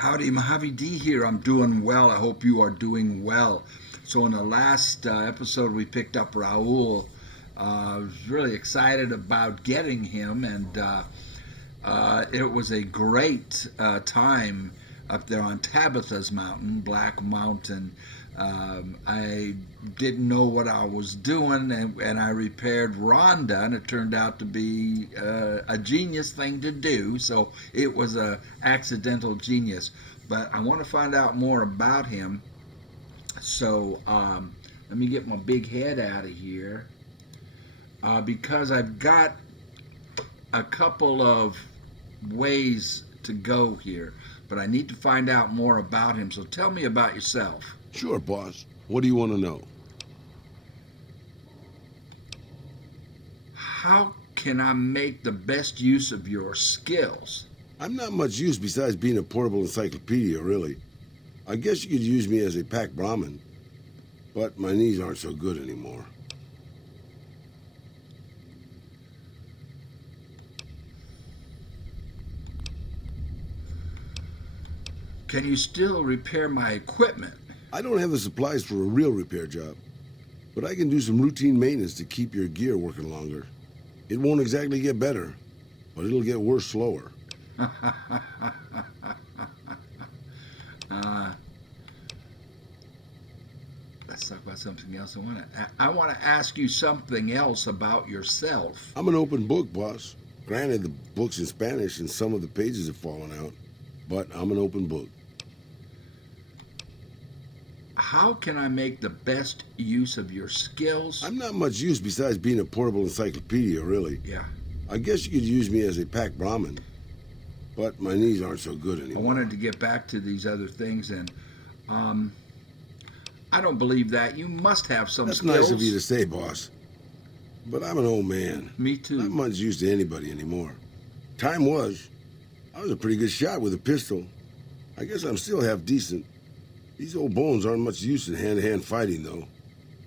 Howdy, Mojave D here. I'm doing well. I hope you are doing well. So, in the last episode, we picked up Raul. I was really excited about getting him, and it was a great time up there on Tabitha's Mountain, Black Mountain. I didn't know what I was doing, and I repaired Rhonda, and it turned out to be a genius thing to do. So it was a accidental genius. But I want to find out more about him. So let me get my big head out of here because I've got a couple of ways to go here, but I need to find out more about him. So tell me about yourself. Sure, boss. What do you want to know? How can I make the best use of your skills? I'm not much use besides being a portable encyclopedia, really. I guess you could use me as a pack Brahmin, but my knees aren't so good anymore. Can you still repair my equipment? I don't have the supplies for a real repair job, but I can do some routine maintenance to keep your gear working longer. It won't exactly get better, but it'll get worse slower. Let's talk about something else. I want to ask you something else about yourself. I'm an open book, boss. Granted, the book's in Spanish and some of the pages have fallen out, but I'm an open book. How can I make the best use of your skills? I'm not much use besides being a portable encyclopedia, really. Yeah. I guess you could use me as a pack Brahmin, but my knees aren't so good anymore. I wanted to get back to these other things, and I don't believe that. You must have some That's skills. nice of you to say, boss. But I'm an old man. Me too. Not much use to anybody anymore. Time was. I was a pretty good shot with a pistol. I guess I'm still half decent. These old bones aren't much use in hand-to-hand fighting, though.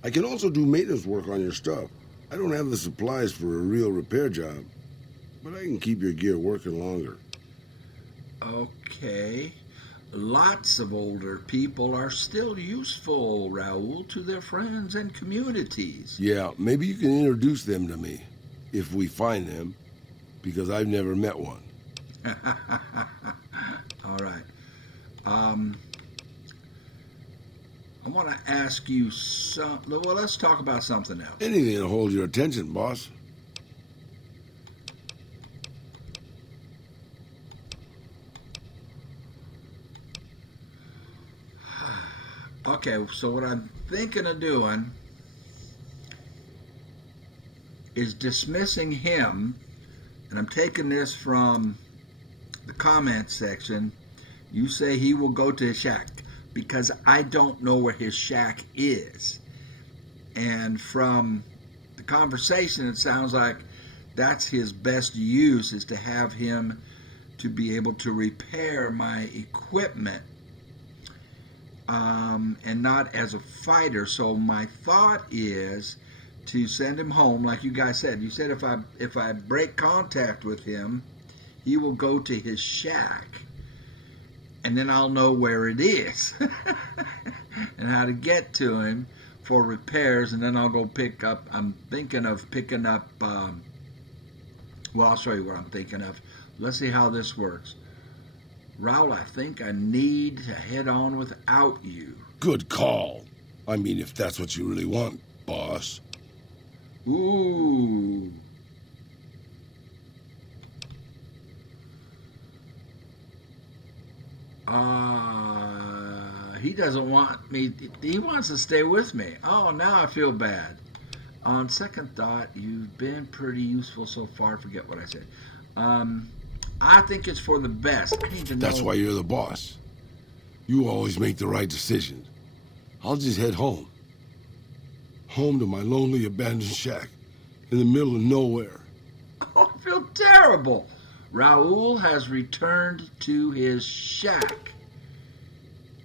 I can also do maintenance work on your stuff. I don't have the supplies for a real repair job, but I can keep your gear working longer. Okay. Lots of older people are still useful, Raul, to their friends and communities. Yeah, maybe you can introduce them to me, if we find them, because I've never met one. All right. I want to ask you well, let's talk about something else. Anything to hold your attention, boss. Okay, so what I'm thinking of doing is dismissing him, and I'm taking this from the comment section. You say he will go to his shack because I don't know where his shack is. And from the conversation, it sounds like that's his best use, is to have him to be able to repair my equipment. And not as a fighter. So my thought is to send him home, like you guys said. You said if I break contact with him, he will go to his shack, and then I'll know where it is and how to get to him for repairs, and then I'll go pick up. I'm thinking of picking up. Well, I'll show you what I'm thinking of. Let's see how this works. Raul, I think I need to head on without you. Good call. I mean, if that's what you really want, boss. Ooh. He doesn't want me. He wants to stay with me. Oh, now I feel bad. On second thought, you've been pretty useful so far. Forget what I said. I think it's for the best. I need to know. That's why you're the boss. You always make the right decisions. I'll just head home. Home to my lonely abandoned shack in the middle of nowhere. Oh, I feel terrible. Raul has returned to his shack.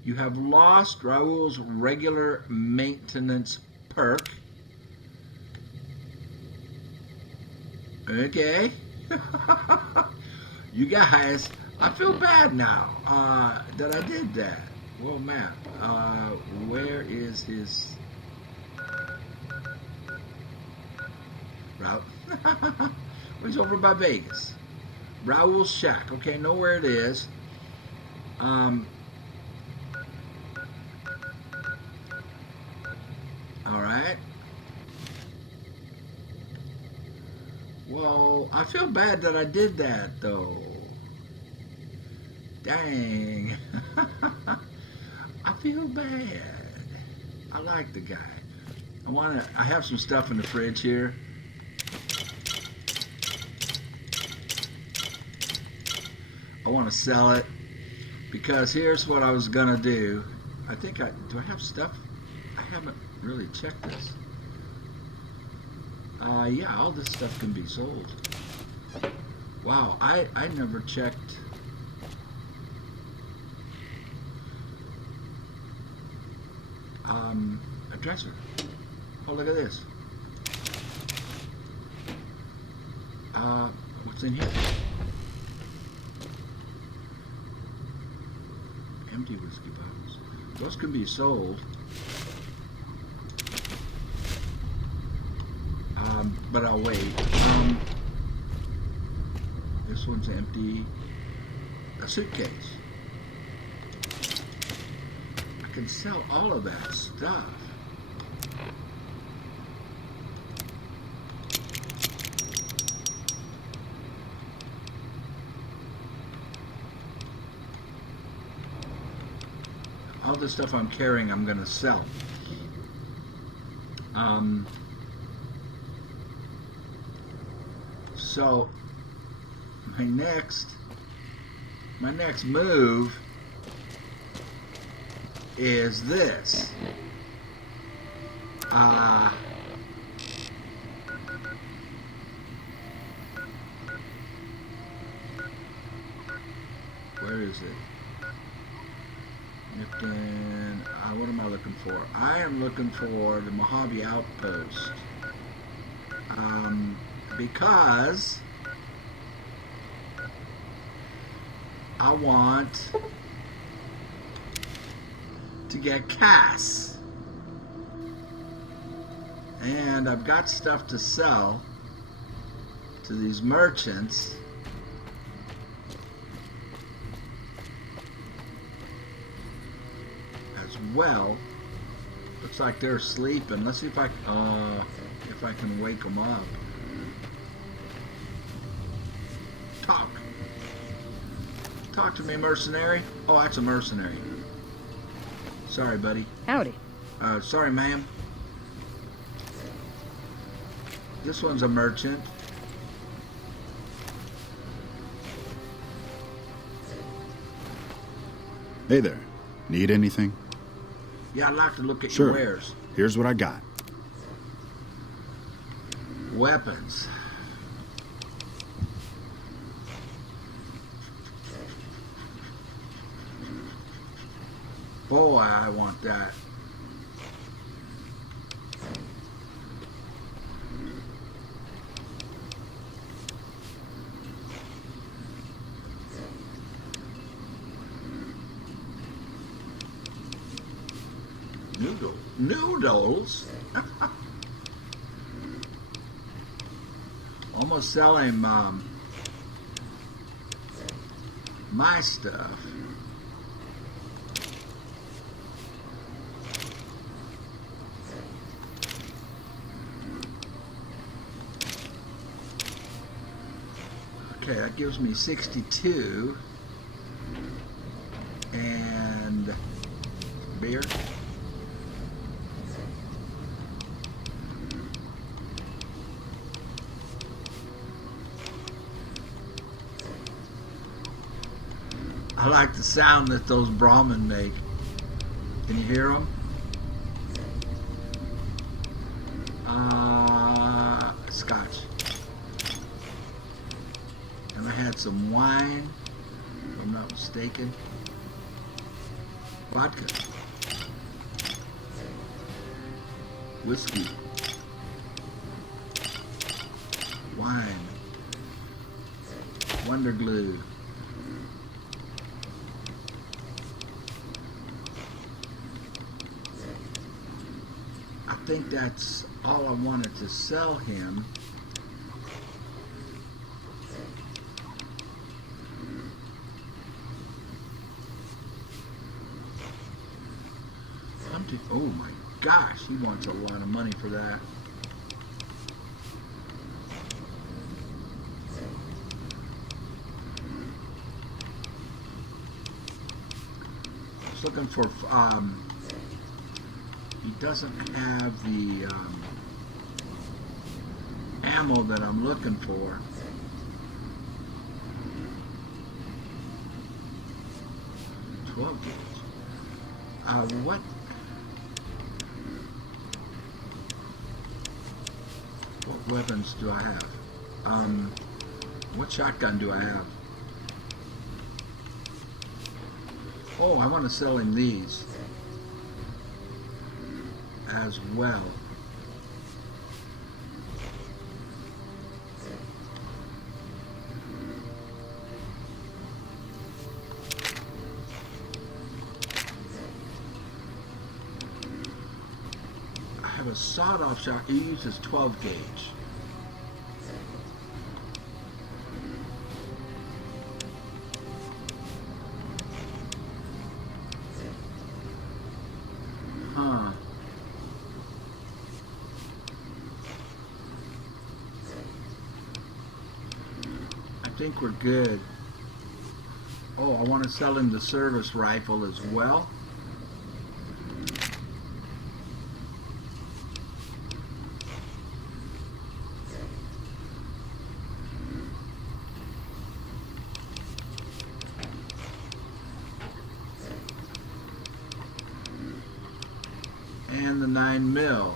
You have lost Raul's regular maintenance perk. Okay. You guys, I feel bad now that I did that. Well, man, where is his route? Well, he's over by Vegas. Raul's shack. Okay, know where it is. Um, all right. Well, I feel bad that I did that, though. Dang. I feel bad. I like the guy. I have some stuff in the fridge here. I want to sell it because here's what I was going to do. Do I have stuff? I haven't really checked this. Yeah, all this stuff can be sold. Wow, I never checked. A dresser. Oh, look at this. What's in here? Empty whiskey bottles. Those can be sold. But I'll wait. This one's empty. A suitcase. I can sell all of that stuff. All the stuff I'm carrying, I'm going to sell. So my next move is this. Where is it? Nipton. What am I looking for? I am looking for the Mojave Outpost. Because I want to get Cass. And I've got stuff to sell to these merchants. As well. Looks like they're sleeping. Let's see if I can wake them up. Talk to me, mercenary. Oh, that's a mercenary. Sorry, buddy. Howdy. Sorry, ma'am. This one's a merchant. Hey there. Need anything? Yeah, I'd like to look at Sure. your wares. Here's what I got. Weapons. Boy, I want that. Noodles? Almost sell him my stuff. Okay, that gives me 62. And beer. I like the sound that those Brahmin make. Can you hear them? Scotch. And I had some wine, if I'm not mistaken. Vodka. Whiskey. Wine. Wonder glue. think that's all I wanted to sell him. Oh my gosh, he wants a lot of money for that. I was looking for, he doesn't have the ammo that I'm looking for. $12 gauge. What weapons do I have? What shotgun do I have? Oh, I want to sell him these as well. I have a sawed-off shot. He uses 12 gauge. Huh. I think we're good. Oh, I want to sell him the service rifle as well. And the 9mm.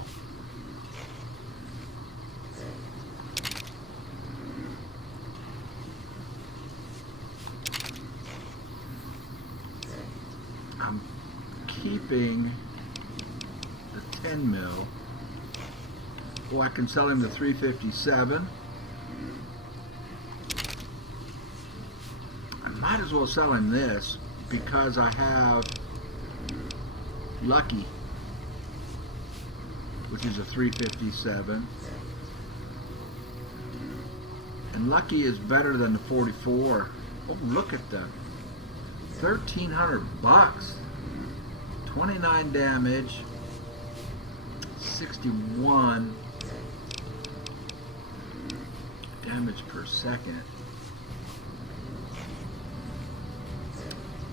I'm keeping the 10mm. Oh, I can sell him the 357. I might as well sell him this because I have Lucky, which is a 357. And Lucky is better than the 44. Oh, look at them. $1,300. 29 damage. 61 damage per second.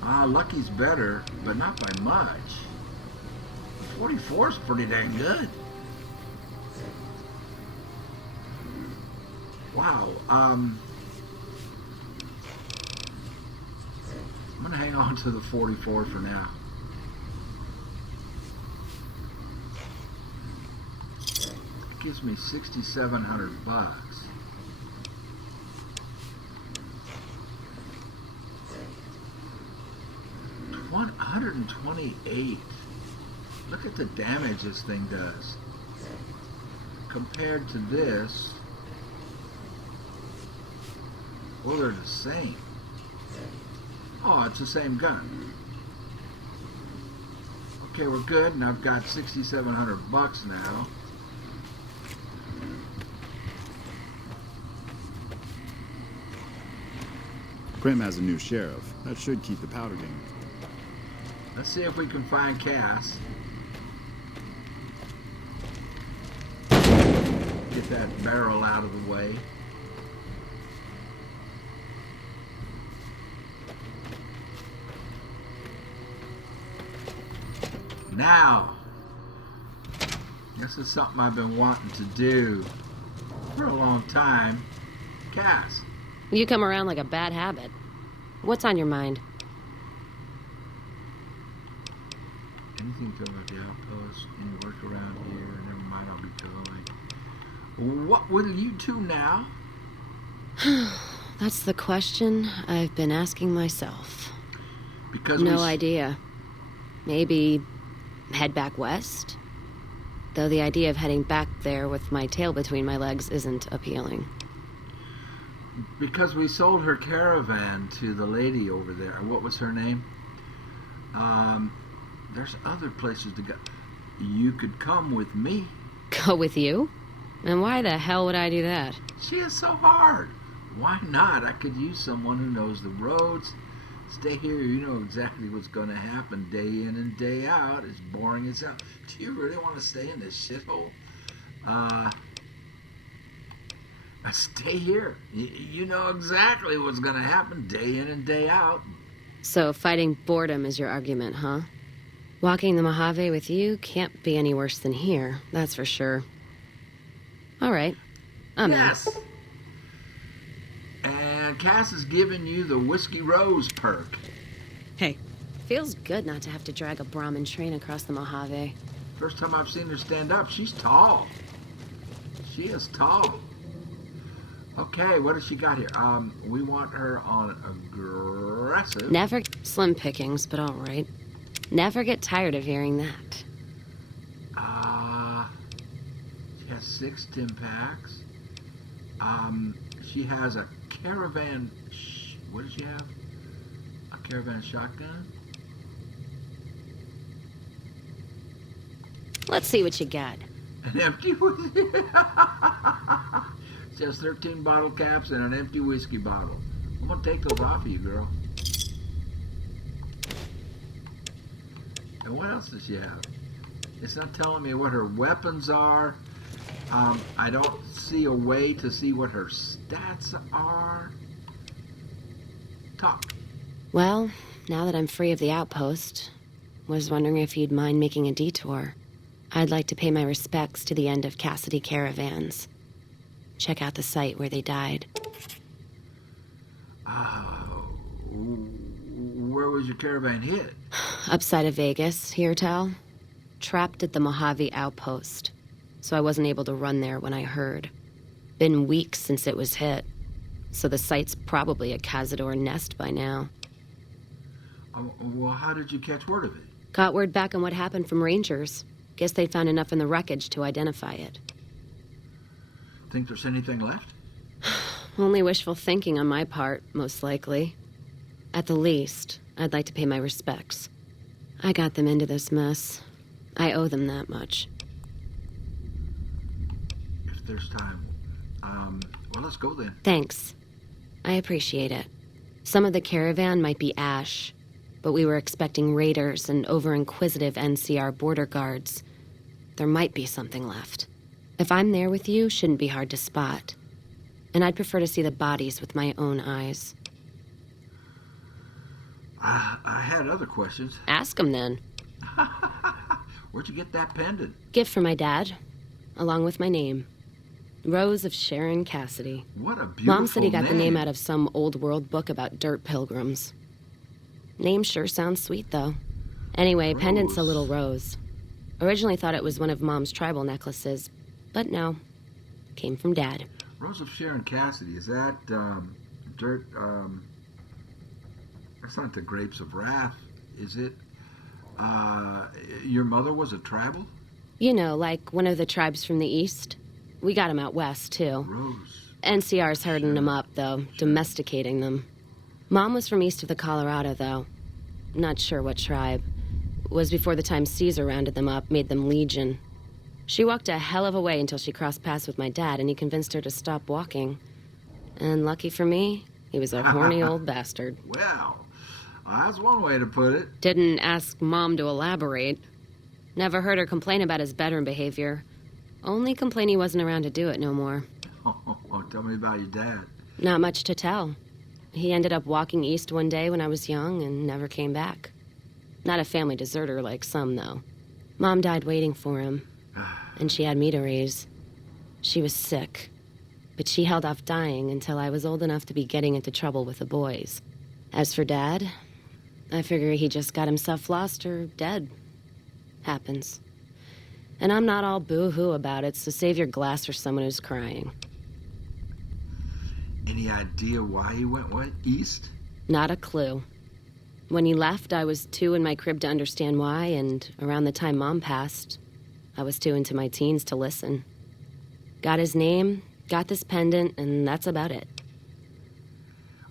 Lucky's better, but not by much. 44 is pretty dang good. Wow. I'm gonna hang on to the 44 for now. It gives me $6,700. $128. Look at the damage this thing does. Compared to this, well, they're the same. Oh, it's the same gun. Okay, we're good, and I've got $6,700 now. Primm has a new sheriff. That should keep the powder game. Let's see if we can find Cass. Get that barrel out of the way. Now, this is something I've been wanting to do for a long time. Cass. You come around like a bad habit. What's on your mind? Anything to about the outpost? Any work around here? Never mind, I'll be going. What will you do now? That's the question I've been asking myself. Because no idea. Maybe head back west? Though the idea of heading back there with my tail between my legs isn't appealing. Because we sold her caravan to the lady over there. What was her name? There's other places to go. you could come with me. Go with you? And why the hell would I do that? She is so hard. Why not? I could use someone who knows the roads. Stay here, you know exactly what's going to happen day in and day out. As boring as hell. Do you really want to stay in this shithole? Stay here. You know exactly what's going to happen day in and day out. So fighting boredom is your argument, huh? Walking the Mojave with you can't be any worse than here, that's for sure. All right, I'm in. Yes. And Cass is giving you the Whiskey Rose perk. Hey, feels good not to have to drag a Brahmin train across the Mojave. First time I've seen her stand up, she's tall. She is tall. Okay, what does she got here? We want her on aggressive. Never slim pickings, but all right. Never get tired of hearing that. She has 6 Timpaks. She has a caravan. What does she have? A caravan shotgun. Let's see what you got. An empty. She has 13 bottle caps and an empty whiskey bottle. I'm gonna take those off of you, girl. And what else does she have? It's not telling me what her weapons are. I don't see a way to see what her stats are. Talk. Well, now that I'm free of the outpost, was wondering if you'd mind making a detour. I'd like to pay my respects to the end of Cassidy Caravans. Check out the site where they died. Where was your caravan hit? Upside of Vegas, here, Tal. Trapped at the Mojave outpost, so I wasn't able to run there when I heard. Been weeks since it was hit, so the site's probably a Cazador nest by now. Well, how did you catch word of it? Got word back on what happened from rangers. Guess they found enough in the wreckage to identify it. Think there's anything left? Only wishful thinking on my part, most likely. At the least, I'd like to pay my respects. I got them into this mess. I owe them that much. If there's time. Well, let's go then. Thanks. I appreciate it. Some of the caravan might be ash, but we were expecting raiders and over-inquisitive NCR border guards. There might be something left. If I'm there with you, shouldn't be hard to spot. And I'd prefer to see the bodies with my own eyes. I had other questions. Ask 'em then. Where'd you get that pendant? Gift for my dad, along with my name. Rose of Sharon Cassidy. What a beautiful Mom said he got the name out of some old world book about dirt pilgrims. Name sure sounds sweet, though. Anyway, Rose. pendant's a little rose. Originally thought it was one of Mom's tribal necklaces, but no. Came from Dad. Rose of Sharon Cassidy, is that, dirt, that's not the Grapes of Wrath, is it? Your mother was a tribal? You know, like one of the tribes from the east. We got 'em out west, too. Rose. NCR's herding them up, though, domesticating them. Mom was from east of the Colorado, though. Not sure what tribe. Was before the time Caesar rounded them up, made them legion. She walked a hell of a way until she crossed paths with my dad, and he convinced her to stop walking. And lucky for me, he was a horny old bastard. Well, that's one way to put it. Didn't ask Mom to elaborate. Never heard her complain about his bedroom behavior. Only complain he wasn't around to do it no more. Oh, tell me about your dad. Not much to tell. He ended up walking east one day when I was young and never came back. Not a family deserter like some, though. Mom died waiting for him, and she had me to raise. She was sick, but she held off dying until I was old enough to be getting into trouble with the boys. As for Dad, I figure he just got himself lost or dead. Happens. And I'm not all boo-hoo about it, so save your glass for someone who's crying. Any idea why he went east? Not a clue. When he left, I was too in my crib to understand why, and around the time Mom passed, I was too into my teens to listen. Got his name, got this pendant, and that's about it.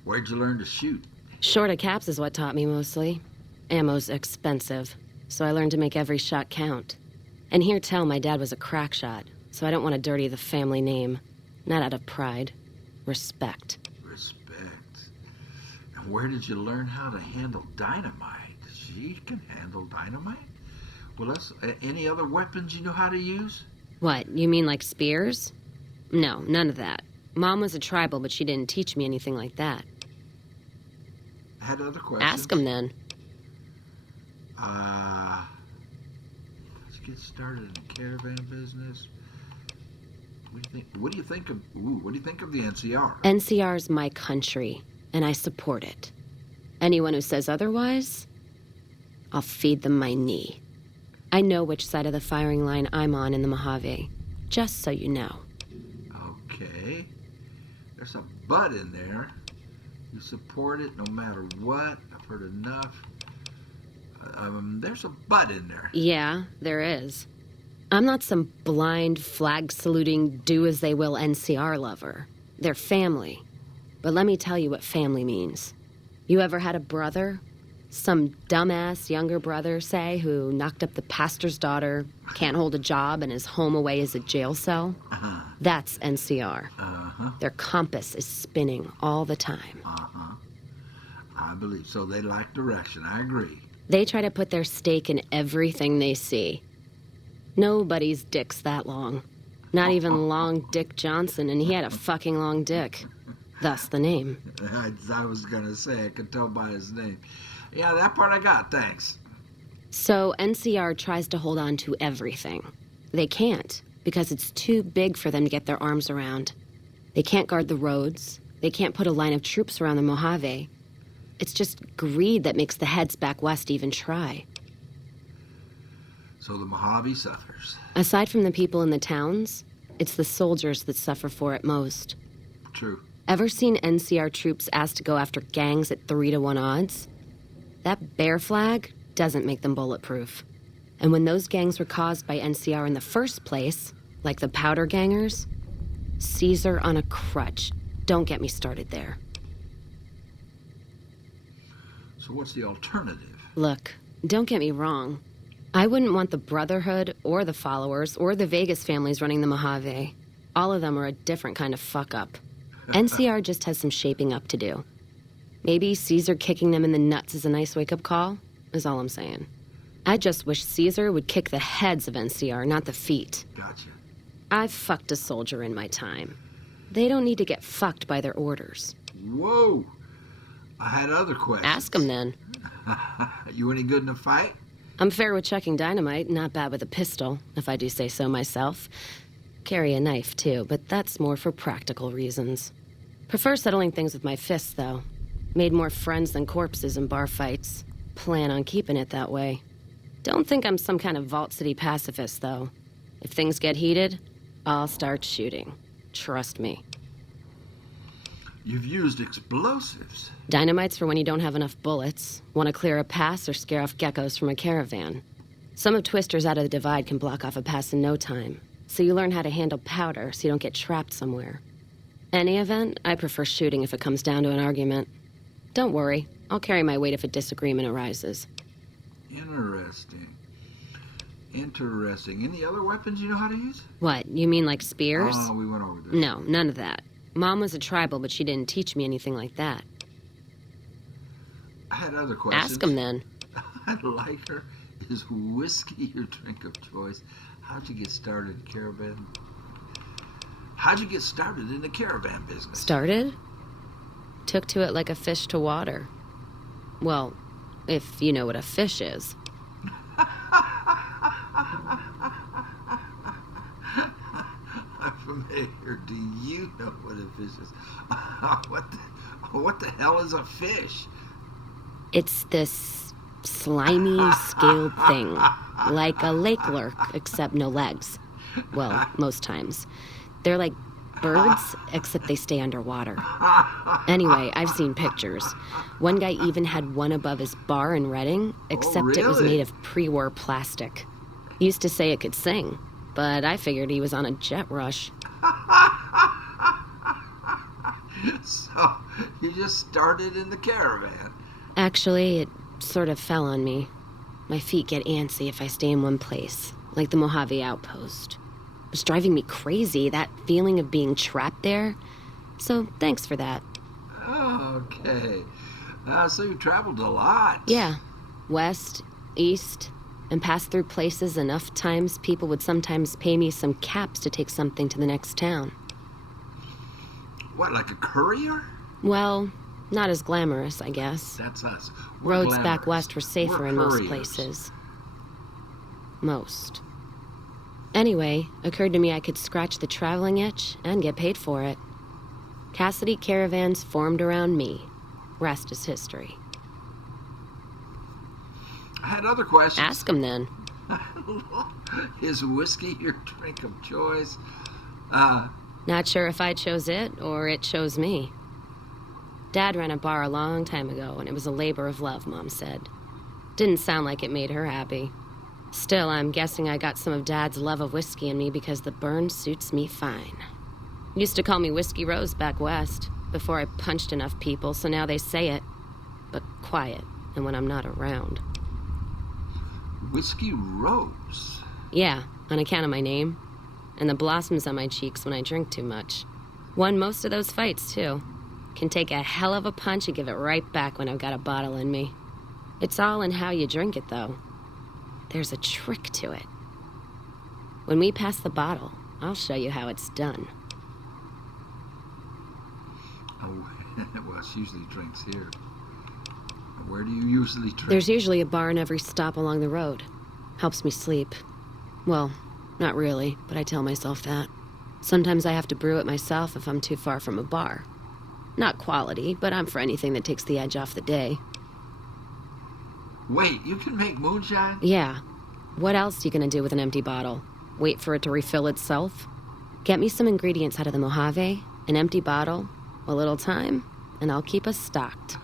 Where'd you learn to shoot? Short of caps is what taught me mostly. Ammo's expensive, so I learned to make every shot count. And hear tell my dad was a crack shot, so I don't want to dirty the family name. Not out of pride. Respect. Respect. And where did you learn how to handle dynamite? She can handle dynamite? Well, any other weapons you know how to use? What, you mean like spears? No, none of that. Mom was a tribal, but she didn't teach me anything like that. I had other questions. Ask him then. Let's get started in the caravan business. What do you think of the NCR? NCR's my country, and I support it. Anyone who says otherwise, I'll feed them my knee. I know which side of the firing line I'm on in the Mojave, just so you know. Okay. There's a but in there. You support it no matter what. I've heard enough. There's a but in there. Yeah, there is. I'm not some blind, flag-saluting, do-as-they-will NCR lover. They're family. But let me tell you what family means. You ever had a brother? Some dumbass younger brother, say, who knocked up the pastor's daughter, can't hold a job, and is home away as a jail cell? That's NCR. Their compass is spinning all the time. I believe so. They lack direction. I agree. They try to put their stake in everything they see. Nobody's dick's that long. Not even Long Dick Johnson, and he had a fucking long dick. Thus the name. I was gonna say, I could tell by his name. Yeah, that part I got, thanks. So NCR tries to hold on to everything. They can't, because it's too big for them to get their arms around. They can't guard the roads. They can't put a line of troops around the Mojave. It's just greed that makes the heads back west even try. So the Mojave suffers. Aside from the people in the towns, it's the soldiers that suffer for it most. True. Ever seen NCR troops asked to go after gangs at 3-to-1 odds? That bear flag doesn't make them bulletproof. And when those gangs were caused by NCR in the first place, like the powder gangers, Caesar on a crutch. Don't get me started there. So what's the alternative? Look, don't get me wrong. I wouldn't want the Brotherhood or the Followers or the Vegas families running the Mojave. All of them are a different kind of fuck-up. NCR just has some shaping up to do. Maybe Caesar kicking them in the nuts is a nice wake-up call, is all I'm saying. I just wish Caesar would kick the heads of NCR, not the feet. Gotcha. I've fucked a soldier in my time. They don't need to get fucked by their orders. Whoa! I had other questions. Ask them then. You any good in a fight? I'm fair with checking dynamite, not bad with a pistol, if I do say so myself. Carry a knife, too, but that's more for practical reasons. Prefer settling things with my fists, though. Made more friends than corpses in bar fights. Plan on keeping it that way. Don't think I'm some kind of Vault City pacifist, though. If things get heated, I'll start shooting. Trust me. You've used explosives. Dynamite's for when you don't have enough bullets, want to clear a pass or scare off geckos from a caravan. Some of Twister's Out of the Divide can block off a pass in no time, so you learn how to handle powder so you don't get trapped somewhere. Any event, I prefer shooting if it comes down to an argument. Don't worry, I'll carry my weight if a disagreement arises. Interesting. Any other weapons you know how to use? What, you mean like spears? Oh, we went over this. No, none of that. Mom was a tribal, but she didn't teach me anything like that. I had other questions. Ask him then. I like her. Is whiskey your drink of choice? How'd you get started in caravan? How'd you get started in the caravan business? Started? Took to it like a fish to water. Well, if you know what a fish is. I'm familiar. Do you know what a fish is? What the hell is a fish? It's this slimy, scaled thing. Like a lake lurk, except no legs. Well, most times. They're like birds, except they stay underwater. Anyway, I've seen pictures. One guy even had one above his bar in Reading, except it was really? made of pre-war plastic. Used to say it could sing, but I figured he was on a jet rush. So, you just started in the caravan. Actually, it sort of fell on me. My feet get antsy if I stay in one place, like the Mojave outpost. It was driving me crazy, that feeling of being trapped there. So thanks for that. Okay. So you traveled a lot. Yeah. West, east, and passed through places enough times people would sometimes pay me some caps to take something to the next town. What, like a courier? Well, not as glamorous, I guess. That's us. We're Roads glamorous. back west were safer We're in most couriers. places. Most. Anyway, occurred to me I could scratch the traveling itch and get paid for it. Cassidy caravans formed around me. Rest is history. I had other questions. Ask him then. Is whiskey your drink of choice? Not sure if I chose it or it chose me. Dad ran a bar a long time ago, and it was a labor of love, Mom said. Didn't sound like it made her happy. Still, I'm guessing I got some of Dad's love of whiskey in me because the burn suits me fine. Used to call me Whiskey Rose back west, before I punched enough people, so now they say it. But quiet, and when I'm not around. Whiskey Rose? Yeah, on account of my name. And the blossoms on my cheeks when I drink too much. Won most of those fights, too. Can take a hell of a punch and give it right back when I've got a bottle in me. It's all in how you drink it, though. There's a trick to it. When we pass the bottle, I'll show you how it's done. Oh, well, she usually drinks here. Where do you usually drink? There's usually a bar in every stop along the road. Helps me sleep. Well, not really, but I tell myself that. Sometimes I have to brew it myself if I'm too far from a bar. Not quality, but I'm for anything that takes the edge off the day. Wait, you can make moonshine? Yeah. What else you gonna do with an empty bottle? Wait for it to refill itself? Get me some ingredients out of the Mojave, an empty bottle, a little time, and I'll keep us stocked.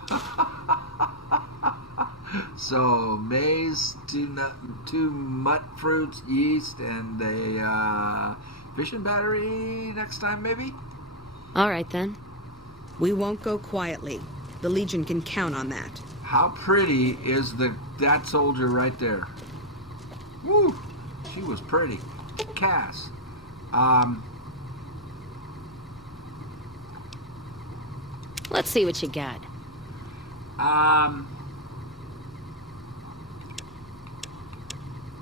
So, maize, two mut fruits, yeast, and a fishing battery next time, maybe? All right, then. We won't go quietly. The Legion can count on that. How pretty is that soldier right there? Woo! She was pretty. Cass. Let's see what you got.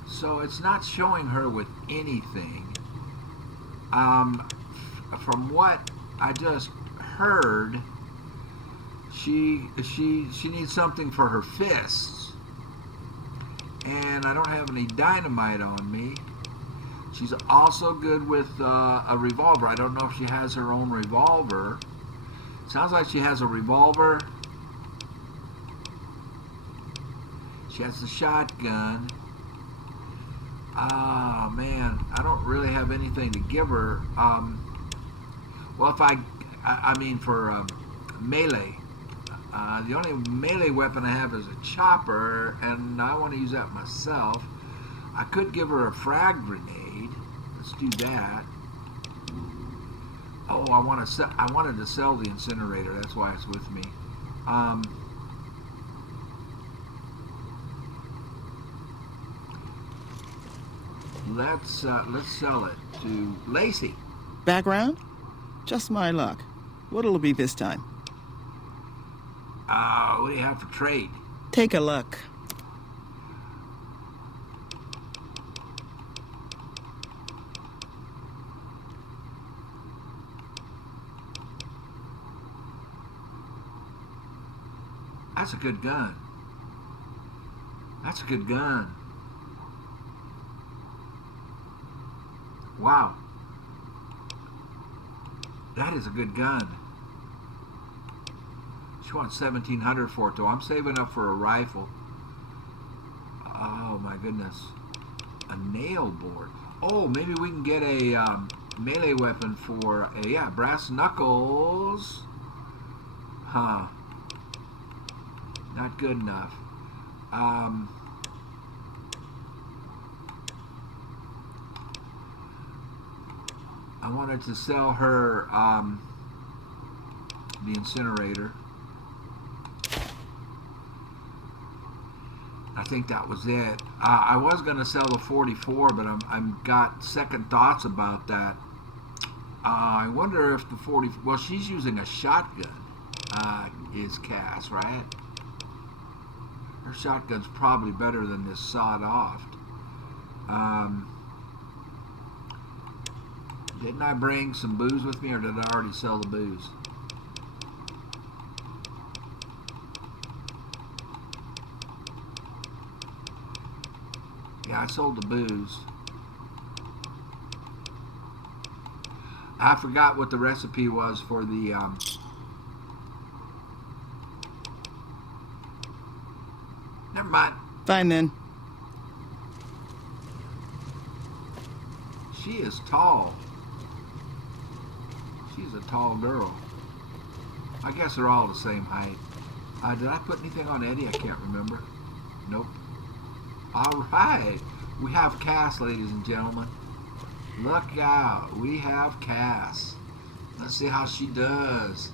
So it's not showing her with anything. From what I just heard, she needs something for her fists, and I don't have any dynamite on me. She's also good with a revolver. I don't know if she has her own revolver. Sounds like she has a revolver. She has a shotgun. Oh man, I don't really have anything to give her. Well, if I mean for melee. The only melee weapon I have is a chopper, and I want to use that myself. I could give her a frag grenade. Let's do that. Oh, I wanted to sell the incinerator. That's why it's with me. Let's sell it to Lacey. Background? Just my luck. What'll it be this time? What do you have for trade? Take a look. That's a good gun. That's a good gun. Wow. That is a good gun. She wants $1,700 for it, though. I'm saving up for a rifle. Oh, my goodness. A nail board. Oh, maybe we can get a melee weapon for, brass knuckles. Huh. Not good enough. I wanted to sell her the incinerator. I think that was it. I was gonna sell the 44, but I'm got second thoughts about that. I wonder if the 40. Well, she's using a shotgun. Is Cass, right? Her shotgun's probably better than this sawed-off. Didn't I bring some booze with me, or did I already sell the booze? Yeah, I sold the booze. I forgot what the recipe was for the never mind. Fine then. She is tall. She's a tall girl. I guess they're all the same height. Did I put anything on Eddie? I can't remember. Nope. All right. We have Cass, ladies and gentlemen. Look out. We have Cass. Let's see how she does.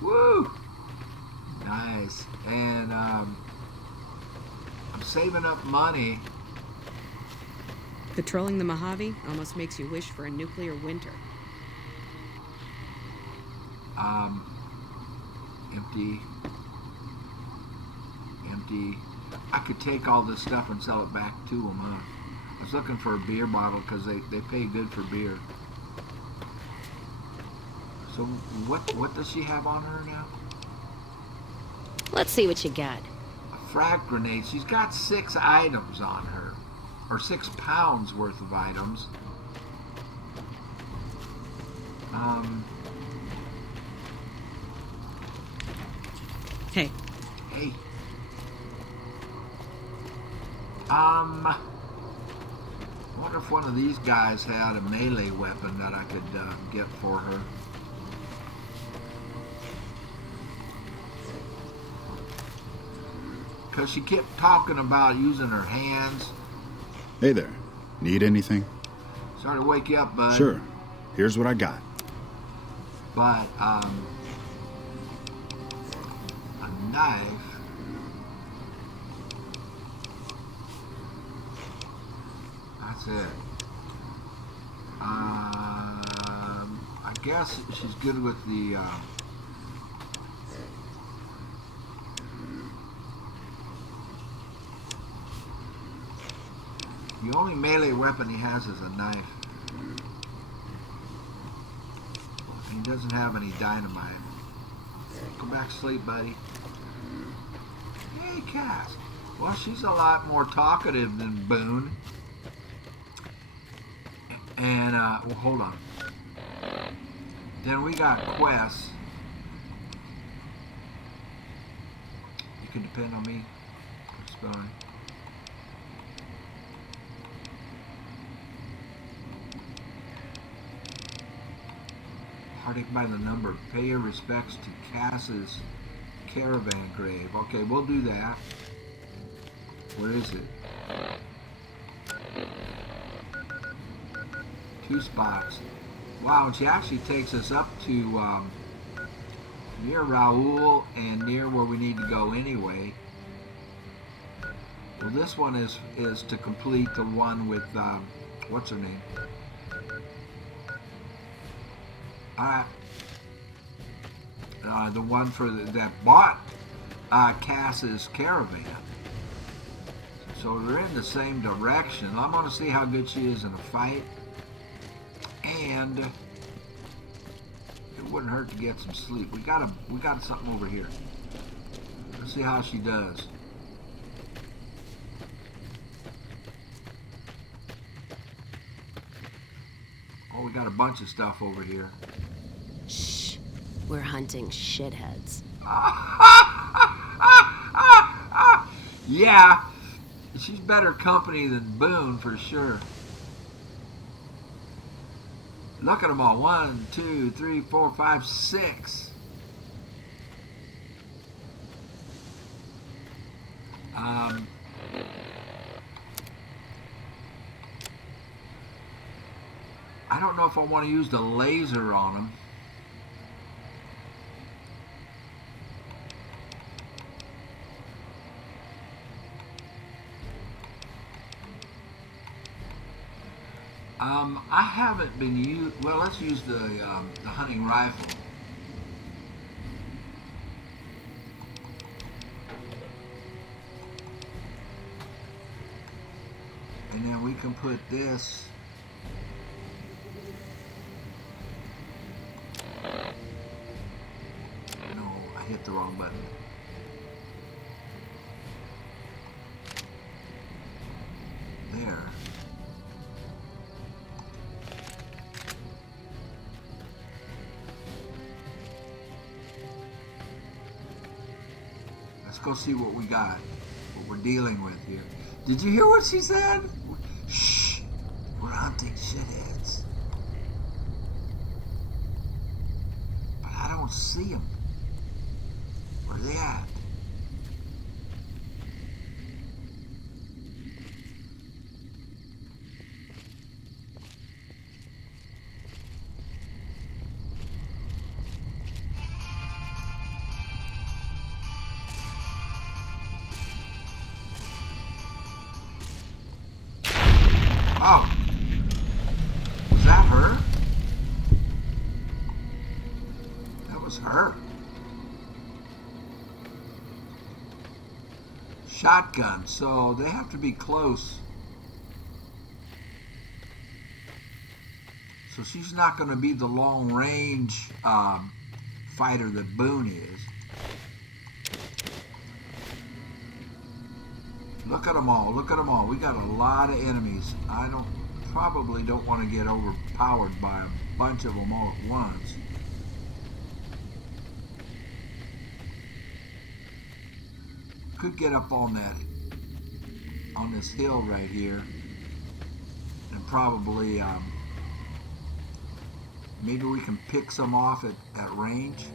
Woo! Nice. And I'm saving up money. Patrolling the Mojave almost makes you wish for a nuclear winter. Empty. I could take all this stuff and sell it back to them, huh? I was looking for a beer bottle because they pay good for beer. So what does she have on her now? Let's see what you got. A frag grenade. She's got 6 items on her. Or 6 pounds worth of items. Hey, Hey. I wonder if one of these guys had a melee weapon that I could get for her. Because she kept talking about using her hands. Hey there. Need anything? Sorry to wake you up, bud. Sure. Here's what I got. But, a knife. That's it. I guess she's good with the, the only melee weapon he has is a knife. He doesn't have any dynamite. Go back to sleep, buddy. Hey, Cass. Well, she's a lot more talkative than Boone. And, well, hold on. Then we got Quest. You can depend on me. Spelling. Heartache by the number. Pay your respects to Cass's caravan grave. Okay, we'll do that. Where is it? 2 spots. Wow, and she actually takes us up to near Raoul and near where we need to go anyway. Well, this one is to complete the one with what's her name? Alright. The one for that bought Cass's caravan. So we're in the same direction. I'm going to see how good she is in a fight. And it wouldn't hurt to get some sleep. We got something over here. Let's see how she does. Oh, we got a bunch of stuff over here. Shh. We're hunting shitheads. Yeah, she's better company than Boone for sure. Look at them all. 1, 2, 3, 4, 5, 6. I don't know if I want to use the laser on them. I haven't been used. Well, let's use the hunting rifle. And then we can put this. No, I hit the wrong button. There. Let's go see what we got, what we're dealing with here. Did you hear what she said? Shh, we're hunting shitheads. But I don't see them. Where are they at? Oh, was that her? That was her. Shotgun, so they have to be close. So she's not going to be the long range fighter that Boone is. Look at them all. Look at them all. We got a lot of enemies. I probably don't want to get overpowered by a bunch of them all at once. Could get up on this hill right here, and probably maybe we can pick some off at range.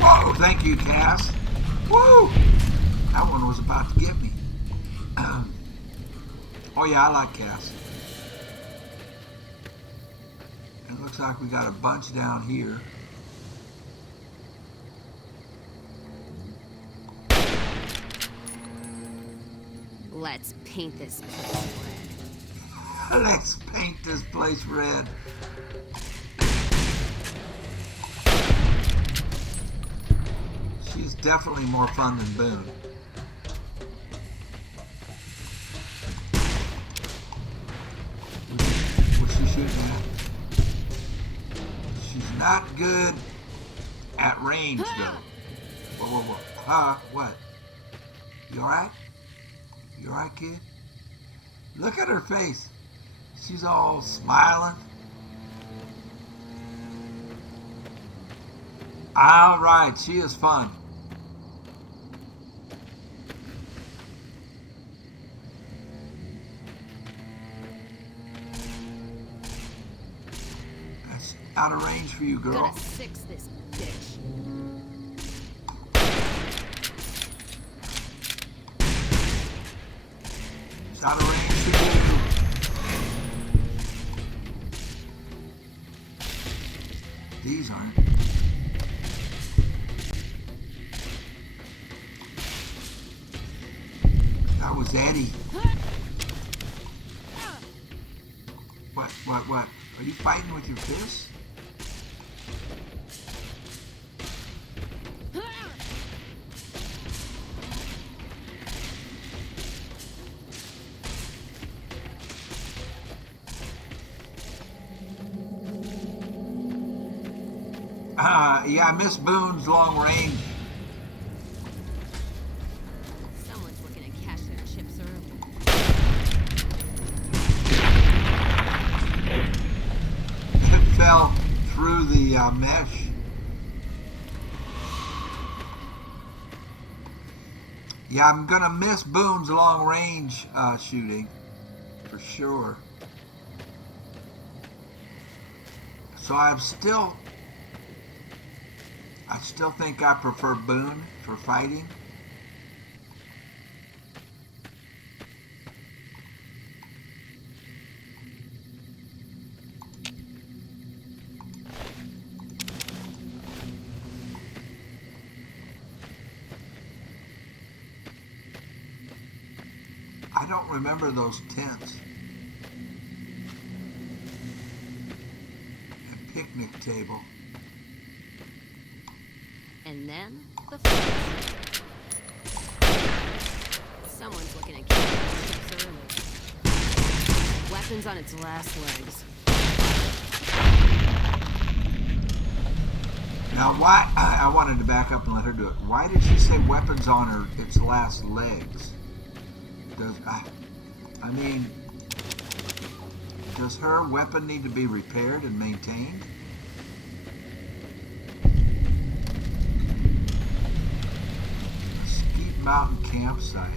Whoa, thank you, Cass. Woo! That one was about to get me. Oh yeah, I like Cass. It looks like we got a bunch down here. Let's paint this place red. Let's paint this place red. She's definitely more fun than Boone. What's she shooting at? She's not good at range, though. Whoa. Huh? What? You alright? You alright, kid? Look at her face. She's all smiling. Alright, she is fun. That's out of range for you, girl. Gonna six this bitch. It's out of range for you. These aren't. That was Eddie. What? Are you fighting with your fists? Yeah, I miss Boone's long range. Someone's looking to cash their chips early. It fell through the mesh. Yeah, I'm gonna miss Boone's long range shooting for sure. So I still think I prefer Boone for fighting. don't remember those tents. A picnic table. And then the fight. Someone's looking at kids early. Weapons on its last legs. Now, why? I wanted to back up and let her do it. Why did she say weapons on its last legs? I mean, does her weapon need to be repaired and maintained? Mesquite Mountain campsite.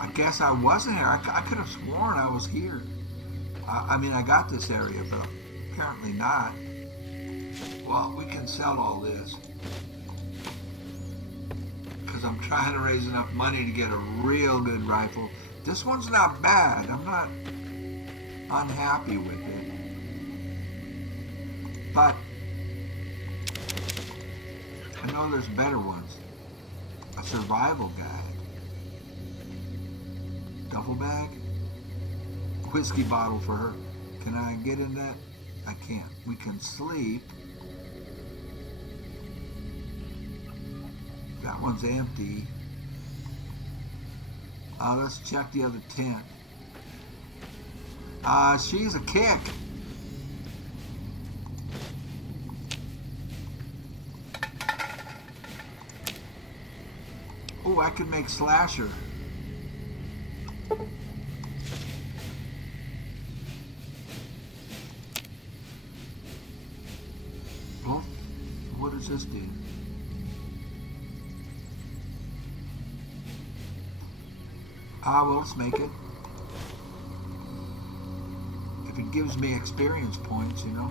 I guess I wasn't here. I could have sworn I was here. I mean, I got this area, but apparently not. Well, we can sell all this. Because I'm trying to raise enough money to get a real good rifle. This one's not bad. I'm not unhappy with it. But I know there's better ones. A survival guide. Duffel bag? Whiskey bottle for her. Can I get in that? I can't. We can sleep. That one's empty. Let's check the other tent. She's a kick. Oh, I can make slasher. Oh, what does this do? Well, let's make it. If it gives me experience points, you know.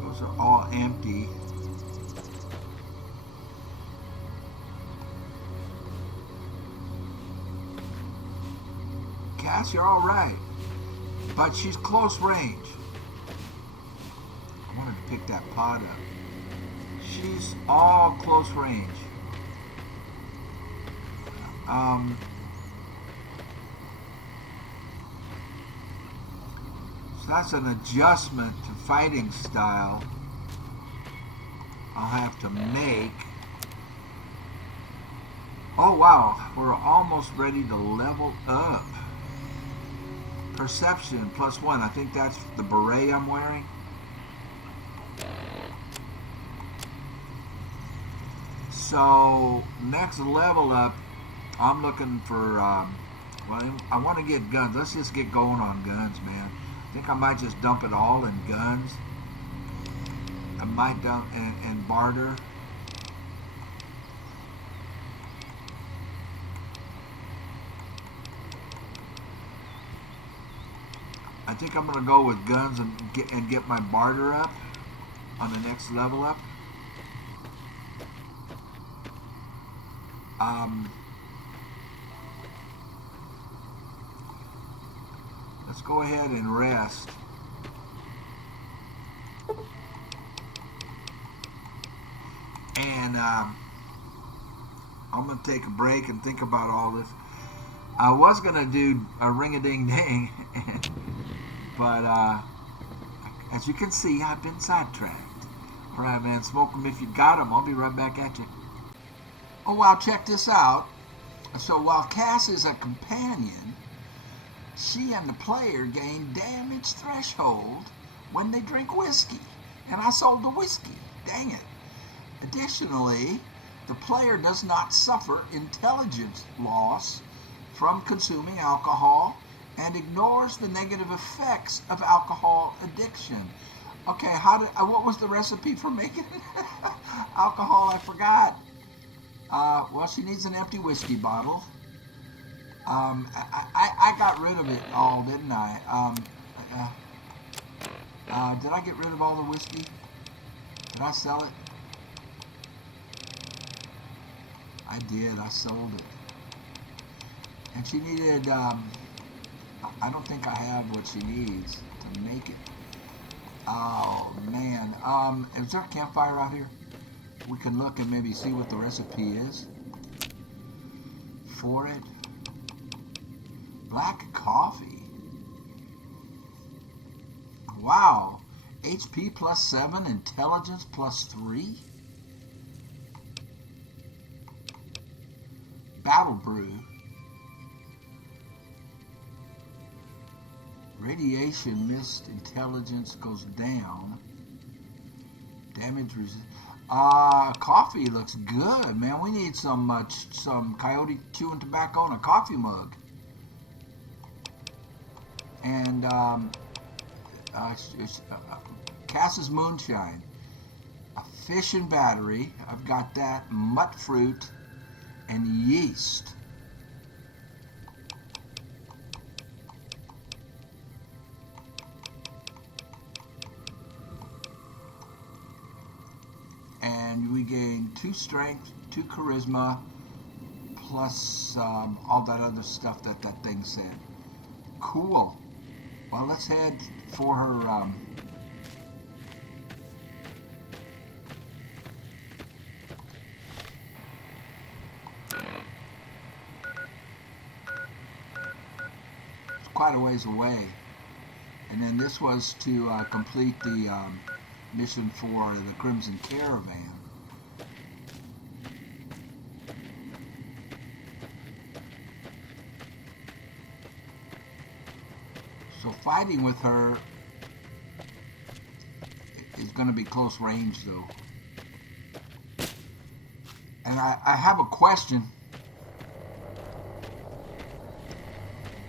Those are all empty. Cass, you're all right, but she's close range. I wanted to pick that pot up. She's all close range. So that's an adjustment to fighting style I'll have to make. Oh wow, we're almost ready to level up. Perception +1. I think that's the beret I'm wearing. So next level up, I'm looking for. Well, I want to get guns. Let's just get going on guns, man. I think I might just dump it all in guns. I might dump and barter. I think I'm gonna go with guns and get my barter up on the next level up. Let's go ahead and rest. And I'm gonna take a break and think about all this. I was gonna do a ring-a-ding-ding, but as you can see, I've been sidetracked. All right, man, smoke them if you got them. I'll be right back at you. Oh, wow, check this out. So while Cass is a companion, she and the player gain damage threshold when they drink whiskey. And I sold the whiskey. Dang it. Additionally, the player does not suffer intelligence loss from consuming alcohol and ignores the negative effects of alcohol addiction. Okay, what was the recipe for making alcohol? I forgot. Well, she needs an empty whiskey bottle. I got rid of it all, didn't I? Did I get rid of all the whiskey? Did I sell it? I did. I sold it. And she needed, I don't think I have what she needs to make it. Oh, man. Is there a campfire out here? We can look and maybe see what the recipe is for it. Black coffee. Wow. HP +7, intelligence +3. Battle brew. Radiation mist intelligence goes down. Damage resist. Coffee looks good, man. We need some coyote chewing tobacco in a coffee mug. And Cass's moonshine. A fish and battery. I've got that. Mut fruit and yeast. And we gain 2 strength, 2 charisma, plus all that other stuff that thing said. Cool. Well, let's head for her. It's quite a ways away. And then this was to complete the mission for the Crimson Caravan. So fighting with her is going to be close range, though. And I have a question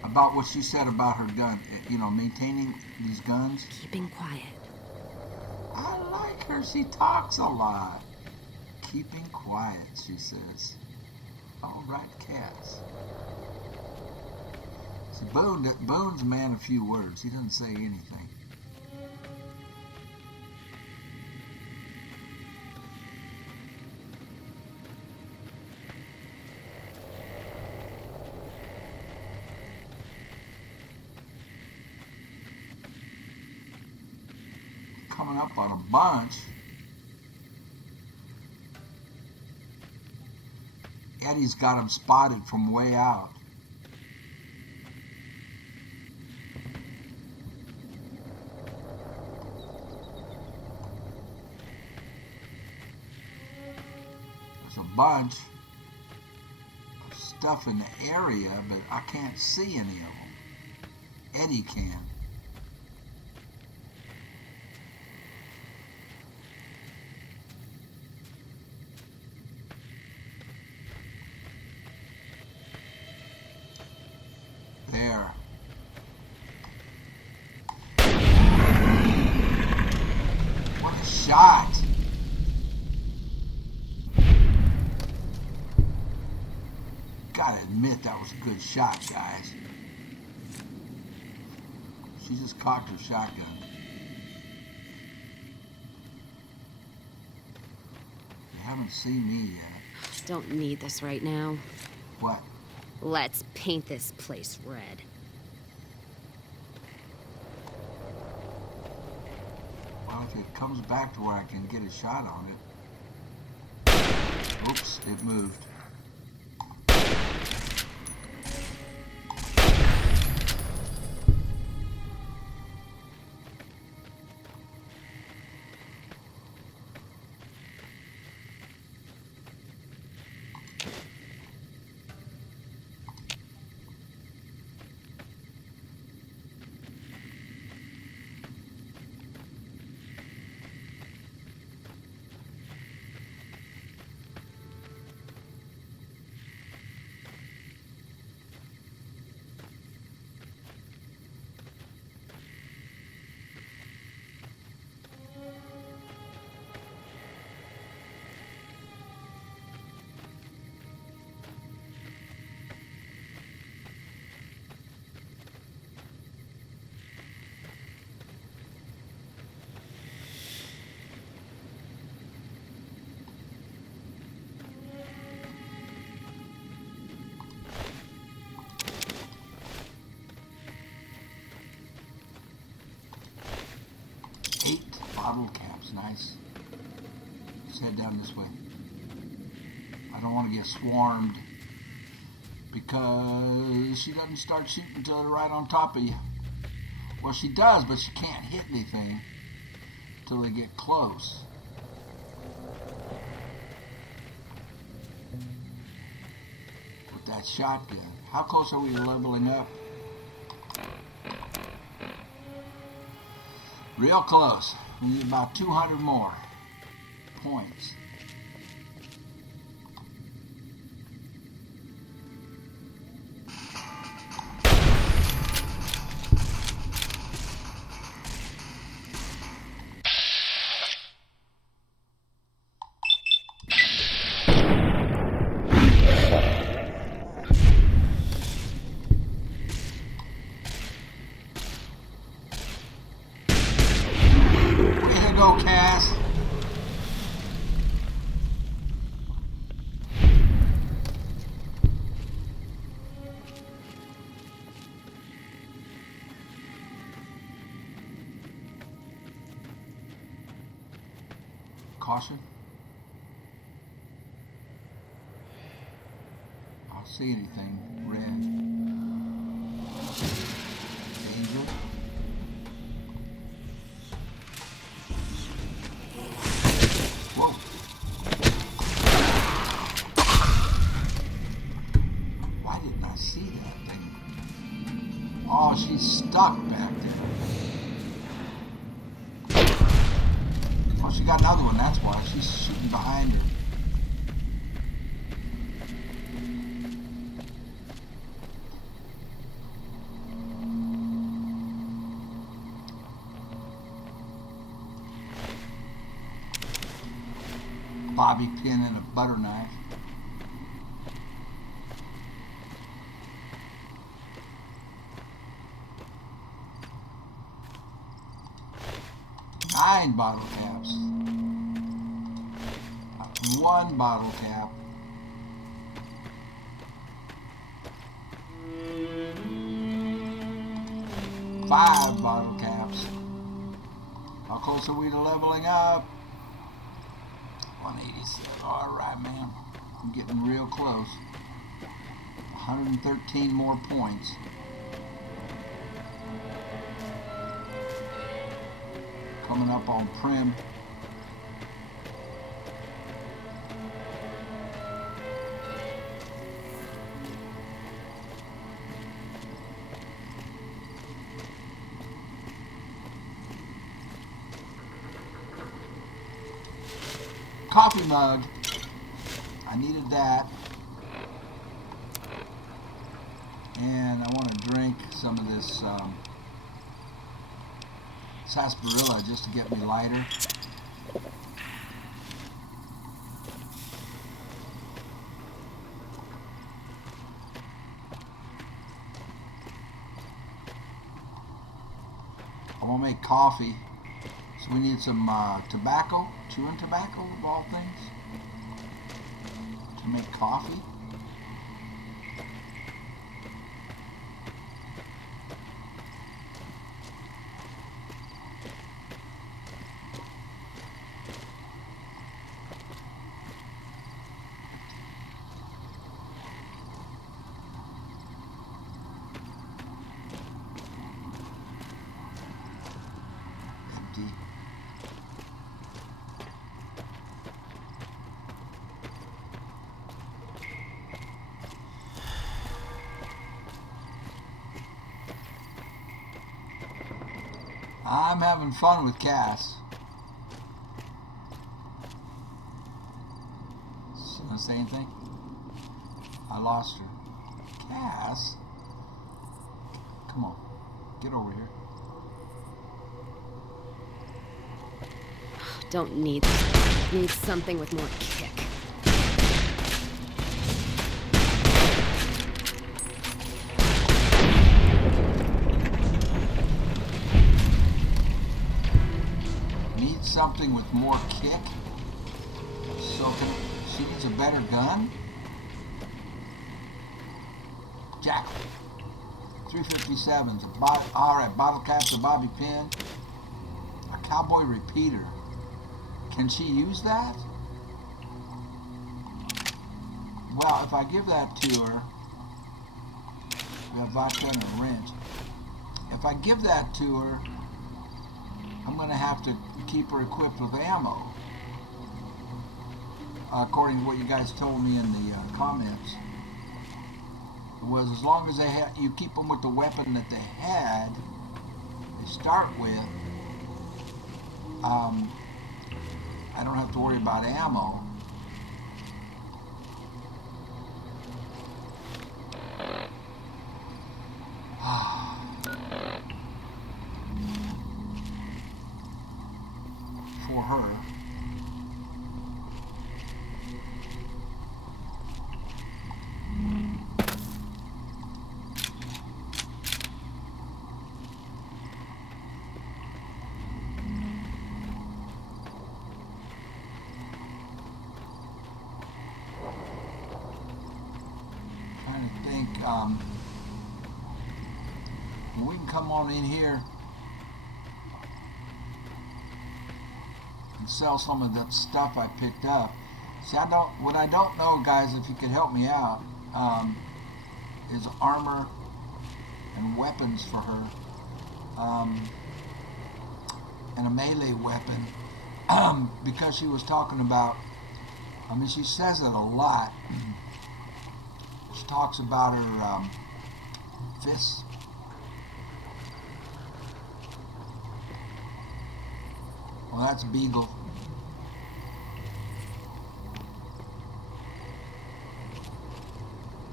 about what she said about her gun. You know, maintaining these guns. Keeping quiet. I like her. She talks a lot. Keeping quiet, she says. All right, cats. See, Boone's a man of few words. He doesn't say anything. Coming up on a bunch. Eddie's got him spotted from way out. There's a bunch of stuff in the area, but I can't see any of them. Eddie can. There. What a shot. Gotta admit that was a good shot, guys. She just cocked her shotgun. You haven't seen me yet. Don't need this right now. What? Let's paint this place red. Well, if it comes back to where I can get a shot on it. Oops, it moved. bottle caps, nice. Let's head down this way. I don't want to get swarmed because she doesn't start shooting until they're right on top of you. Well, she does, but she can't hit anything until they get close. With that shotgun. How close are we to leveling up? Real close. We need about 200 more points. Way to go, Cass. Caution. I don't see anything red. Danger. Whoa. Why didn't I see that thing? Oh, she's stuck back there. Oh, she got another one, that's why. She's shooting behind her. Bobby pin and a butter knife. Nine bottle caps. One bottle cap. Five bottle caps. How close are we to leveling up? 186. Alright, man. I'm getting real close. 113 more points. Coming up on Primm. Coffee mug. I needed that. And I want to drink some of this sarsaparilla just to get me lighter. I want to make coffee. So we need some tobacco, chewing tobacco of all things, to make coffee. Empty. I'm having fun with Cass. Gonna say anything? I lost her. Cass? Come on. Get over here. Don't need something with more kick. Need something with more kick? So she needs a better gun? Jack. 357s. Alright, bottle caps, a bobby pin, a Cowboy repeater. Can she use that? Well, if I give that to her, we have vodka and a wrench. If I give that to her, I'm going to have to keep her equipped with ammo. According to what you guys told me in the comments, it was as long as you keep them with the weapon that they start with, I don't have to worry about ammo. For her. Trying to think, we can come on in here and sell some of that stuff I picked up. See, what I don't know, guys, if you could help me out, is armor and weapons for her, and a melee weapon, because she was talking about, I mean, she says it a lot. She talks about her fists. Well, that's Beagle.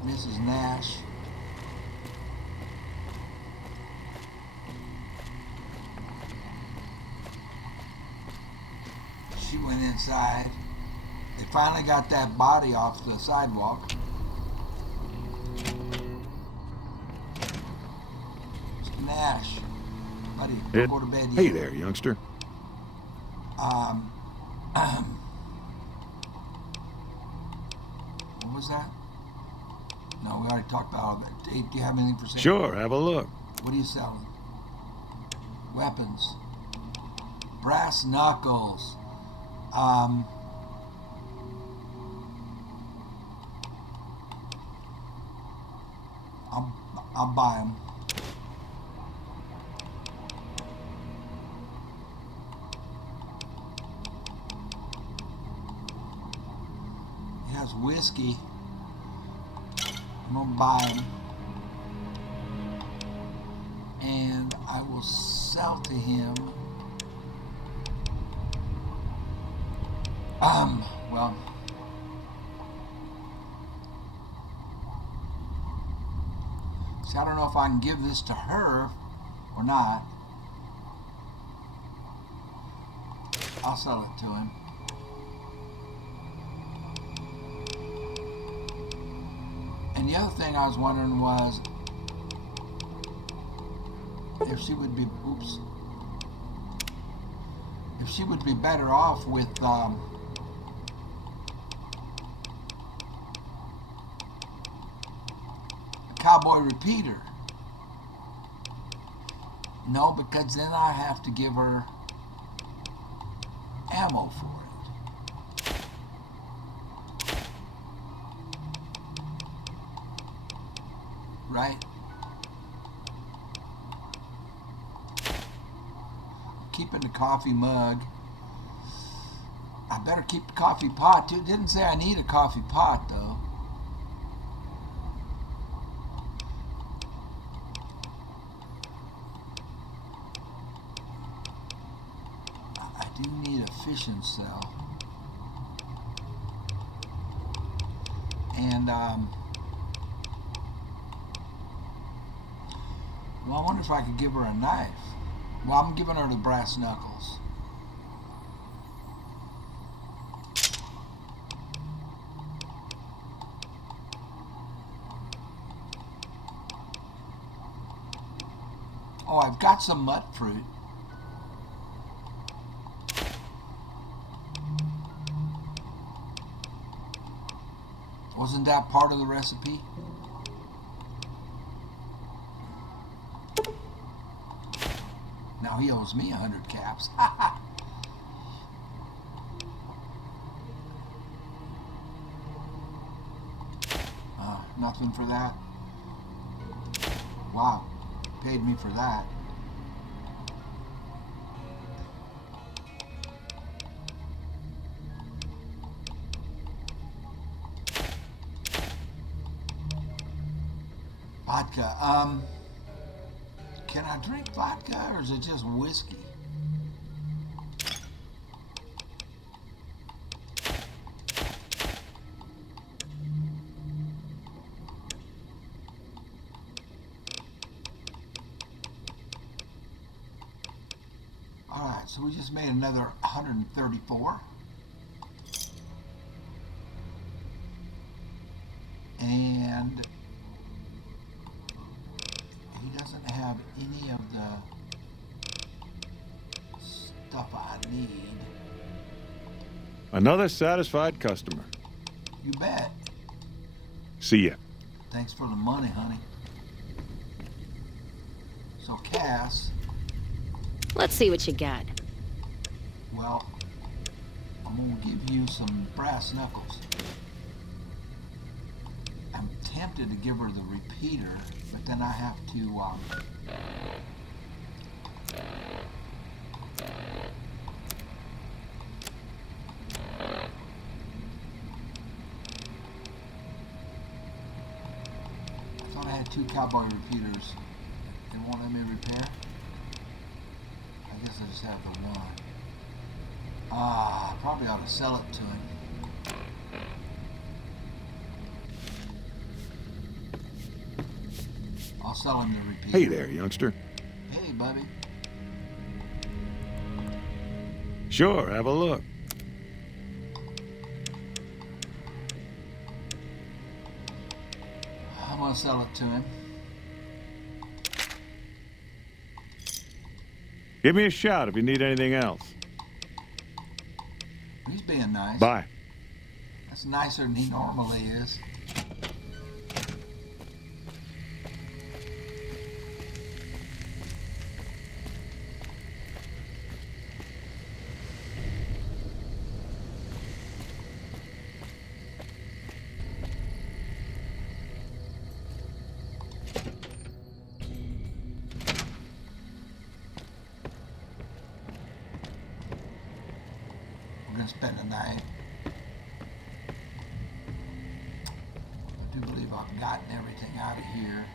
Mrs. Nash. She went inside. They finally got that body off the sidewalk. Mr. Nash. Buddy, don't go to bed yet. Hey there, youngster. What was that? No, we already talked about all that. Do you have anything for sale? Sure, have a look. What are you selling? Weapons. Brass knuckles. I'll buy them. It has whiskey. I'm gonna buy them, and I will sell to him. Well, see, I don't know if I can give this to her or not. I'll sell it to him. And the other thing I was wondering was if she would be, if she would be better off with a cowboy repeater. No, because then I have to give her ammo for it. Right? Keeping the coffee mug. I better keep the coffee pot too. It didn't say I need a coffee pot though. I do need a fishing cell. And well, I wonder if I could give her a knife. Well, I'm giving her the brass knuckles. Oh, I've got some mud fruit. Wasn't that part of the recipe? Now Now he owes me 100 caps. Nothing for that. Wow, paid me for that. Vodka. Can I drink vodka or is it just whiskey? Alright, so we just made another 134. And he doesn't have any of the stuff I need. Another satisfied customer. You bet. See ya. Thanks for the money, honey. So, Cass, Let's see what you got. well, I'm going to give you some brass knuckles. I'm tempted to give her the repeater, but then I have to, I thought I had 2 cowboy repeaters. They won't let me repair? I guess I just have the one. Probably ought to sell it to him. I'll sell him the repeater. Hey there, youngster. Hey, Bubby. Sure, have a look. I'm gonna sell it to him. Give me a shout if you need anything else. He's being nice. Bye. That's nicer than he normally is. We're gonna spend the night. I do believe I've gotten everything out of here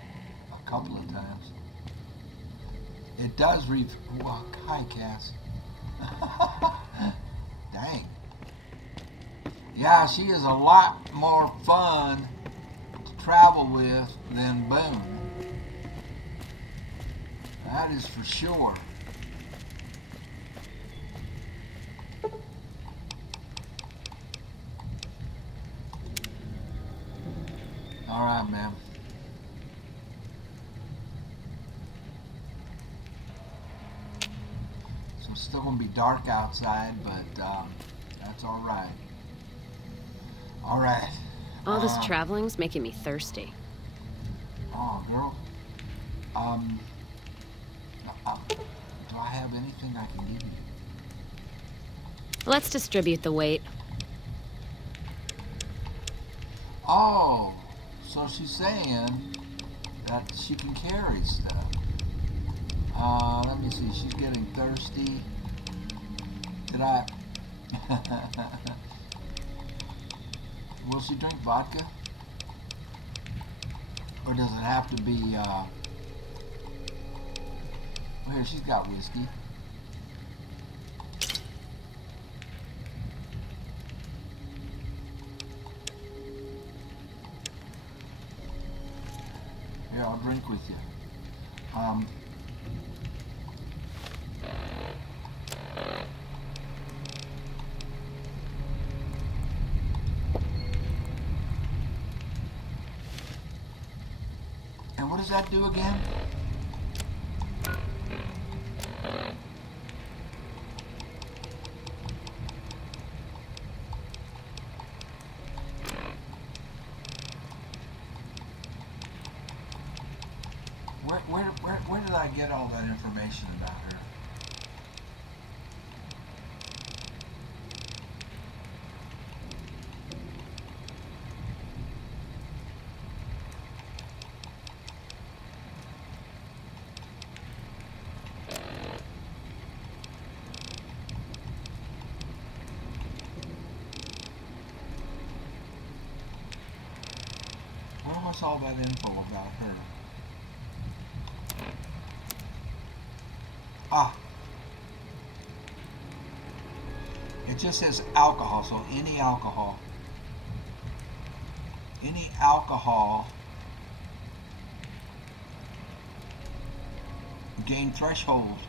a couple of times. It does well, hi, Cass. Dang. Yeah, she is a lot more fun to travel with than Boone. That is for sure. All right, man. So it's still gonna be dark outside, but that's all right. All right. All this traveling's making me thirsty. Oh, girl. Do I have anything I can give you? Let's distribute the weight. Oh, so she's saying that she can carry stuff. Let me see. She's getting thirsty. Did I? Will she drink vodka? Or does it have to be, well, here, she's got whiskey. Here, I'll drink with you. And what does that do again? Where did I get all that information about her? What's all that info about her? Ah. It just says alcohol, so any alcohol. Any alcohol. Gain threshold.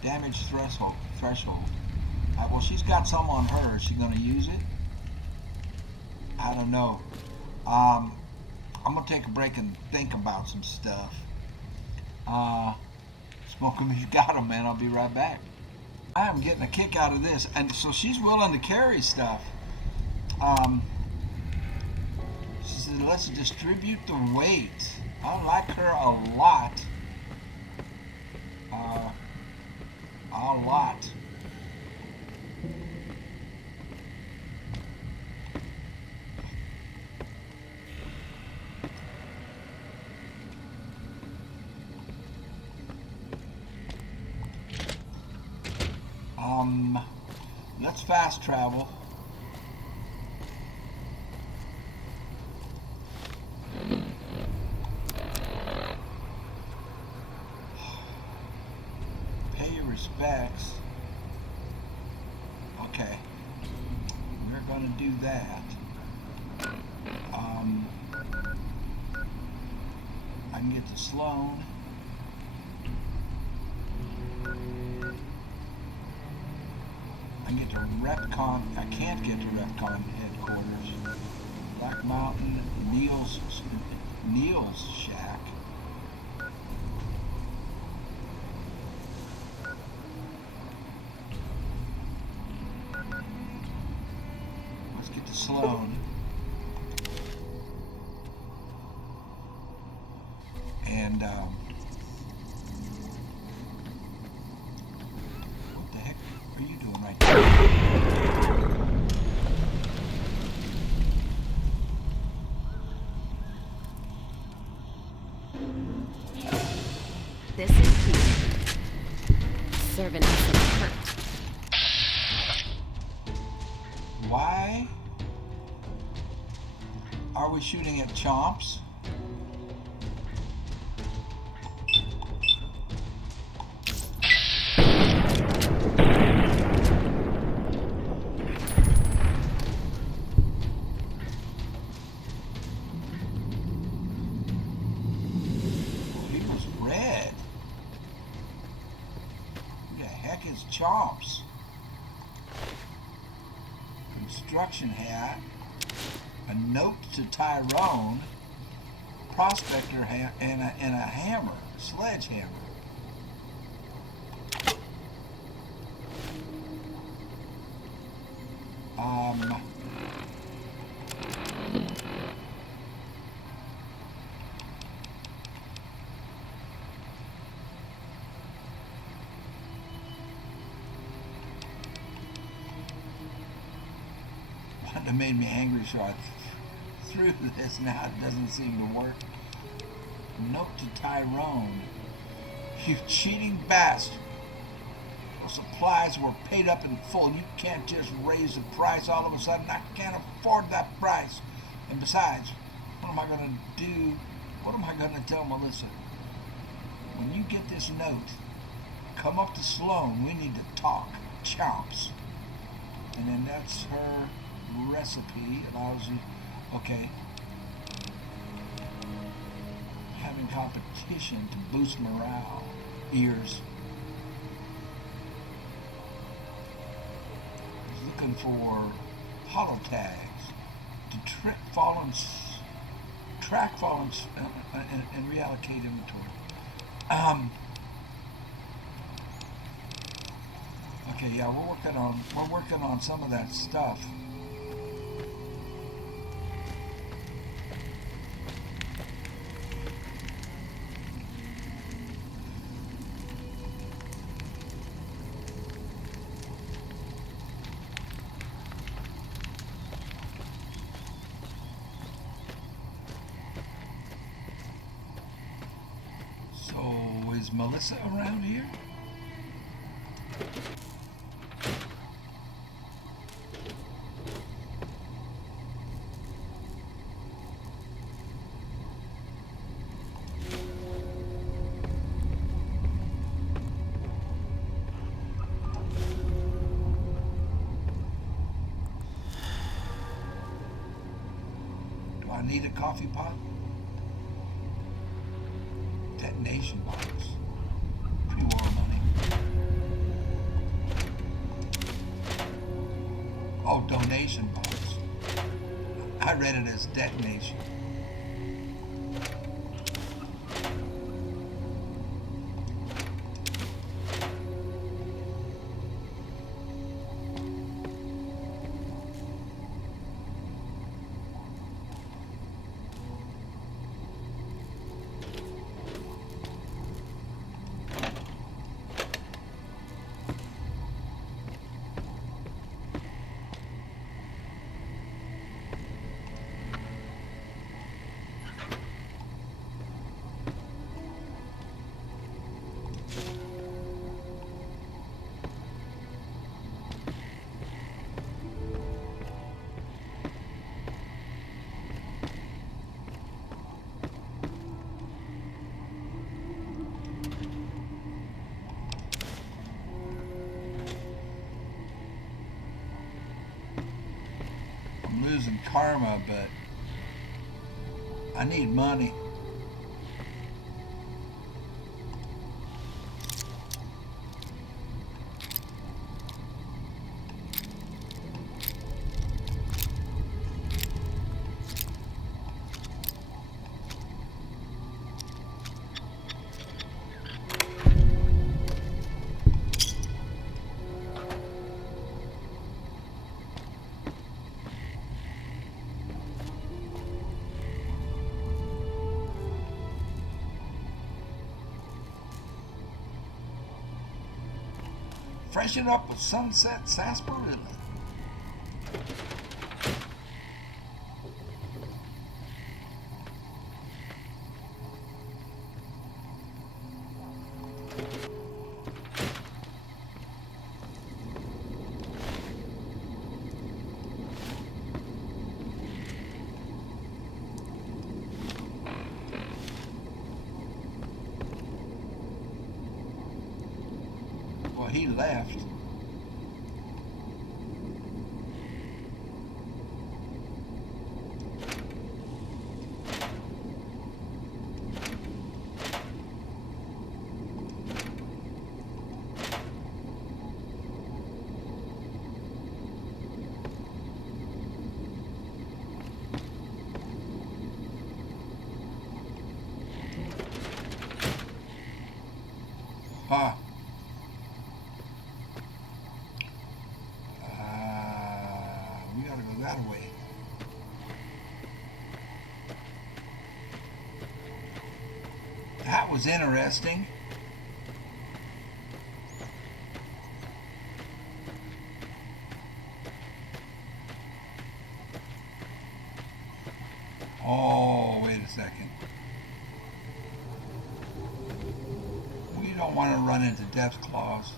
Damage threshold. Well, she's got some on her. Is she going to use it? I don't know. I'm going to take a break and think about some stuff. Smoke 'em if you got 'em, man. I'll be right back. I am getting a kick out of this. And so she's willing to carry stuff. She said, let's distribute the weight. I like her a lot. A lot. Let's fast travel. Pay your respects. Okay. We're gonna do that. I can get to Sloan. I can get to Repcon. I can't get to Repcon headquarters. Black Mountain, Neil's shack. Let's get to Sloan. And what the heck are you doing right there? This is Pete. Serving us some hurt. Why are we shooting at chomps? Chomps. Construction hat. A note to Tyrone. Prospector hat and a hammer. Sledgehammer. That made me angry, so I threw this. Now it doesn't seem to work. Note to Tyrone. You cheating bastard. The supplies were paid up in full. You can't just raise the price all of a sudden. I can't afford that price. And besides, what am I going to do? What am I going to tell Melissa? When you get this note, come up to Sloan. We need to talk. Chomps. And then that's her recipe. Allows you. Okay. Having competition to boost morale. Ears. He's looking for hollow tags to track Fallen's and reallocate inventory. Okay, yeah, we're working on some of that stuff. So, is Melissa around here? need a coffee pot. Detonation box. Pre-war money. Oh, donation box. I read it as detonation. I'm losing karma, but I need money. Freshen up with sunset sarsaparilla. Well, he left. Ah. We gotta go that way. That was interesting. Oh, wait a second. We don't want to run into death claws.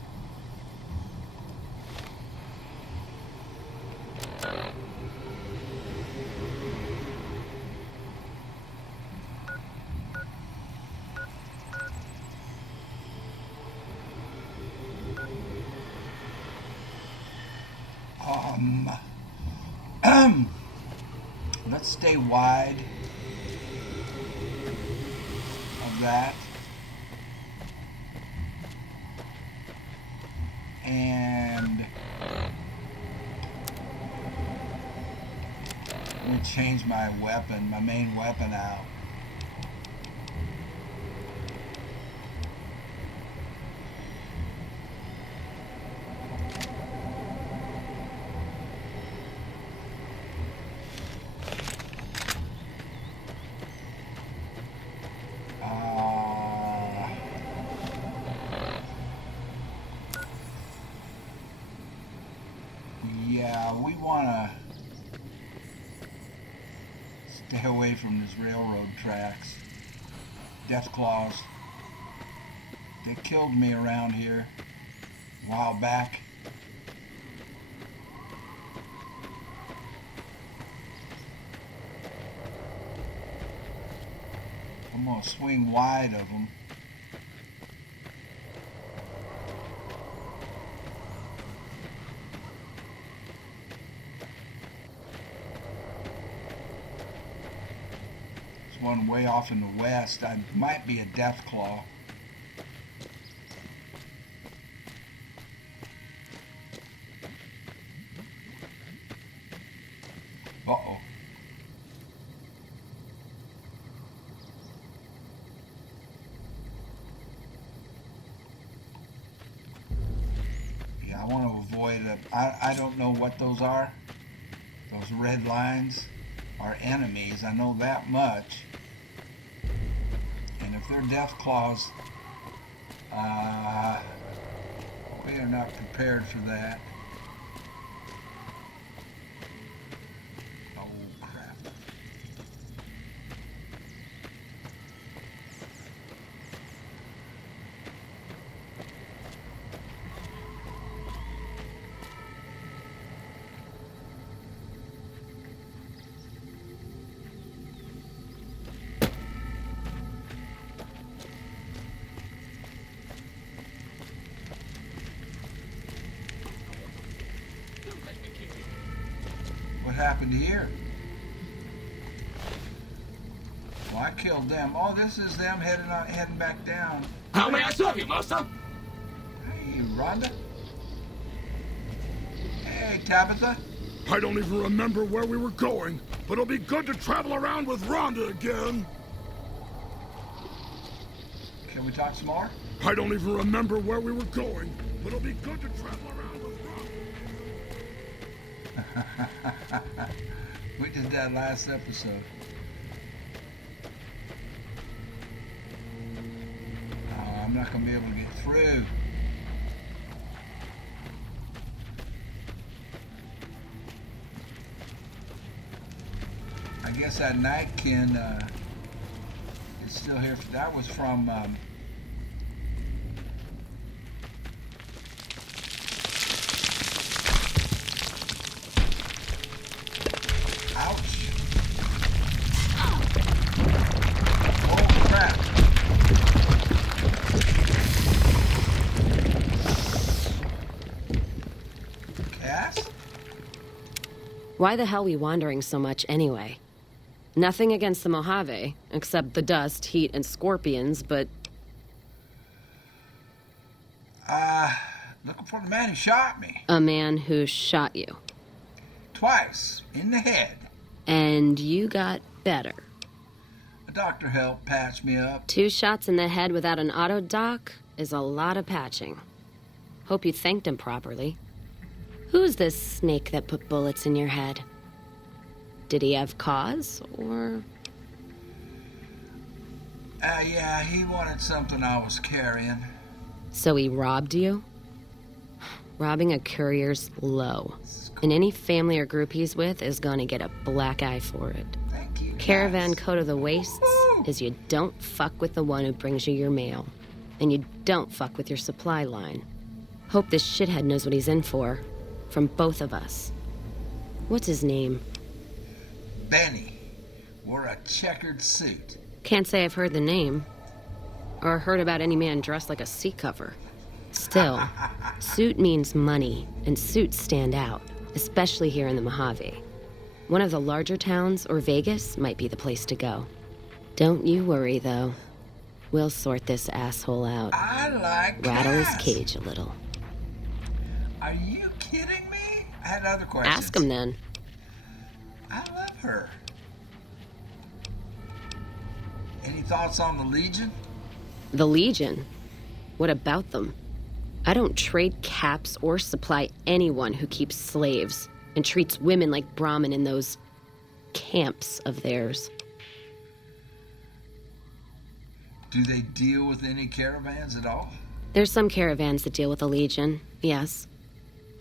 Let's stay wide of that. And let me change my weapon, my main weapon out. Yeah, we want to stay away from these railroad tracks. Death claws. They killed me around here a while back. I'm going to swing wide of them. one way off in the west. I might be a death claw. Uh-oh. Yeah, I want to avoid it. I don't know what those are. Those red lines are enemies. I know that much. And if they're death claws, we are not prepared for that. Oh, crap. What happened here? Well, I killed them. Oh, this is them heading back down. How may I serve you, master? Hey, Rhonda. Hey, Tabitha. I don't even remember where we were going, but it'll be good to travel around with Rhonda again. Can we talk some more? I don't even remember where we were going, but it'll be good to travel around with Rhonda. We did that last episode. Oh, I'm not going to be able to get through. I guess that Nightkin is still here. That was from ouch. Oh, crap. Cass? Why the hell we wandering so much anyway? Nothing against the Mojave, except the dust, heat, and scorpions, but... Looking for the man who shot me. A man who shot you. Twice. In the head. And you got better. The doctor helped patch me up. 2 shots in the head without an auto doc is a lot of patching. Hope you thanked him properly. Who's this snake that put bullets in your head? Did he have cause, or...? Yeah, he wanted something I was carrying. So he robbed you? Robbing a courier's low. And any family or group he's with is gonna get a black eye for it. Thank you. Caravan Cass. code of the wastes is you don't fuck with the one who brings you your mail. And you don't fuck with your supply line. Hope this shithead knows what he's in for. From both of us. What's his name? Benny wore a checkered suit. Can't say I've heard the name. Or heard about any man dressed like a seat cover. Still, suit means money, and suits stand out, especially here in the Mojave. One of the larger towns or Vegas might be the place to go. Don't you worry, though. We'll sort this asshole out. I like Rattle his Cass. cage a little. Are you kidding me? I had other questions. Ask him then. I love her. Any thoughts on the Legion? The Legion? What about them? I don't trade caps or supply anyone who keeps slaves and treats women like Brahmin in those camps of theirs. Do they deal with any caravans at all? There's some caravans that deal with the Legion, yes.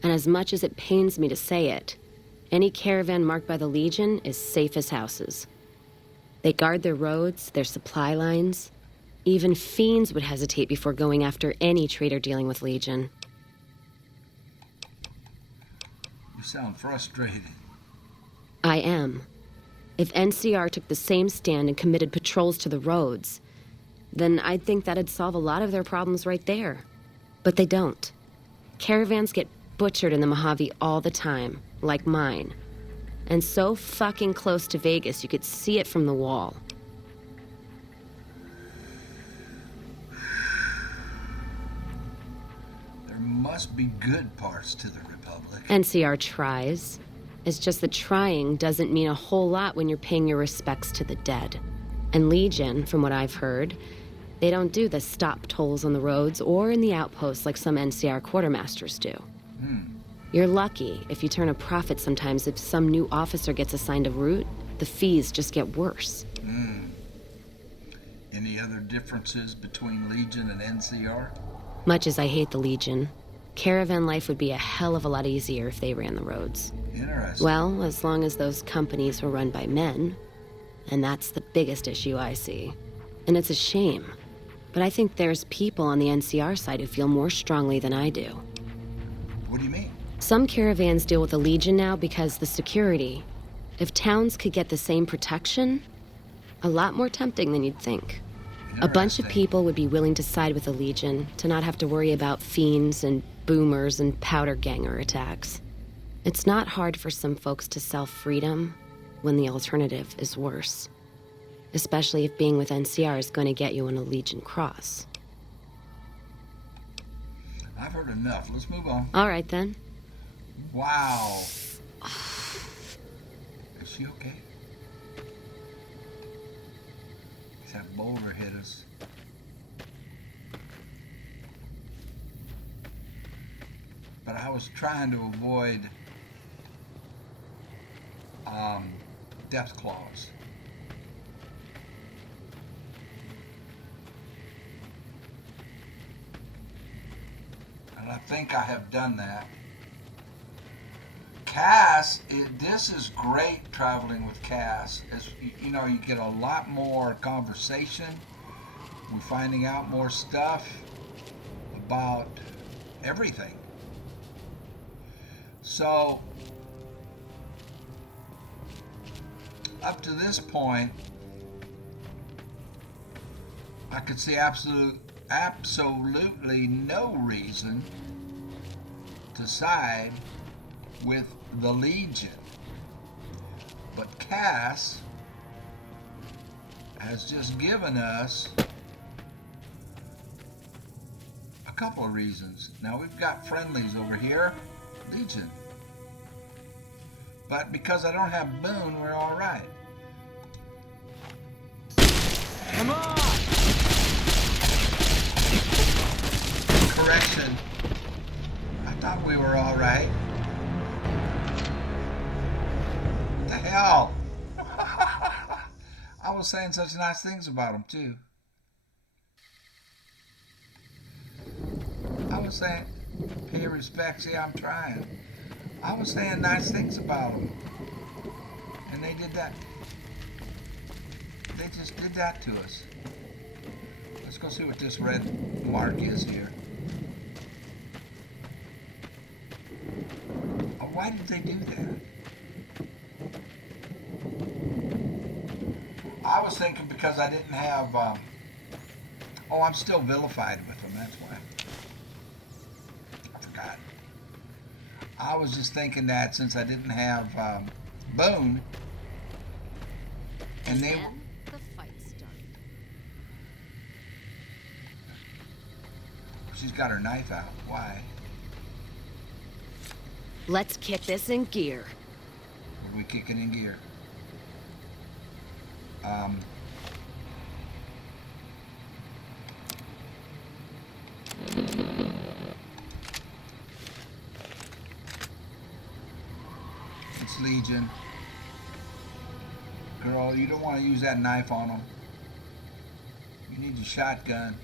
And as much as it pains me to say it, any caravan marked by the Legion is safe as houses. They guard their roads, their supply lines. Even fiends would hesitate before going after any trader dealing with Legion. You sound frustrated. I am. If NCR took the same stand and committed patrols to the roads, then I'd think that'd solve a lot of their problems right there. But they don't. Caravans get butchered in the Mojave all the time, like mine. And so fucking close to Vegas you could see it from the wall. must be good parts to the Republic. NCR tries. It's just that trying doesn't mean a whole lot when you're paying your respects to the dead. And Legion, from what I've heard, they don't do the stop tolls on the roads or in the outposts like some NCR quartermasters do. You're lucky if you turn a profit sometimes. If some new officer gets assigned a route, the fees just get worse. Any other differences between Legion and NCR? Much as I hate the Legion, caravan life would be a hell of a lot easier if they ran the roads. Interesting. Well, as long as those companies were run by men. And that's the biggest issue I see. And it's a shame. But I think there's people on the NCR side who feel more strongly than I do. What do you mean? Some caravans deal with the Legion now because the security. If towns could get the same protection, a lot more tempting than you'd think. A bunch of people would be willing to side with the Legion to not have to worry about fiends and boomers and powder ganger attacks. It's not hard for some folks to sell freedom when the alternative is worse. Especially if being with NCR is going to get you on a Legion cross. I've heard enough. Let's move on. All right, then. Wow. Is she okay? That boulder hit us. But I was trying to avoid death claws. And I think I have done that. Cass, this is great traveling with Cass. You know, you get a lot more conversation. We're finding out more stuff about everything. So, up to this point, I could see absolutely no reason to side with the Legion. But Cass has just given us a couple of reasons. Now we've got friendlies over here, Legion. But because I don't have Boone, we're all right. Come on! Correction. I thought we were all right. What the hell? I was saying such nice things about him, too. I was saying, pay respects, yeah, I'm trying. I was saying nice things about him. And they did that. They just did that to us. Let's go see what this red mark is here. Oh, why did they do that? I was thinking because I didn't have, oh, I'm still vilified with them, that's why. I forgot. I was just thinking that since I didn't have Boone, and they... Then the fight started. She's got her knife out. Why? Let's kick this in gear. What are we kicking in gear? It's Legion. Girl, you don't want to use that knife on them. You need your shotgun.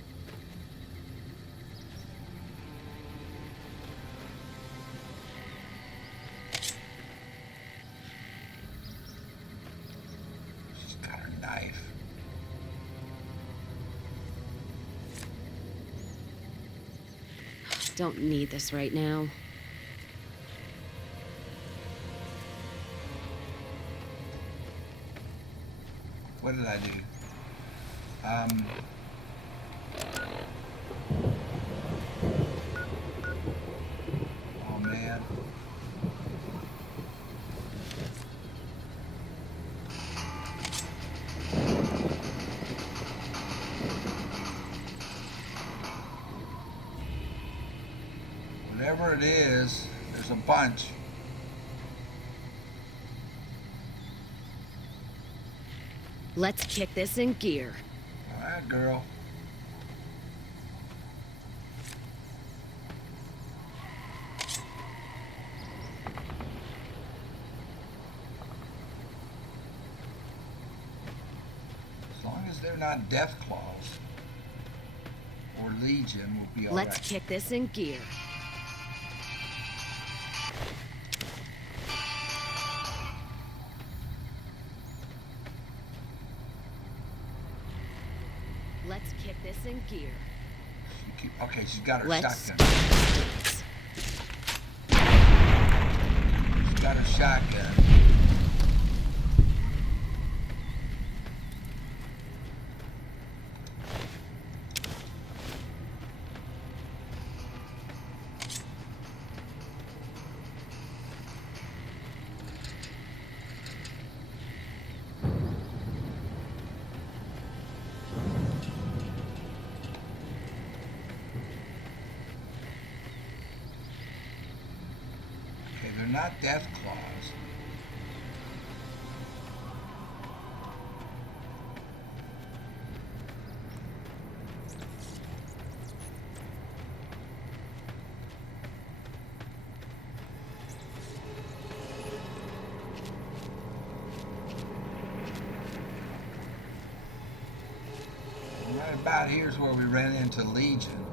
She's got her knife. Don't need this right now. What did I do? Oh man. Whatever it is, there's a bunch. Let's kick this in gear. All right, girl. As long as they're not Death Claws or Legion, we'll be all right. Let's kick this in gear. Let's kick this in gear. Okay, she's got her Let's shotgun. She's got her shotgun. They're not Death Claws. Right about here's where we ran into Legion.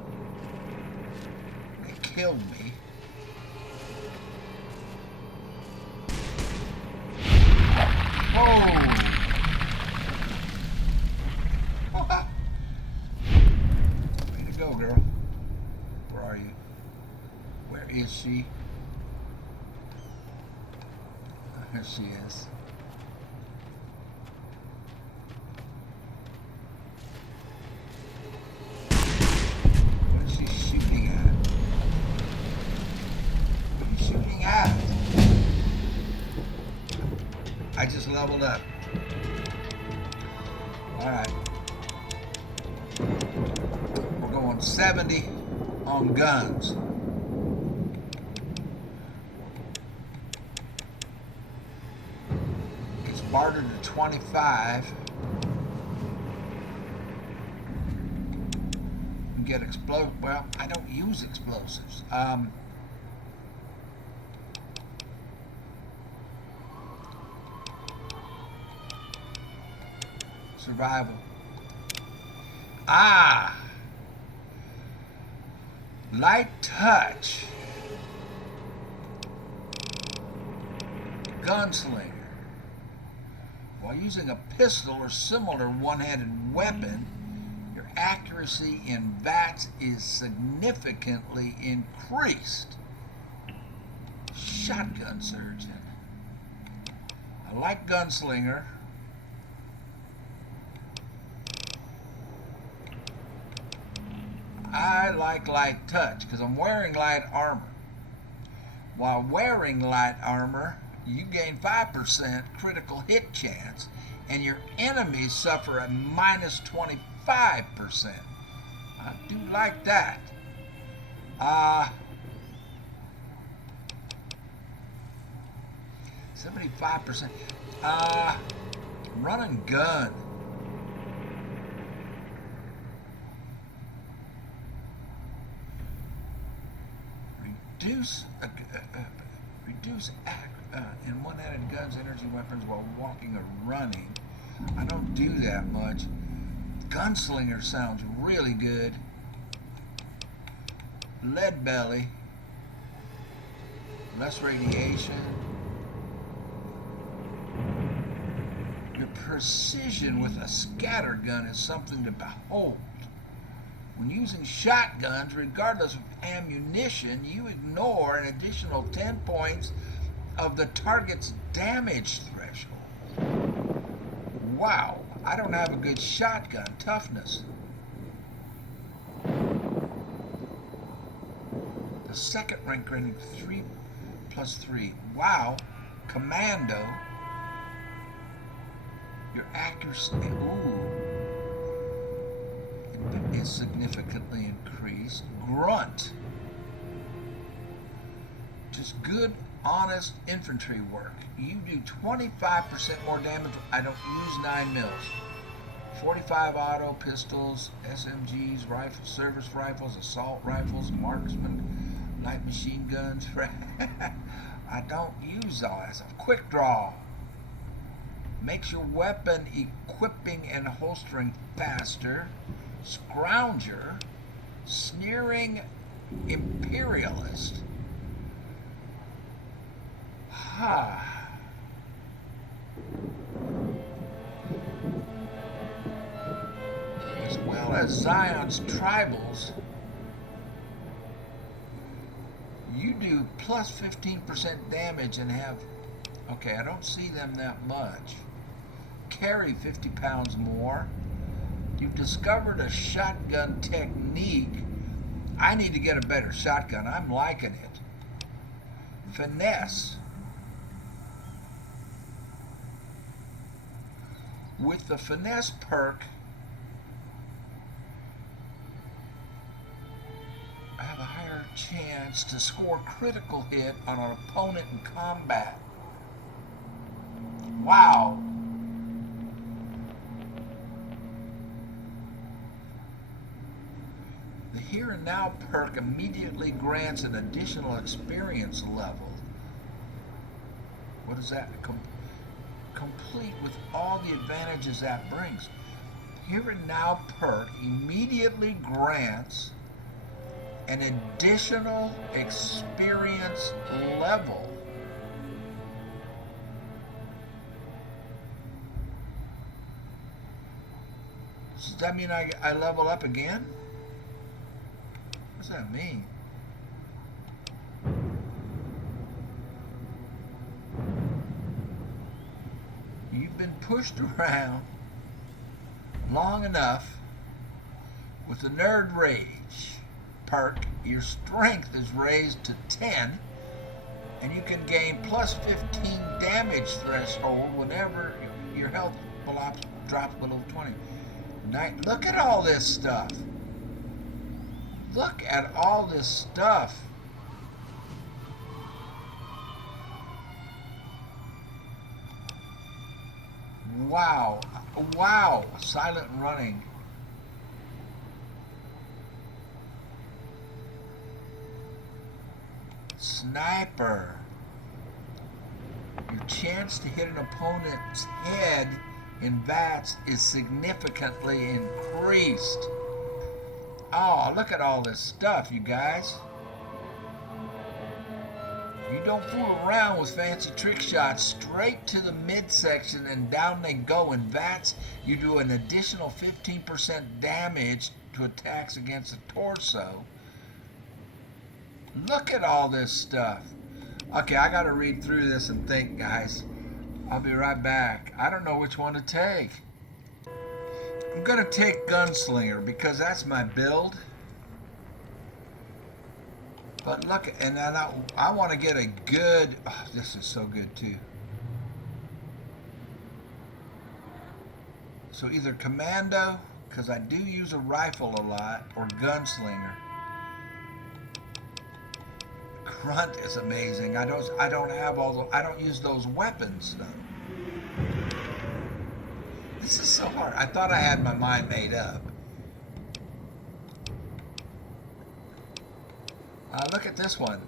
They killed me. Oh! Way to go, girl. Where are you? Where is she? Here she is. What is she shooting at? What are you shooting at? I just leveled up. Alright. We're going 70 on guns. It's bartered to 25. You get well, I don't use explosives. Survival. Light touch. Gunslinger. While using a pistol or similar one-handed weapon, your accuracy in VATS is significantly increased. Shotgun surgeon. I like Gunslinger. I like light touch because I'm wearing light armor. While wearing light armor, you gain 5% critical hit chance, and your enemies suffer a minus 25%. I do like that. 75%. Run and gun. Reduce in one-handed guns, energy weapons while walking or running. I don't do that much. Gunslinger sounds really good. Lead belly. Less radiation. Your precision with a scatter gun is something to behold. When using shotguns, regardless of ammunition, you ignore an additional 10 points of the target's damage threshold. Wow, I don't have a good shotgun toughness. The second rank rating 3+3. Wow, commando. Your accuracy, is significantly increased. Grunt. Just good, honest infantry work. You do 25% more damage. I don't use 9 mils. 45 auto pistols, SMGs, rifles, service rifles, assault rifles, marksman, light machine guns. I don't use all that stuff. Quick draw. Makes your weapon equipping and holstering faster. Scrounger. Sneering imperialist. Ha. As well as Zion's tribals, you do plus 15% damage and have, okay, I don't see them that much. Carry 50 pounds more. You've discovered a shotgun technique. I need to get a better shotgun. I'm liking it. Finesse. With the finesse perk, I have a higher chance to score critical hit on an opponent in combat. Wow. The Here and Now perk immediately grants an additional experience level. What is that? Complete with all the advantages that brings. Here and Now perk immediately grants an additional experience level. Does that mean I level up again? What does that mean? You've been pushed around long enough with the Nerd Rage perk. Your strength is raised to 10, and you can gain plus 15 damage threshold whenever your health drops below 20. Look at all this stuff. Look at all this stuff. Wow. Wow. Silent running. Sniper. Your chance to hit an opponent's head in VATS is significantly increased. Oh, look at all this stuff, you guys. You don't fool around with fancy trick shots. Straight to the midsection and down they go. In VATS, you do an additional 15% damage to attacks against the torso. Look at all this stuff. Okay, I gotta read through this and think, guys. I'll be right back. I don't know which one to take. I'm gonna take Gunslinger because that's my build. But look, and then I want to get a good, oh, this is so good too. So either Commando, because I do use a rifle a lot, or Gunslinger. Grunt is amazing. I don't have all the, I don't use those weapons though. This is so hard. I thought I had my mind made up. Look at this one.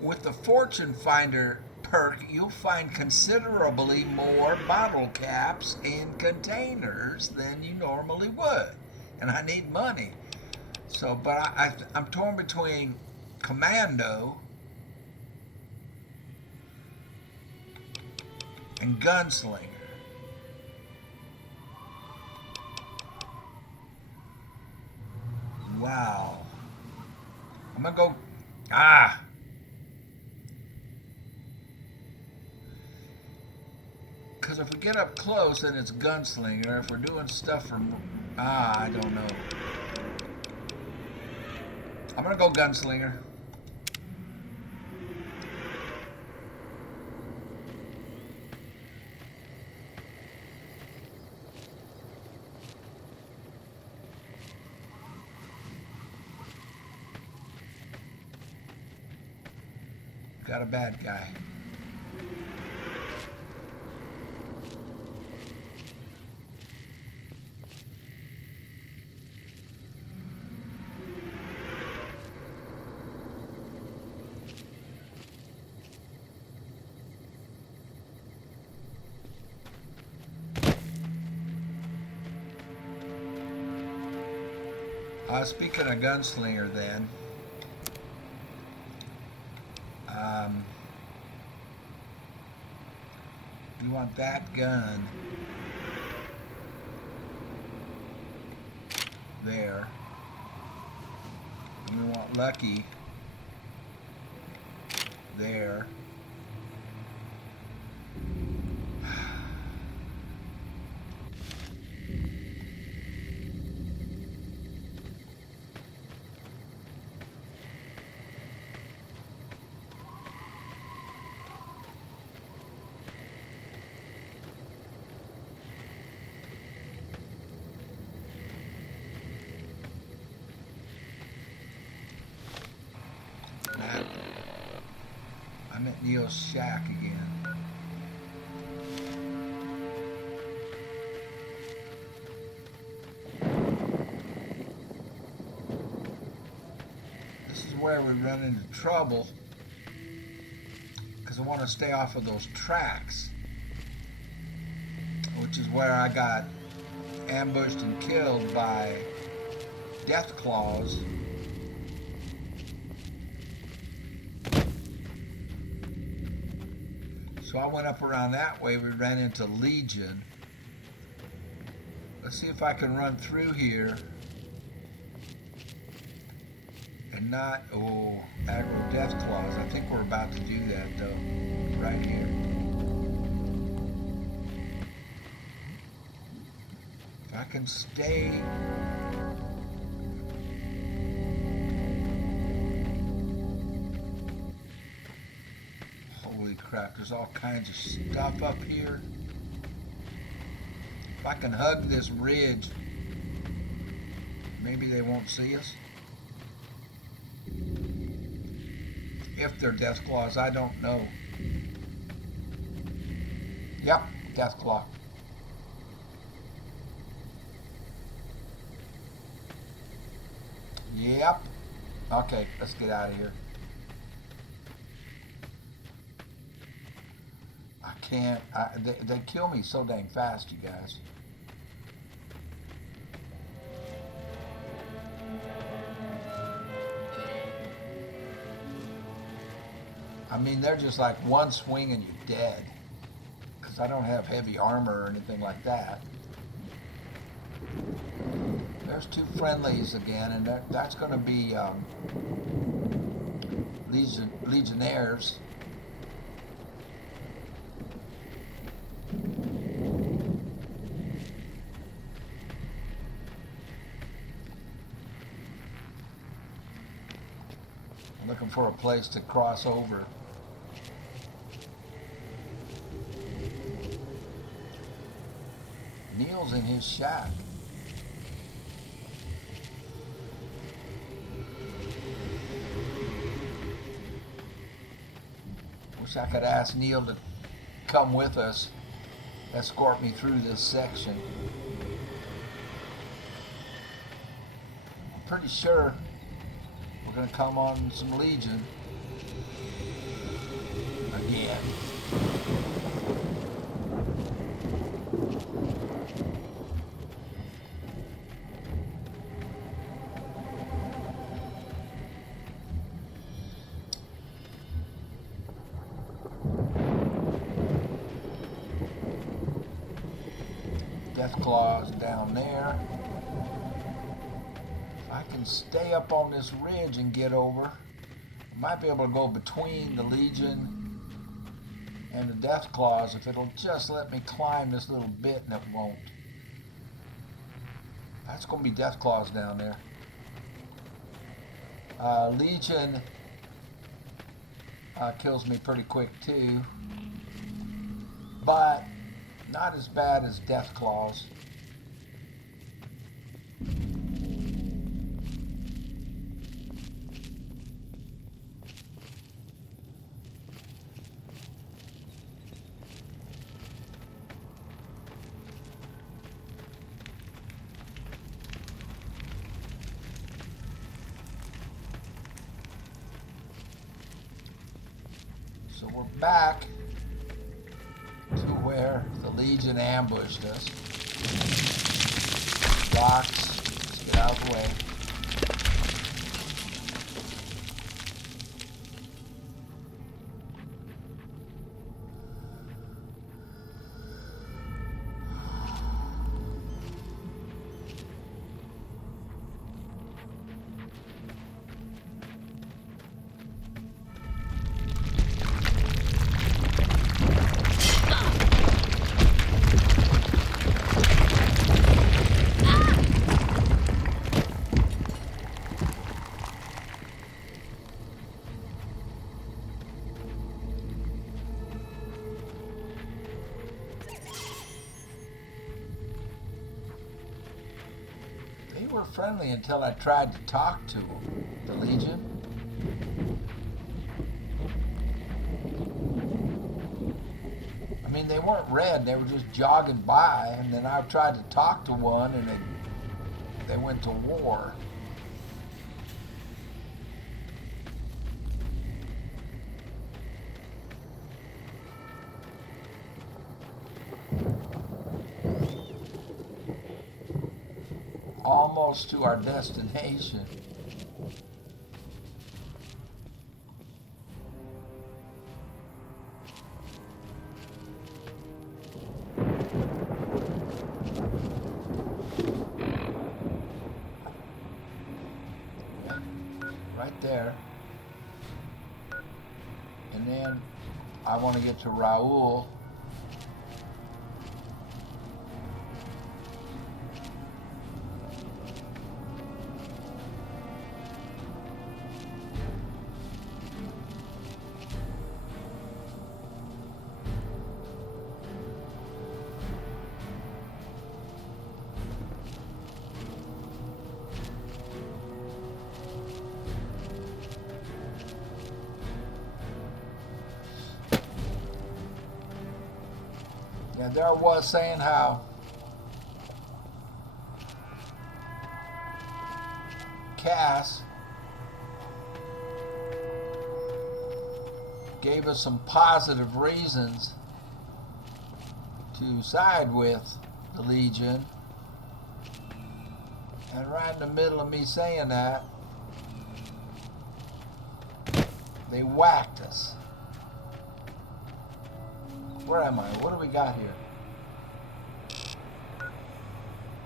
With the Fortune Finder perk, you'll find considerably more bottle caps in containers than you normally would. And I need money. So, but I'm torn between Commando and Gunslinger. Wow. I'm gonna go, because if we get up close, then it's Gunslinger. If we're doing stuff from, I don't know. I'm gonna go Gunslinger. got a bad guy. Speaking of gunslinger, then, you want that gun there. You want Lucky there. I'm at Neil's shack again. This is where we run into trouble because I want to stay off of those tracks, which is where I got ambushed and killed by death claws. So I went up around that way. We ran into Legion. Let's see if I can run through here and not, aggro death claws. I think we're about to do that though, right here. If I can stay. Holy crap, there's all kinds of stuff up here. If I can hug this ridge, maybe they won't see us. If they're death claws, I don't know. Yep, death claw. Yep. Okay, let's get out of here. I can't. They kill me so dang fast, you guys. I mean, they're just like one swing and you're dead. Because I don't have heavy armor or anything like that. There's two friendlies again, and that's going to be legionnaires. I'm looking for a place to cross over. Neil's in his shack. Wish I could ask Neil to come with us, escort me through this section. I'm pretty sure we're going to come on some Legion again. Death claws down there. If I can stay up on this ridge and get over, I might be able to go between the Legion and the death claws if it'll just let me climb this little bit, and it won't. That's going to be death claws down there. Legion kills me pretty quick too, but not as bad as death claws. So we're back to where the Legion ambushed us. Rocks, let's get out of the way. They were friendly until I tried to talk to them, the Legion. I mean, they weren't red, they were just jogging by, and then I tried to talk to one, and they went to war. Almost to our destination. Right there. And then I want to get to Raoul. Yeah, there I was saying how Cass gave us some positive reasons to side with the Legion, and right in the middle of me saying that, they whacked us. Where am I? What do we got here?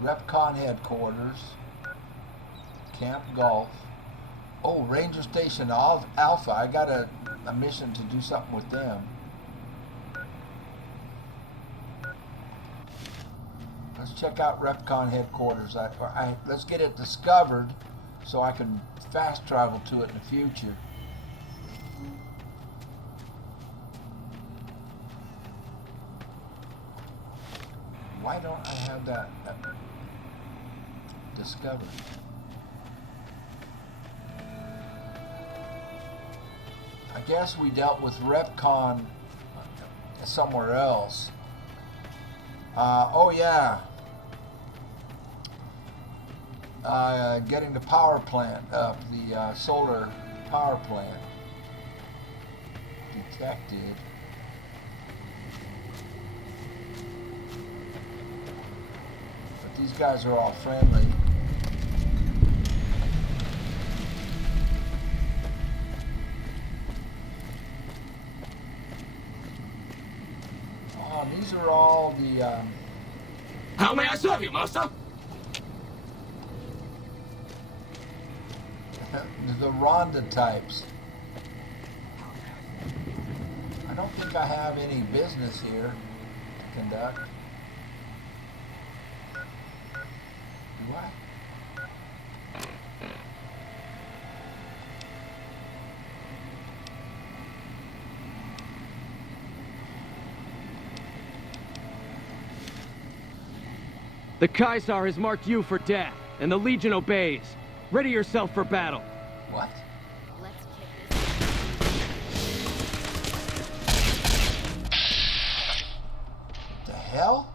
Repcon headquarters. Camp Gulf. Oh, Ranger Station Alpha. I got a mission to do something with them. Let's check out Repcon headquarters. Let's get it discovered so I can fast travel to it in the future. Why don't I have that discovered? I guess we dealt with Repcon somewhere else. Oh yeah. Getting the power plant up, the solar power plant detected. But these guys are all friendly. Oh, these are all the How may I serve you, master? the Rhonda types. I don't think I have any business here to conduct. Do I? The Kaisar has marked you for death, and the Legion obeys. Ready yourself for battle. What? Let's kick The hell?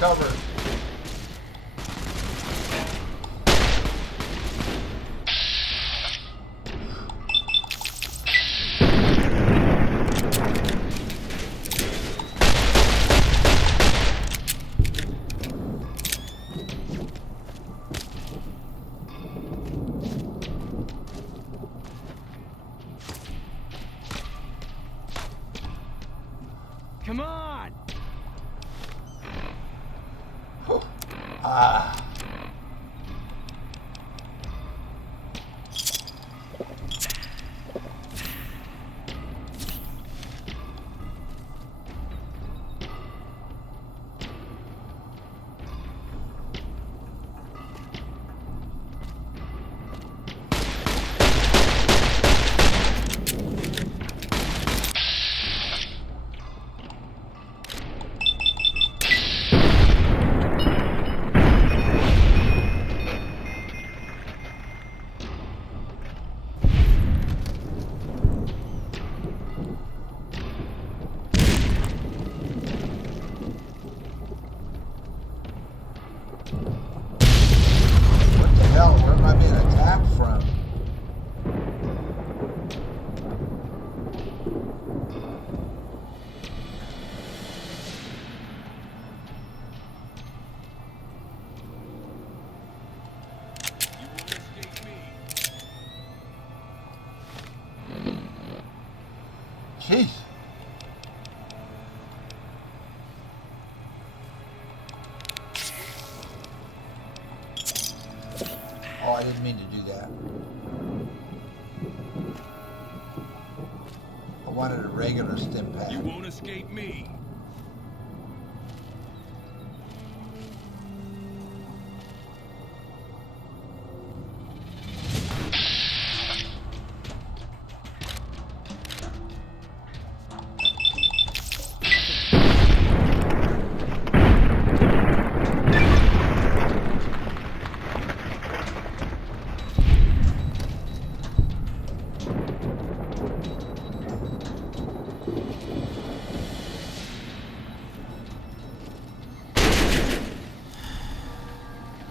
cover. Come on! Ah. What the hell? Where am I being attacked from? Jeez. Oh, I didn't mean to do that. I wanted a regular stim pad. You won't escape me.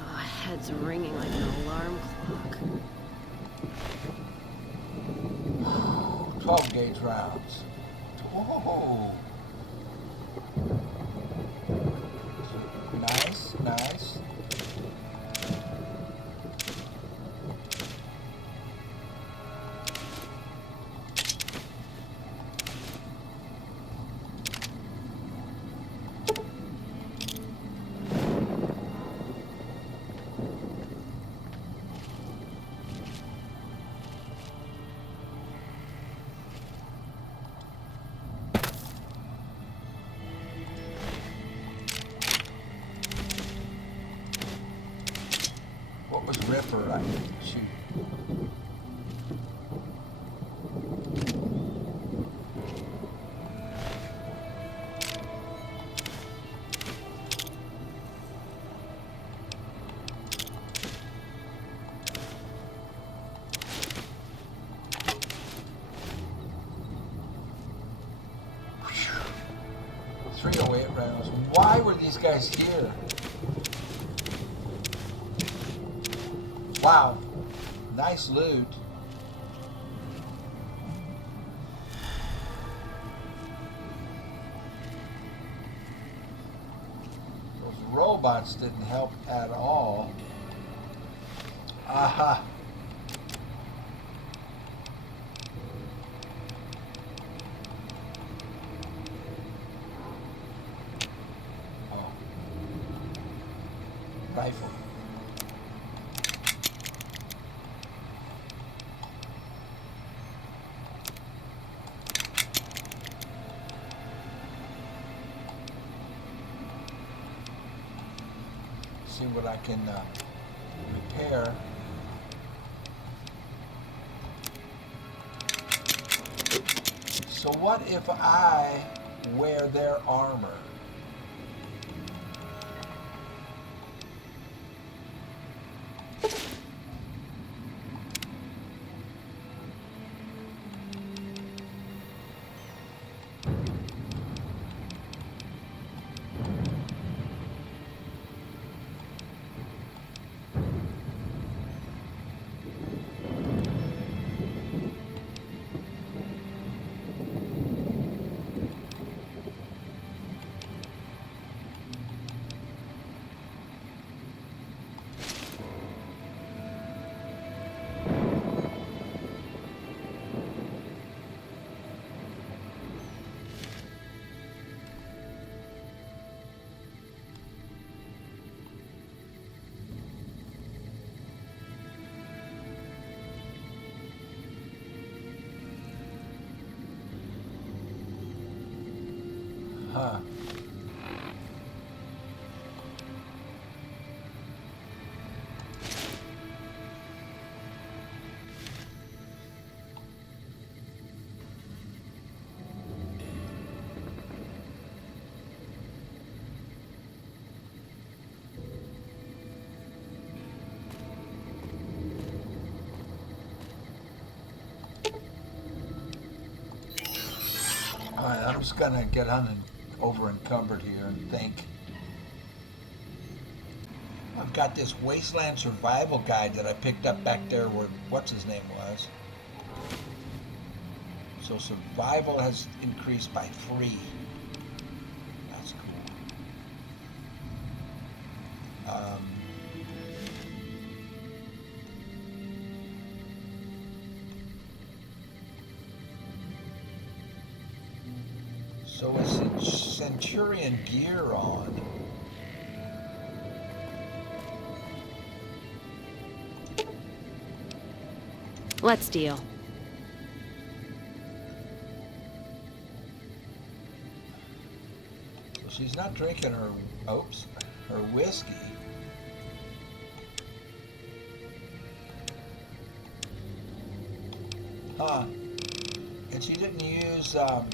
Oh, head's ringing like an alarm clock. 12 gauge rounds. Whoa. Nice, nice. What was Ripper? I didn't shoot. Whew. 308 rounds. Why were these guys here? Wow, nice loot. Those robots didn't help at all. Aha. Oh. Rifle. See what I can repair. So what if I wear their armor? Huh. All right, I'm just gonna get over encumbered here and think. I've got this Wasteland Survival Guide that I picked up back there where what's his name was. So survival has increased by 3. That's cool. So is Centurion gear on? Let's deal. So she's not drinking her whiskey. Huh. And she didn't use the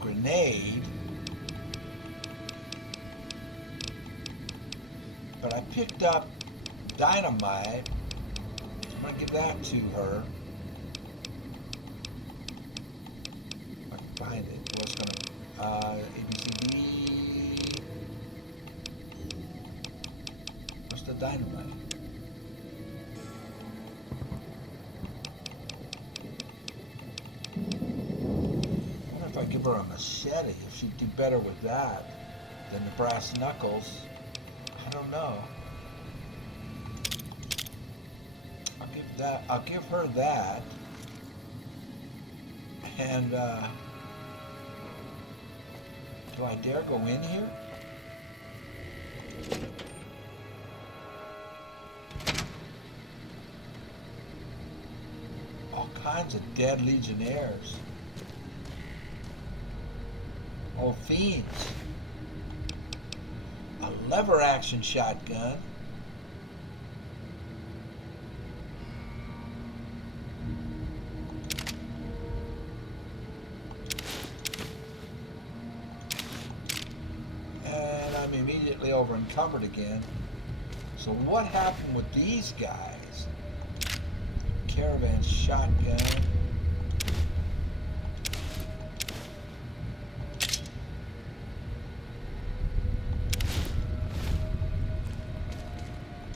grenade. But I picked up dynamite. I'm gonna give that to her. If I can find it. What's gonna ABCD. What's the dynamite? I wonder if I give her a machete, if she'd do better with that than the brass knuckles. I don't know. I'll give her that. And do I dare go in here? All kinds of dead legionnaires. Oh, fiends. A lever action shotgun. And I'm immediately over encumbered again. So what happened with these guys? Caravan shotgun.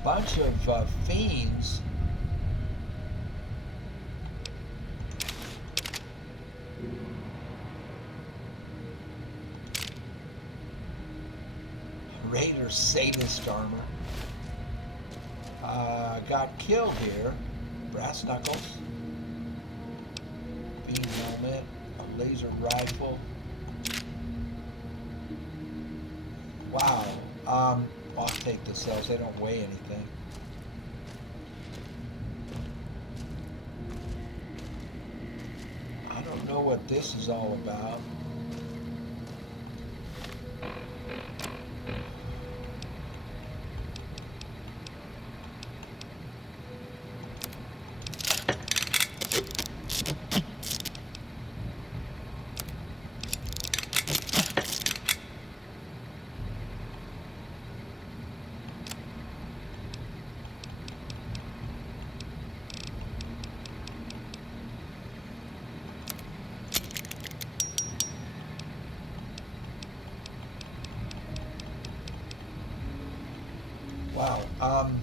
Bunch of fiends. Raider sadist armor. Got killed here. Brass knuckles. Fiend helmet. A laser rifle. Wow. I'll take the cells. They don't weigh anything. I don't know what this is all about. Wow. I'm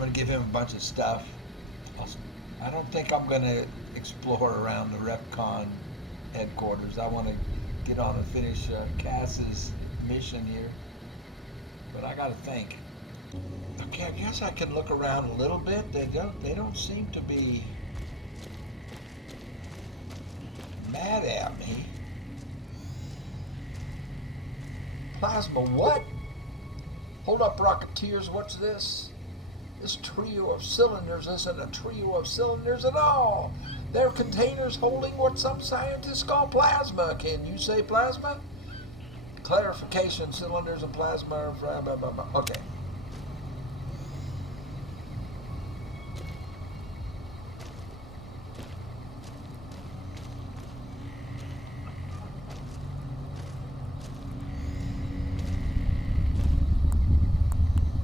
gonna give him a bunch of stuff. I don't think I'm gonna explore around the RepCon headquarters. I want to get on and finish Cass's mission here, but I gotta think. Okay, I guess I can look around a little bit. They don't seem to be mad at me. Plasma what? Hold up, Rocketeers, what's this? This trio of cylinders isn't a trio of cylinders at all. They're containers holding what some scientists call plasma. Can you say plasma? Clarification, cylinders and plasma. Blah, blah, blah, blah. Okay.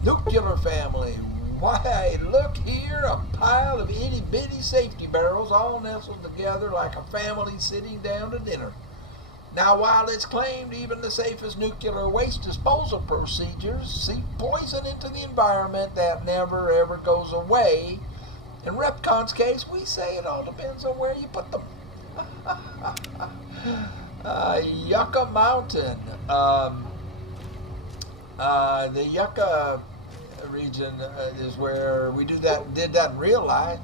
Nuclear family. Why, look here, a pile of itty-bitty safety barrels all nestled together like a family sitting down to dinner. Now, while it's claimed even the safest nuclear waste disposal procedures seep poison into the environment that never ever goes away, in Repcon's case, we say it all depends on where you put them. Yucca Mountain. The Yucca region is where we did that in real life.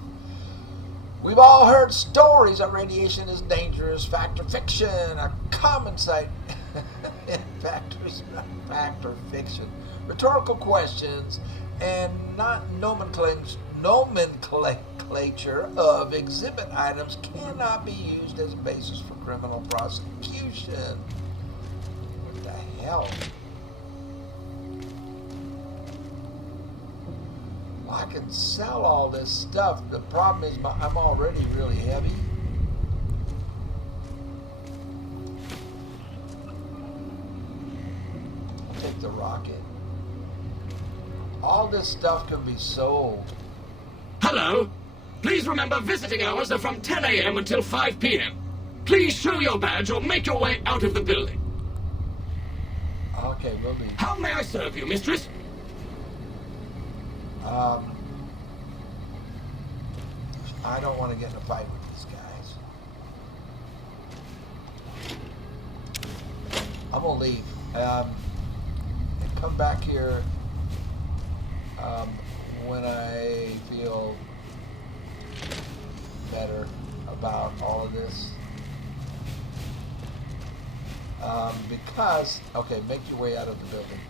We've all heard stories that radiation is dangerous, fact or fiction, a common sight in fact or fiction, rhetorical questions, and not nomenclature of exhibit items cannot be used as a basis for criminal prosecution. What the hell? I can sell all this stuff. The problem is I'm already really heavy. I'll take the rocket. All this stuff can be sold. Hello. Please remember visiting hours are from 10 a.m. until 5 p.m. Please show your badge or make your way out of the building. Okay, we'll leave. How may I serve you, mistress? I don't want to get in a fight with these guys. I'm gonna leave and come back here when I feel better about all of this. Because, okay, make your way out of the building.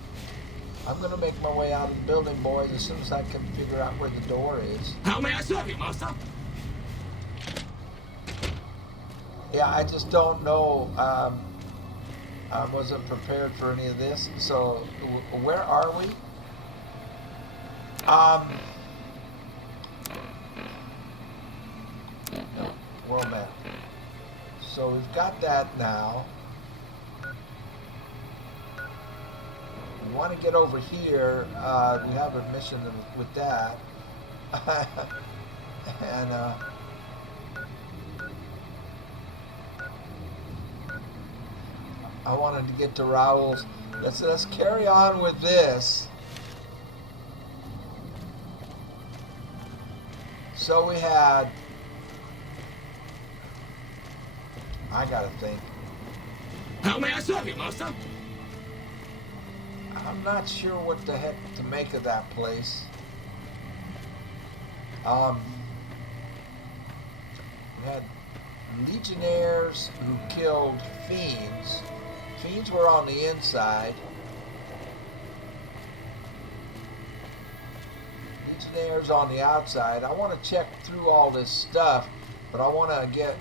I'm gonna make my way out of the building, boys, as soon as I can figure out where the door is. How may I serve you, master? Yeah, I just don't know. I wasn't prepared for any of this. So, where are we? No, world map. So we've got that now. We want to get over here. We have a mission with that. And I wanted to get to Raoul's. Let's carry on with this. So we had, I gotta think. How may I serve you, master? I'm not sure what the heck to make of that place. We had legionnaires who killed fiends. Fiends were on the inside. Legionnaires on the outside. I want to check through all this stuff, but I want to get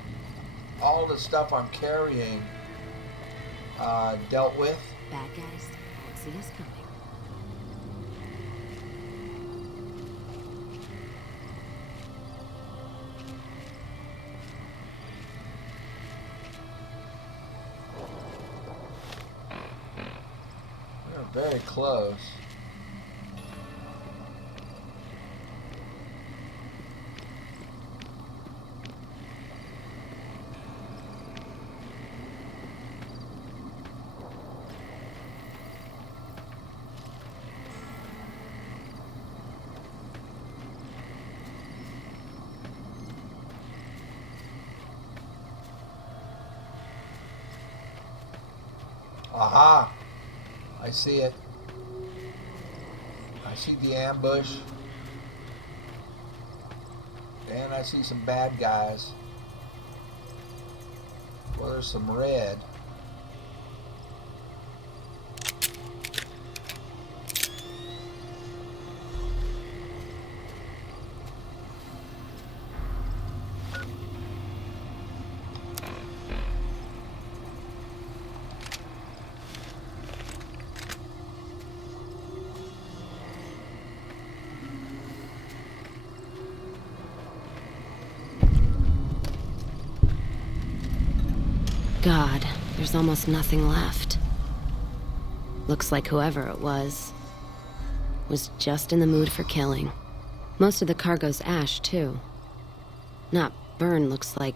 all the stuff I'm carrying dealt with. Bad guys won't see us coming. We're very close. Aha! I see it. I see the ambush. And I see some bad guys. Well, there's some red. God, there's almost nothing left. Looks like whoever it was just in the mood for killing. Most of the cargo's ash, too. Not burned, looks like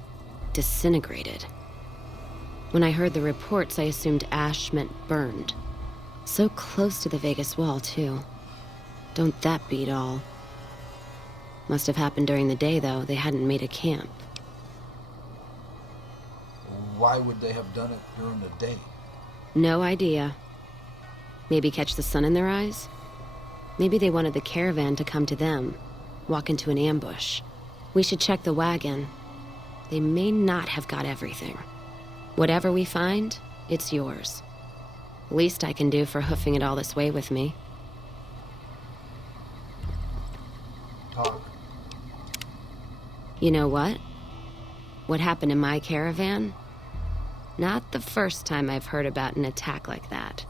disintegrated. When I heard the reports, I assumed ash meant burned. So close to the Vegas wall, too. Don't that beat all? Must have happened during the day, though. They hadn't made a camp. Why would they have done it during the day? No idea. Maybe catch the sun in their eyes? Maybe they wanted the caravan to come to them, walk into an ambush. We should check the wagon. They may not have got everything. Whatever we find, it's yours. Least I can do for hoofing it all this way with me. Talk. You know what? What happened in my caravan? Not the first time I've heard about an attack like that.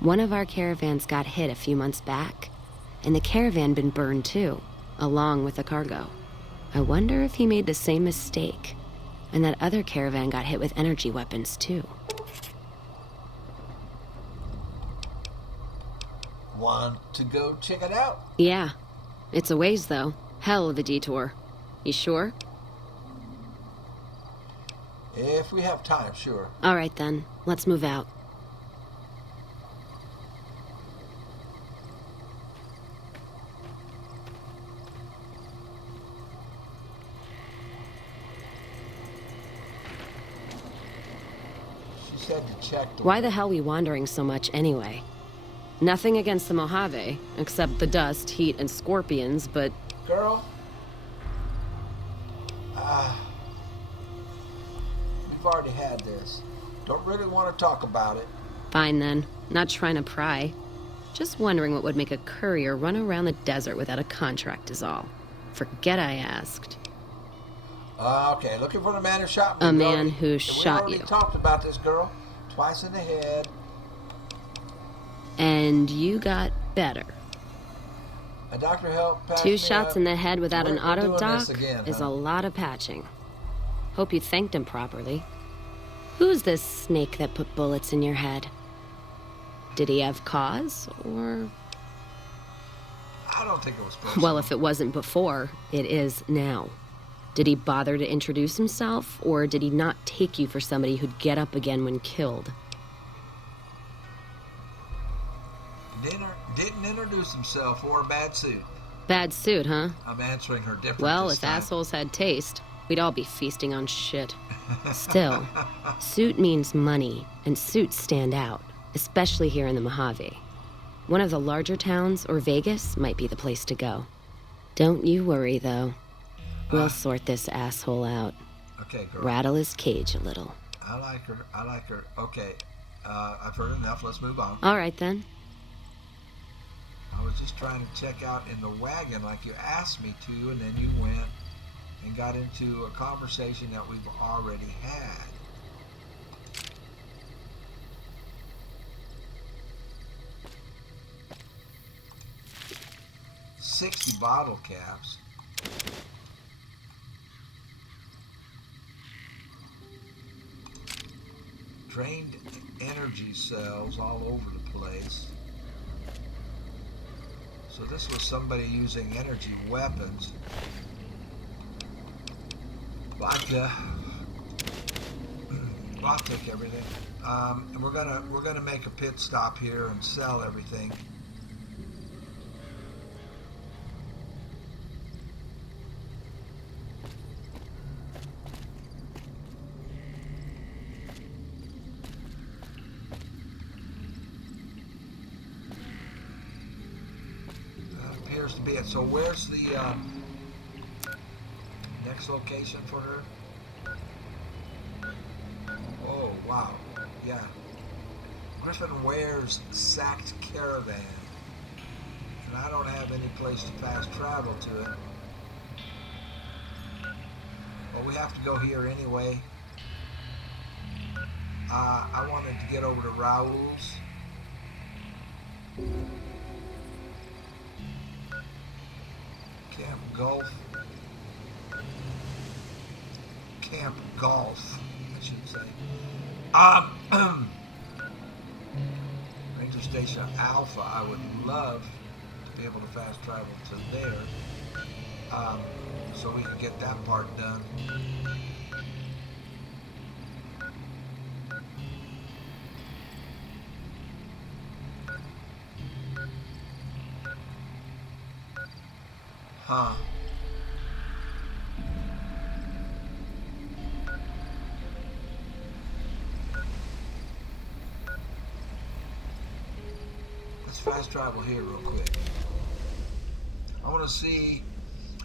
One of our caravans got hit a few months back, and the caravan been burned too, along with the cargo. I wonder if he made the same mistake, and that other caravan got hit with energy weapons too. Want to go check it out? Yeah. It's a ways, though. Hell of a detour. You sure? If we have time, sure. All right, then. Let's move out. She said to check the... Why the hell we wandering so much anyway? Nothing against the Mojave, except the dust, heat, and scorpions, but... Girl? We've already had this. Don't really want to talk about it. Fine then. Not trying to pry. Just wondering what would make a courier run around the desert without a contract is all. Forget I asked. Okay, looking for the man who shot me. A man who shot you. We already talked about this, girl. Twice in the head. And you got better. A doctor helped patch 2 me shots up. in the head without an We're doing auto this doc again, is huh? a lot of patching. Hope you thanked him properly. Who's this snake that put bullets in your head? Did he have cause, or... I don't think it was personal. Well, if it wasn't before, it is now. Did he bother to introduce himself, or did he not take you for somebody who'd get up again when killed? Didn't introduce himself, wore a bad suit. Bad suit, huh? I'm answering her different Well, this if time. assholes had taste, we'd all be feasting on shit. Still, suit means money, and suits stand out, especially here in the Mojave. One of the larger towns, or Vegas, might be the place to go. Don't you worry, though. We'll sort this asshole out. Okay, girl. Rattle his cage a little. I like her. Okay, I've heard enough. Let's move on. All right, then. I was just trying to check out in the wagon like you asked me to, and then you went and got into a conversation that we've already had. $60 bottle caps. Drained energy cells all over the place. So this was somebody using energy weapons. But I'll take everything. And we're gonna make a pit stop here and sell everything. Appears to be it. So where's the next location for her? Oh, wow. Yeah. Griffin Ware's sacked caravan. And I don't have any place to fast travel to it. Well, we have to go here anyway. I wanted to get over to Raoul's. Camp Golf. Camp Golf, I should say. Ranger Station Alpha. I would love to be able to fast travel to there, so we can get that part done. Huh. Let's fast travel here real quick. I want to see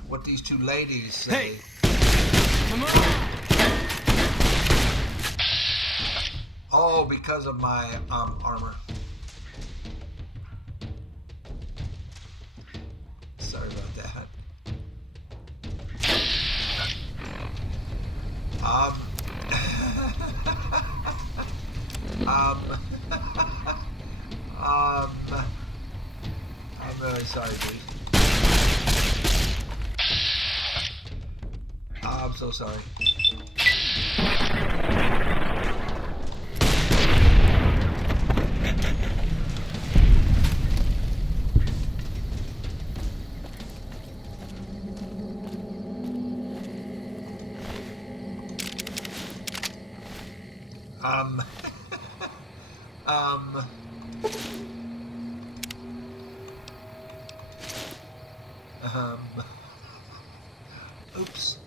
what these two ladies say. Hey! Come on! Oh, because of my armor. Sorry about that. I'm really sorry, dude. I'm so sorry. Um, oops.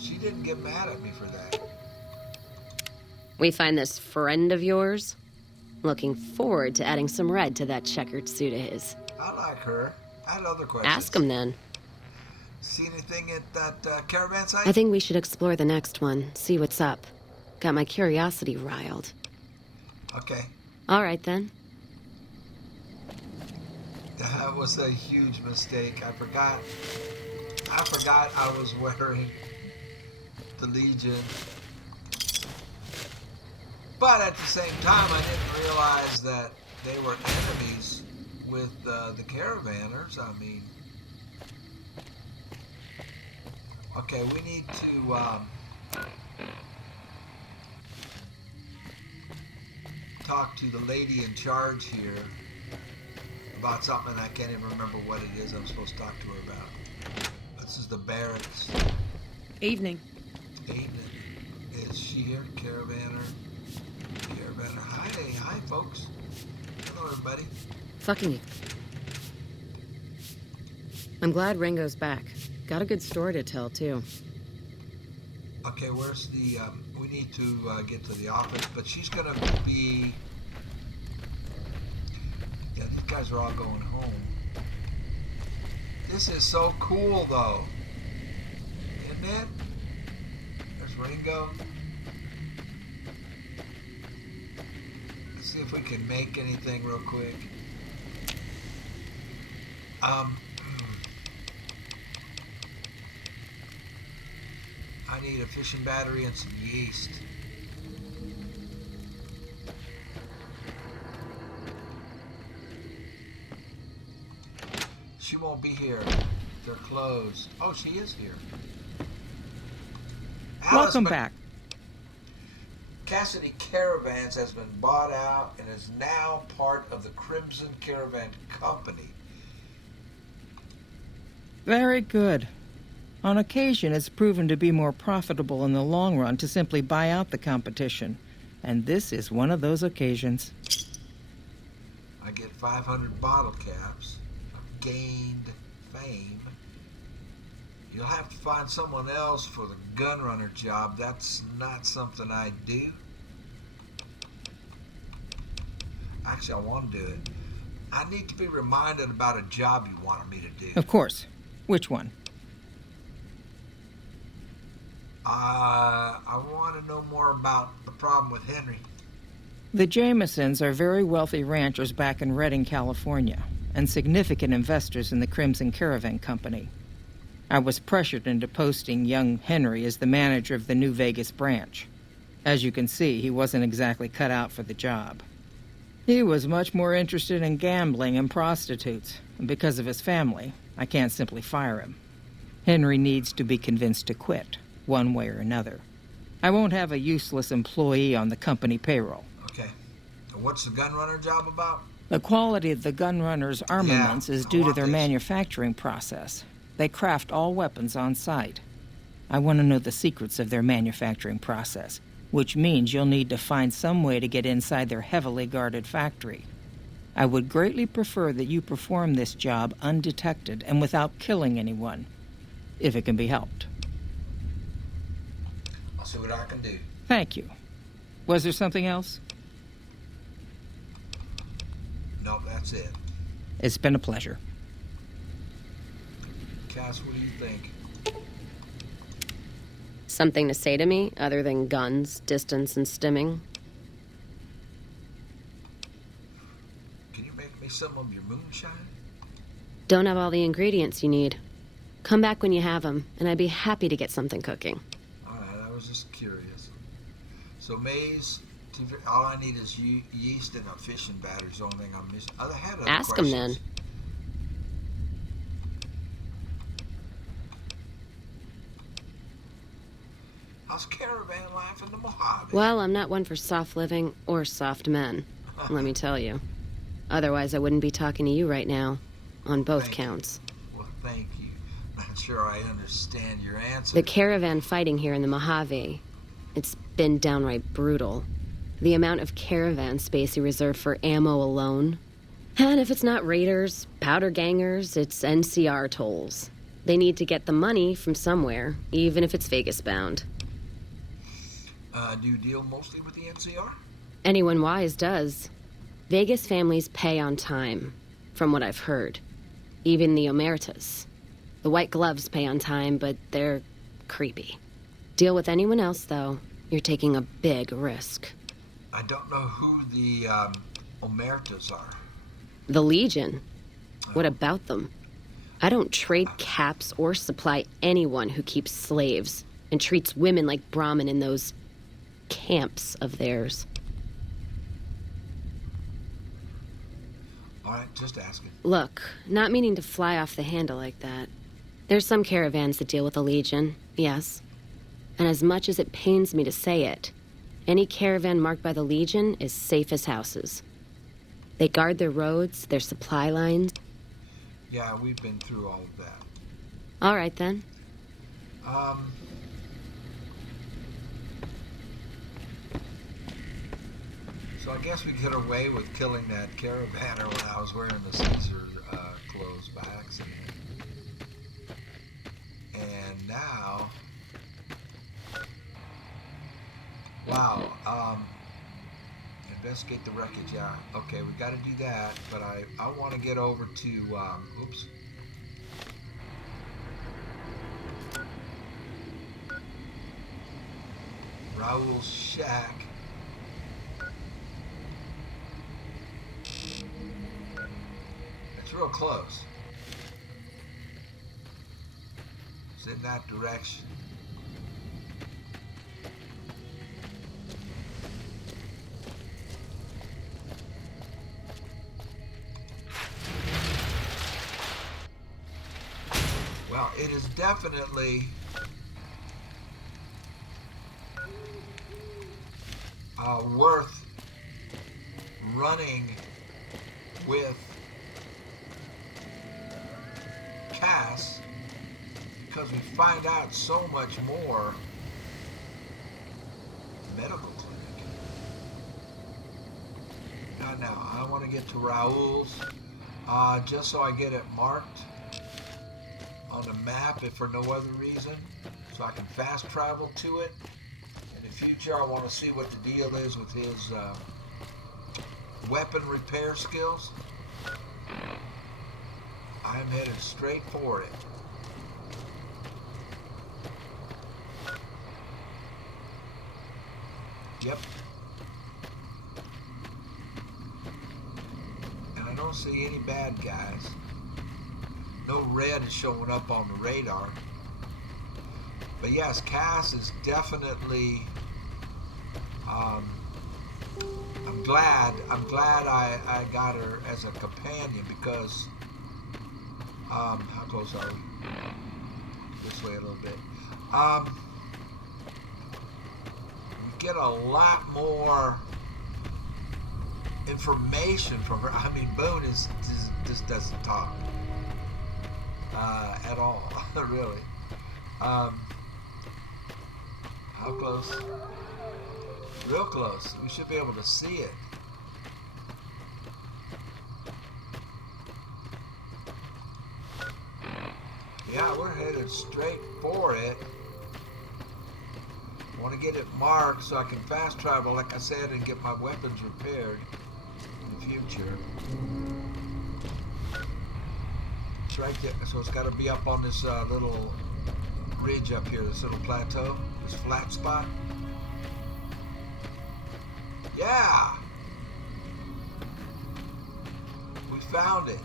She didn't get mad at me for that. We find this friend of yours? Looking forward to adding some red to that checkered suit of his. I like her. I had other questions. Ask him then. See anything at that caravan site? I think we should explore the next one, see what's up. Got my curiosity riled. Okay. All right then. That was a huge mistake. I forgot I was wearing the Legion. But at the same time, I didn't realize that they were enemies with the caravanners. I mean, okay, we need to talk to the lady in charge here about something. I can't even remember what it is I'm supposed to talk to her about. This is the barracks. Evening. Evening. Is she here? Caravaner. Hi folks. Hello everybody. Fucking. I'm glad Ringo's back. Got a good story to tell too. Okay, where's the, we need to get to the office, but she's gonna be, yeah, these guys are all going home. This is so cool though, isn't it? There's Ringo. Let's see if we can make anything real quick. I need a fishing battery and some yeast. She won't be here. They're closed. Oh, she is here. Welcome back. Cassidy Caravans has been bought out and is now part of the Crimson Caravan Company. Very good. On occasion, it's proven to be more profitable in the long run to simply buy out the competition. And this is one of those occasions. I get 500 bottle caps. I've gained fame. You'll have to find someone else for the gunrunner job. That's not something I do. Actually, I want to do it. I need to be reminded about a job you wanted me to do. Of course. Which one? I want to know more about the problem with Henry. The Jamesons are very wealthy ranchers back in Redding, California, and significant investors in the Crimson Caravan Company. I was pressured into posting young Henry as the manager of the New Vegas branch. As you can see, he wasn't exactly cut out for the job. He was much more interested in gambling and prostitutes, and because of his family, I can't simply fire him. Henry needs to be convinced to quit, one way or another. I won't have a useless employee on the company payroll. Okay. And what's the gunrunner job about? The quality of the gunrunners' armaments is due to their manufacturing process. They craft all weapons on site. I want to know the secrets of their manufacturing process, which means you'll need to find some way to get inside their heavily guarded factory. I would greatly prefer that you perform this job undetected and without killing anyone, if it can be helped. I'll see what I can do. Thank you. Was there something else? Nope, that's it. It's been a pleasure. Cass, what do you think? Something to say to me, other than guns, distance, and stimming? Can you make me some of your moonshine? Don't have all the ingredients you need. Come back when you have them, and I'd be happy to get something cooking. All right, I was just curious. So maize, all I need is yeast and a fishing batter is the only thing I'm missing. I had other Ask him then. How's caravan life in the Mojave? Well, I'm not one for soft living or soft men, let me tell you. Otherwise, I wouldn't be talking to you right now, on both counts. Well, thank you. Not sure I understand your answer. The caravan fighting here in the Mojave, it's been downright brutal. The amount of caravan space you reserve for ammo alone. And if it's not raiders, powder gangers, it's NCR tolls. They need to get the money from somewhere, even if it's Vegas bound. Do you deal mostly with the NCR? Anyone wise does. Vegas families pay on time, from what I've heard. Even the Omertas. The white gloves pay on time, but they're creepy. Deal with anyone else, though, you're taking a big risk. I don't know who the Omertas are. The Legion. What about them? I don't trade caps or supply anyone who keeps slaves and treats women like Brahmin in those camps of theirs. All right, just asking. Look, not meaning to fly off the handle like that. There's some caravans that deal with the Legion, yes. And as much as it pains me to say it, any caravan marked by the Legion is safe as houses. They guard their roads, their supply lines. Yeah, we've been through all of that. All right, then. So I guess we get away with killing that caravaner when I was wearing the Caesar clothes by accident. And now... Wow, investigate the wreckage, yeah. Okay, we got to do that, but I want to get over to, oops. Raoul's shack. It's real close. It's in that direction. Well, it is definitely worth running with Cass because we find out so much more. Medical clinic. Now, I want to get to Raoul's just so I get it marked on the map if for no other reason, so I can fast travel to it. In the future, I want to see what the deal is with his weapon repair skills. I am headed straight for it. Yep. And I don't see any bad guys. No red is showing up on the radar. But yes, Cass is definitely, I'm glad I got her as a companion because, how close are we? this way a little bit. We get a lot more information from her. I mean, Boone just doesn't talk at all, really. How close? Real close. We should be able to see it. Yeah, we're headed straight for it. I want to get it marked so I can fast travel, like I said, and get my weapons repaired in the future. It's right there. So it's got to be up on this little ridge up here, this little plateau, this flat spot. Yeah! We found it.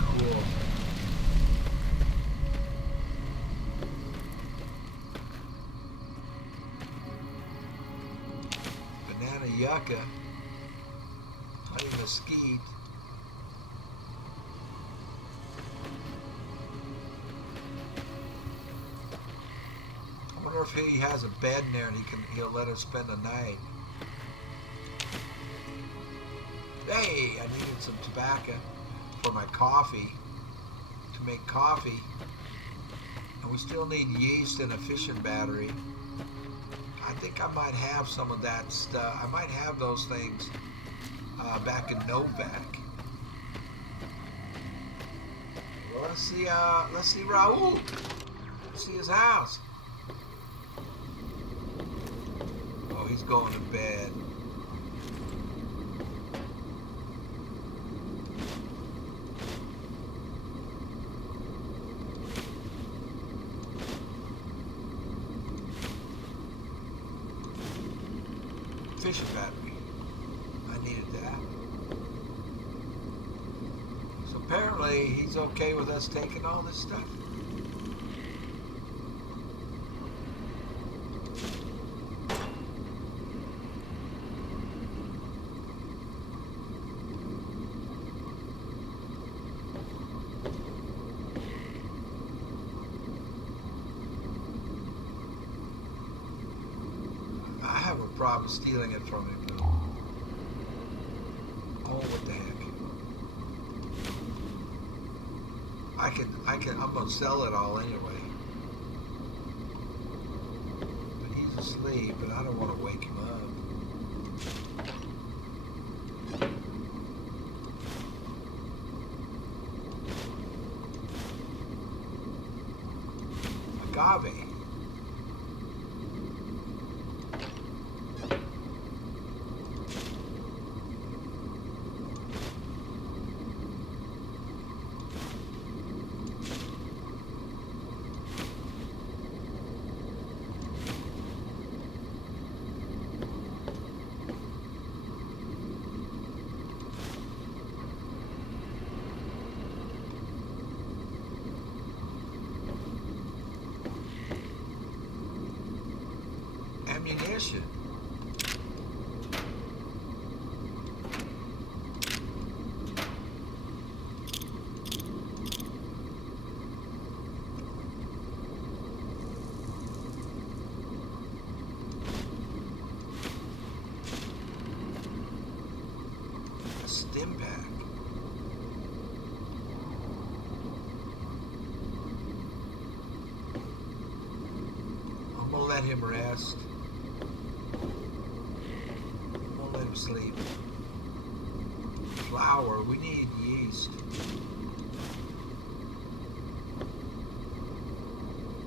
Cool. Banana yucca. Honey mesquite. I wonder if he has a bed in there and he'll let us spend the night. Hey, I needed some tobacco for my coffee, to make coffee. And we still need yeast and a fishing battery. I think I might have some of that stuff. I might have those things back in Novak. Well, let's see Raul. Let's see his house. Oh, he's going to bed. Fishing battery. I needed that. So apparently he's okay with us taking all this stuff. I have a problem stealing it from him, though. Oh, what the heck. I'm gonna sell it all anyway. But he's asleep, and I don't want to wake him up. Agave. Ammunition. A stim pack. I'm gonna let him rest. Let him sleep. Flour, we need yeast.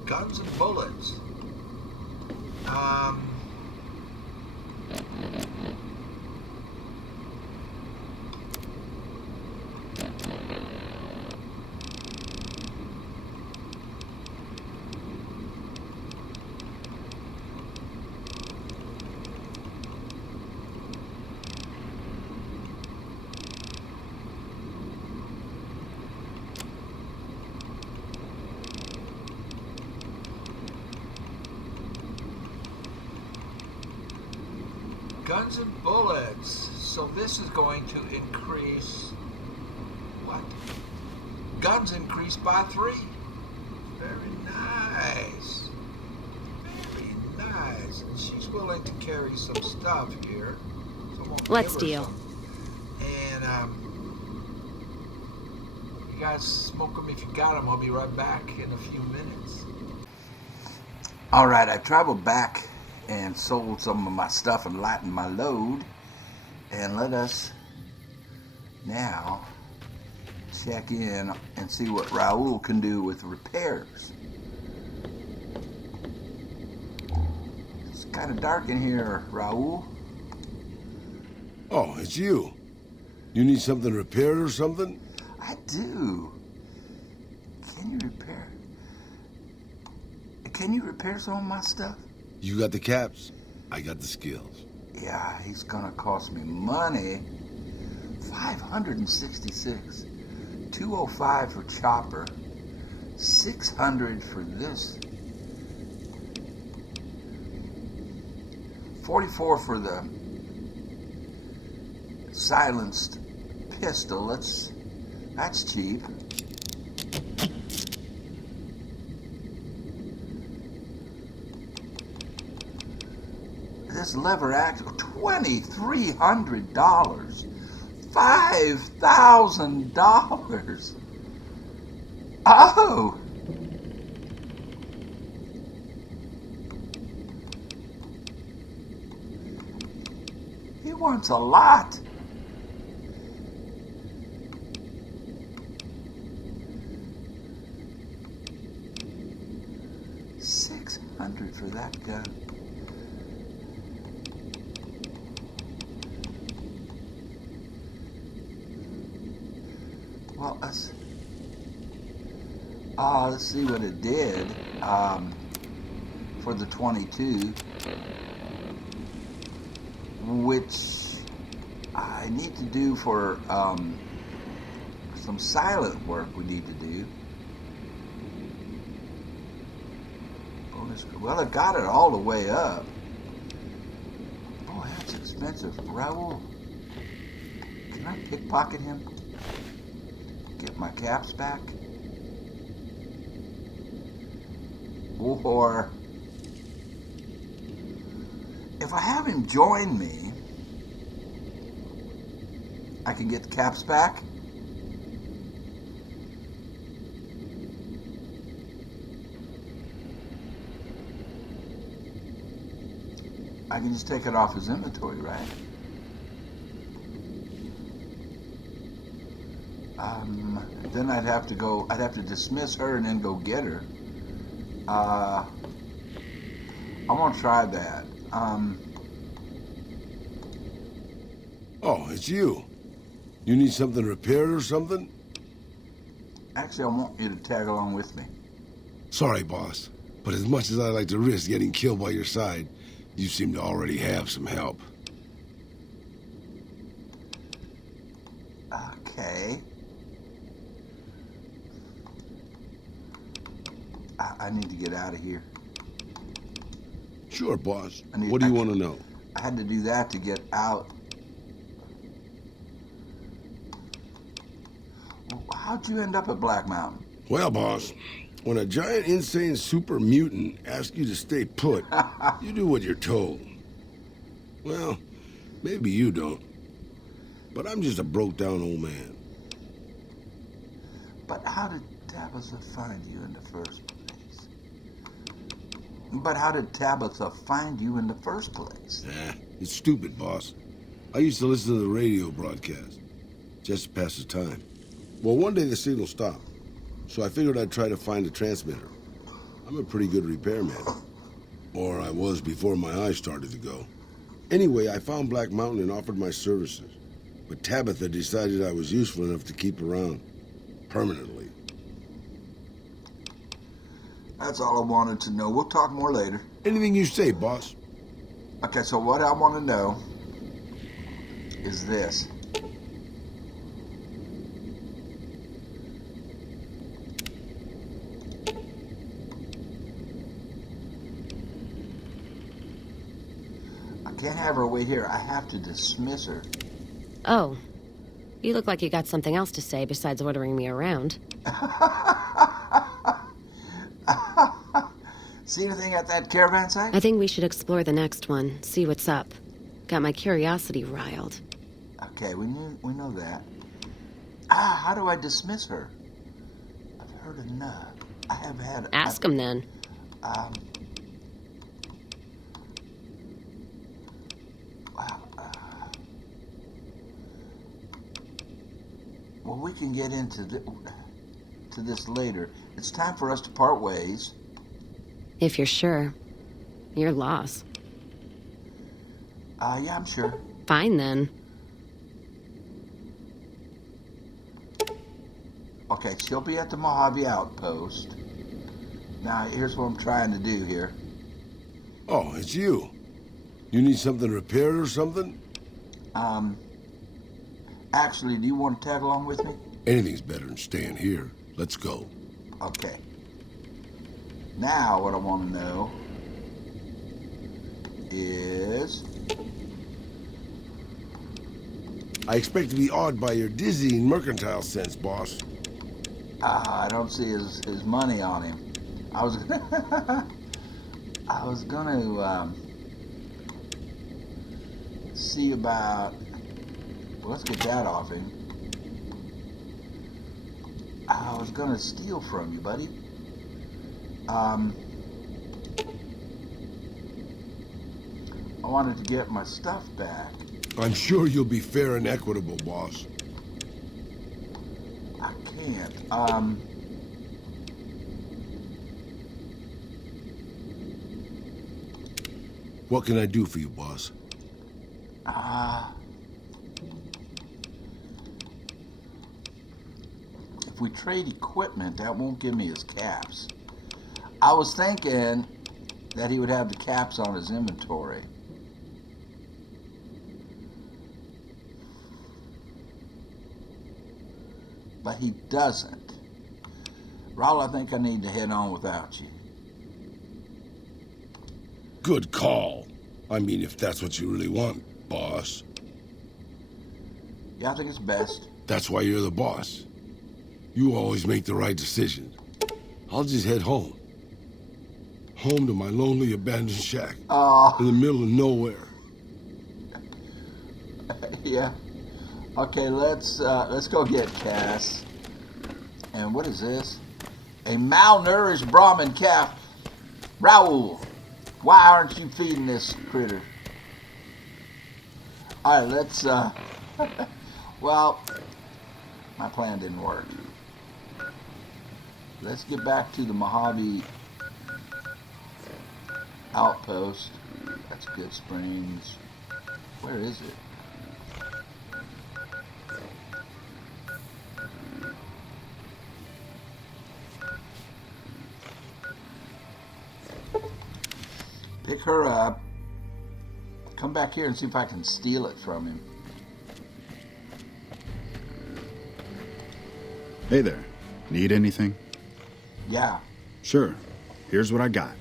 Guns and bullets. Guns and bullets. So this is going to increase guns increased by 3. Very nice. Very nice. And she's willing to carry some stuff here. So we'll Let's give her deal. some. And, you guys smoke them if you got them. I'll be right back in a few minutes. All right, I traveled back and sold some of my stuff and lightened my load. And let us now check in and see what Raul can do with repairs. It's kind of dark in here, Raul. Oh, it's you. You need something repaired or something? I do. Can you repair some of my stuff? You got the caps, I got the skills. Yeah, he's gonna cost me money. 566. 205 for chopper. 600 for this. 44 for the silenced pistol. That's cheap. This lever action, $2,300. $5,000. Oh! He wants a lot. $600 for that gun. Well, let's see what it did for the 22, which I need to do for some silent work we need to do. Bonus, well, I got it all the way up. Boy, that's expensive. Raul, can I pickpocket him? Get my caps back? Or if I have him join me, I can get the caps back? I can just take it off his inventory, right? Then I'd have to dismiss her and then go get her. I want to try that. Oh, it's you. You need something repaired or something? Actually, I want you to tag along with me. Sorry, boss. But as much as I like to risk getting killed by your side, you seem to already have some help. Okay. I need to get out of here. Sure, boss. What do you want to know? I had to do that to get out. How'd you end up at Black Mountain? Well, boss, when a giant, insane super mutant asks you to stay put, you do what you're told. Well, maybe you don't. But I'm just a broke-down old man. But how did Tabitha find you in the first place? It's stupid, boss. I used to listen to the radio broadcast, just to pass the time. Well, one day the signal stopped, so I figured I'd try to find a transmitter. I'm a pretty good repairman. Or I was before my eyes started to go. Anyway, I found Black Mountain and offered my services. But Tabitha decided I was useful enough to keep around. Permanently. That's all I wanted to know. We'll talk more later. Anything you say, boss. Okay, so what I want to know is this. I can't have her wait here. I have to dismiss her. Oh, You look like you got something else to say besides ordering me around. See anything at that caravan site? I think we should explore the next one, see what's up. Got my curiosity riled. Okay, we know that. How do I dismiss her? I've heard enough. I have had... Ask him then. Well, we can get into this later. It's time for us to part ways. If you're sure. Your loss. Yeah, I'm sure. Fine then. Okay, she'll be at the Mojave Outpost. Now, here's what I'm trying to do here. Oh, it's you. You need something repaired or something? Actually, do you want to tag along with me? Anything's better than staying here. Let's go. Okay. Now, what I want to know is... I expect to be awed by your dizzying mercantile sense, boss. I don't see his money on him. I was gonna see about... Well, let's get that off him. I was gonna steal from you, buddy. I wanted to get my stuff back. I'm sure you'll be fair and equitable, boss. I can't. What can I do for you, boss? If we trade equipment, that won't give me his caps. I was thinking that he would have the caps on his inventory. But he doesn't. Raul, I think I need to head on without you. Good call. I mean, if that's what you really want, boss. Yeah, I think it's best. That's why you're the boss. You always make the right decision. I'll just head home. Home to my lonely abandoned shack. In the middle of nowhere. Yeah. Okay, let's go get Cass. And what is this? A malnourished Brahmin calf. Raul, why aren't you feeding this critter? All right, let's. Well, my plan didn't work. Let's get back to the Mojave Outpost. That's Good Springs. Where is it? Pick her up. Come back here and see if I can steal it from him. Hey there. Need anything? Yeah. Sure. Here's what I got.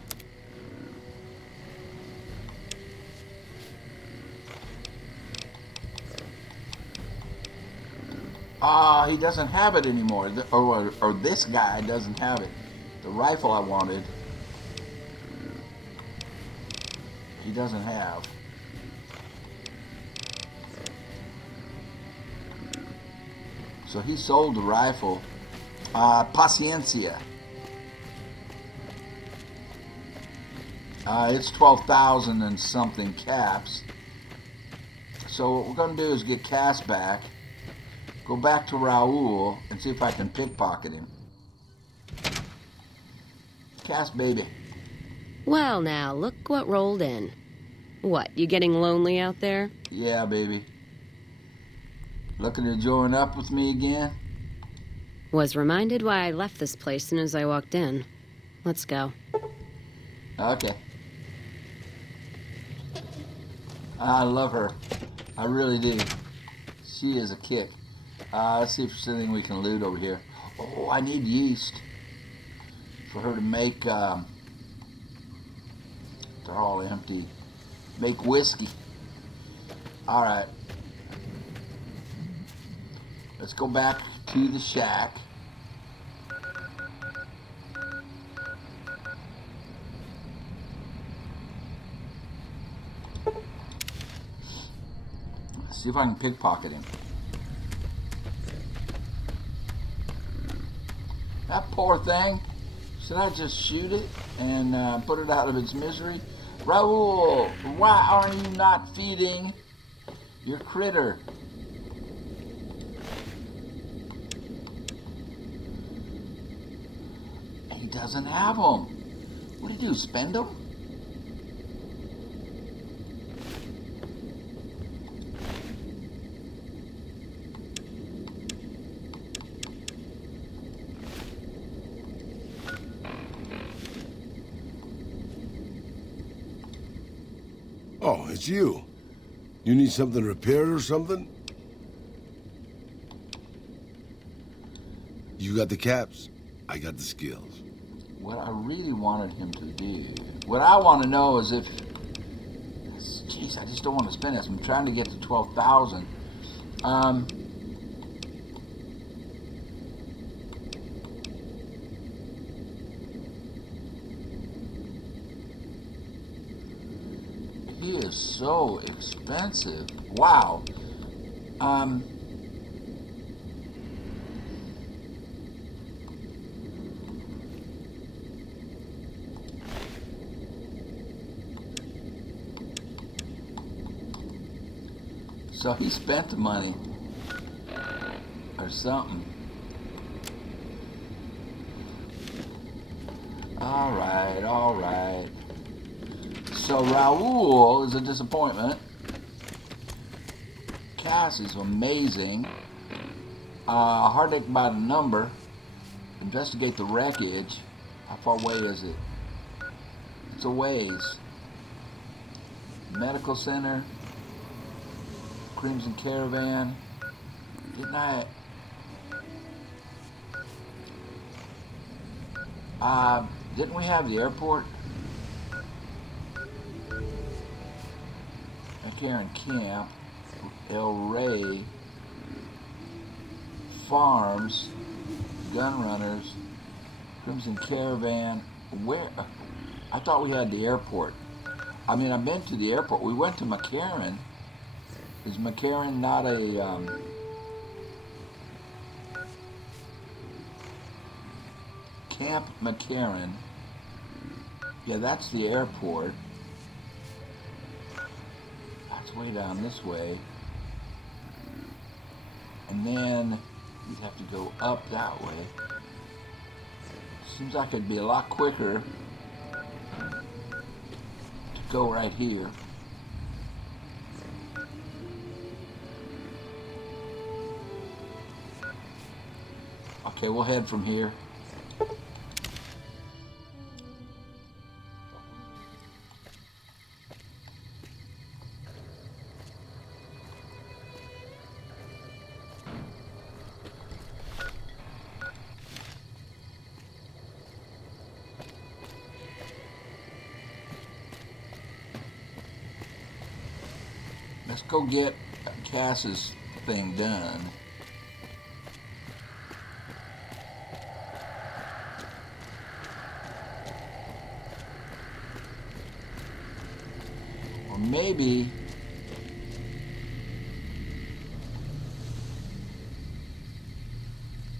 He doesn't have it anymore. Or this guy doesn't have it. The rifle I wanted, he doesn't have. So he sold the rifle. Paciencia. It's 12,000 and something caps. So what we're going to do is get Cass back, go back to Raul, and see if I can pickpocket him. Cass, baby. Well now, look what rolled in. What, you getting lonely out there? Yeah, baby. Looking to join up with me again? Was reminded why I left this place soon as I walked in. Let's go. Okay. I love her. I really do. She is a kick. Let's see if there's anything we can loot over here. Oh, I need yeast for her to make, they're all empty. Make whiskey. Alright. Let's go back to the shack. See if I can pickpocket him. That poor thing. Should I just shoot it and put it out of its misery? Raoul, why are you not feeding your critter? He doesn't have them. What do you do, spend them? Oh, it's you. You need something repaired or something? You got the caps, I got the skills. What I really wanted him to do, what I want to know is if, jeez, I just don't want to spend this. I'm trying to get to 12,000. He is so expensive. Wow. So he spent the money or something. All right, all right. So Raoul is a disappointment. Cass is amazing. Heartache by the number. Investigate the wreckage. How far away is it? It's a ways. Medical center. Crimson Caravan. Didn't didn't we have the airport? McCarran Camp, El Rey, Farms, Gun Runners, Crimson Caravan. Where? I thought we had the airport. I mean, I've been to the airport. We went to McCarran. Is McCarran not a Camp McCarran? Yeah, that's the airport. That's way down this way. And then you'd have to go up that way. Seems like it'd be a lot quicker to go right here. Okay, we'll head from here. Let's go get Cass's thing done. Or maybe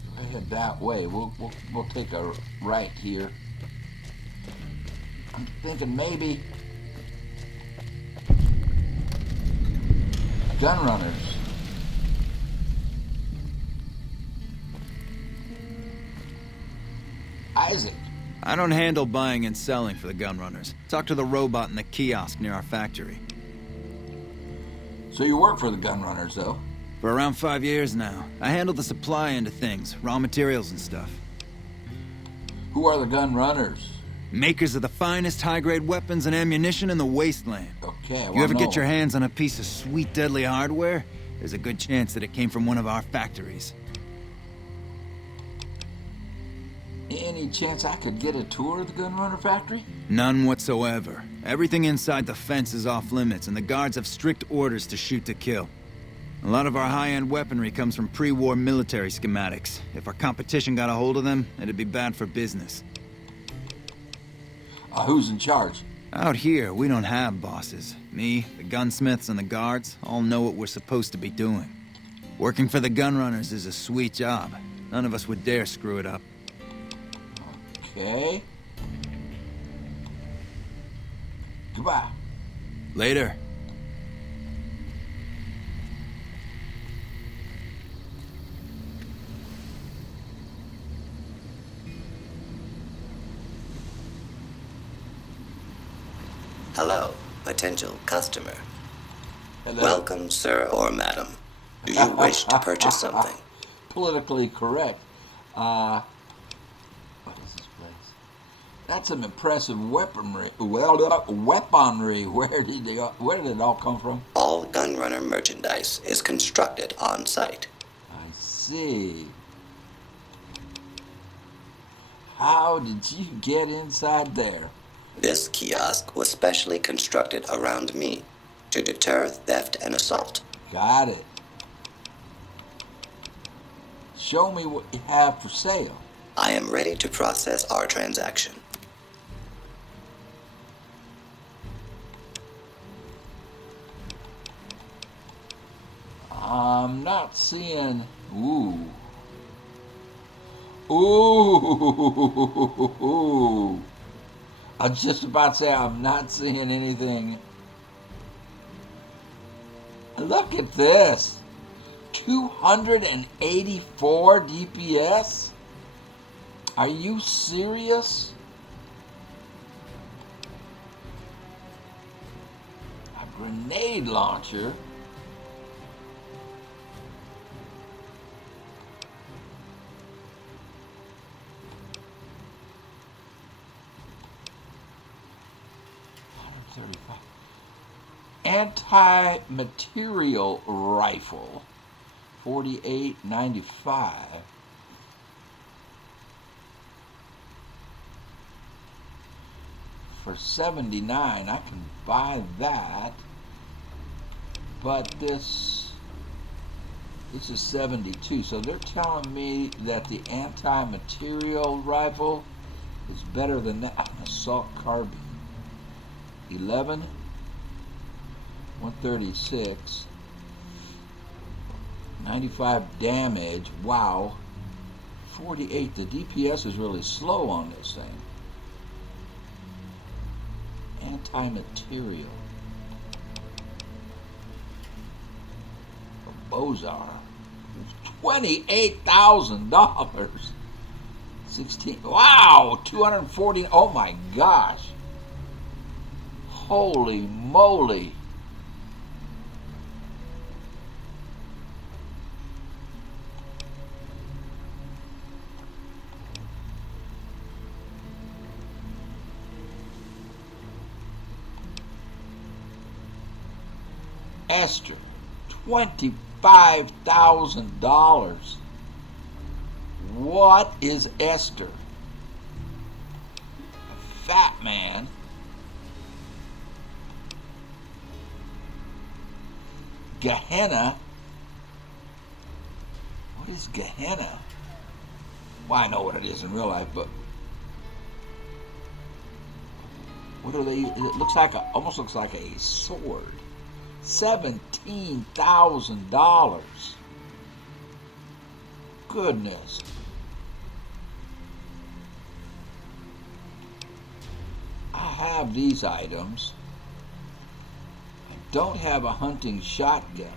if I head that way, we'll take a right here. I'm thinking maybe Gun Runners. Isaac. I don't handle buying and selling for the Gun Runners. Talk to the robot in the kiosk near our factory. So you work for the Gun Runners, though? For around 5 years now. I handle the supply end of things, raw materials and stuff. Who are the Gun Runners? Makers of the finest high-grade weapons and ammunition in the wasteland. Okay, well, You ever get your hands on a piece of sweet, deadly hardware? There's a good chance that it came from one of our factories. Any chance I could get a tour of the Gun Runner factory? None whatsoever. Everything inside the fence is off limits, and the guards have strict orders to shoot to kill. A lot of our high-end weaponry comes from pre-war military schematics. If our competition got a hold of them, it'd be bad for business. Who's in charge? Out here, we don't have bosses. Me, the gunsmiths, and the guards all know what we're supposed to be doing. Working for the gunrunners is a sweet job. None of us would dare screw it up. Okay. Goodbye. Later. Hello, potential customer. Hello. Welcome, sir or madam. Do you wish to purchase something? Politically correct. What is this place? That's some impressive weaponry. Well, weaponry. Where did it all come from? All gunrunner merchandise is constructed on site. I see. How did you get inside there? This kiosk was specially constructed around me to deter theft and assault. Got it. Show me what you have for sale. I am ready to process our transaction. I'm not seeing. Ooh. Ooh. I was just about to say I'm not seeing anything. Look at this. 284 DPS? Are you serious? A grenade launcher? Anti-material rifle, $48.95. For $79, I can buy that. But this is 72. So they're telling me that the anti-material rifle is better than that. An assault carbine. 11, 136, 95 damage. Wow. 48. The DPS is really slow on this thing. Anti-material. Bozar. $28,000. 16. Wow. 240. Oh my gosh. Holy moly. Esther, $25,000. What is Esther? A fat man. Gehenna. What is Gehenna? Well, I know what it is in real life, but what are they? It looks like almost looks like a sword. $17,000. Goodness. I have these items. I don't have a hunting shotgun.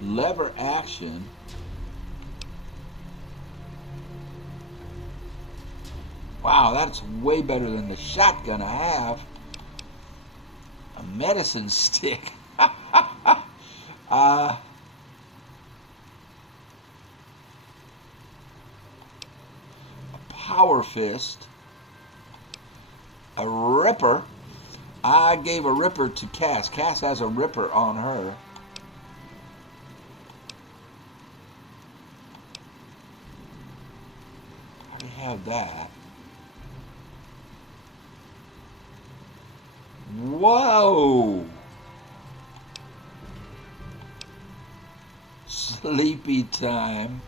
Lever action. Wow, that's way better than the shotgun I have. A medicine stick. A power fist. A ripper. I gave a ripper to Cass. Cass has a ripper on her. I already have that. Whoa! Sleepy time.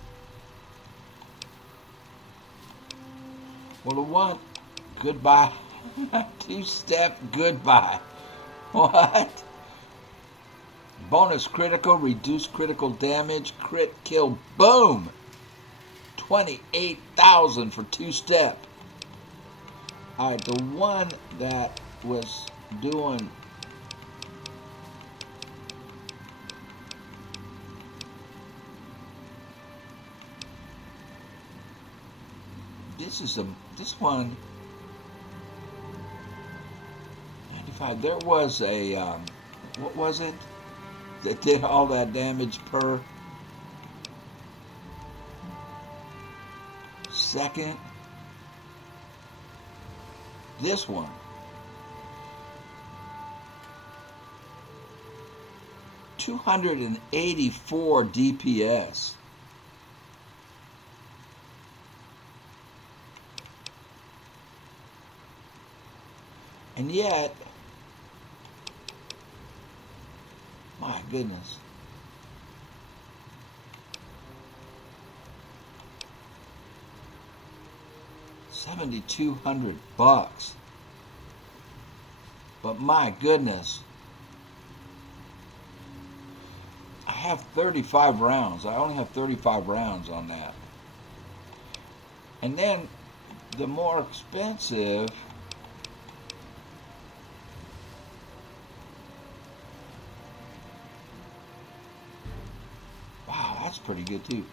Well, the one, goodbye. Two-step goodbye. What? Bonus critical, reduce critical damage, crit kill, boom! 28,000 for two-step. Alright, the one that was doing... This one... 95, there was a, what was it? That did all that damage per second. This one. $284 DPS. And yet, my goodness. $7,200. But my goodness. I have 35 rounds. I only have 35 rounds on that. And then the more expensive, wow, that's pretty good too.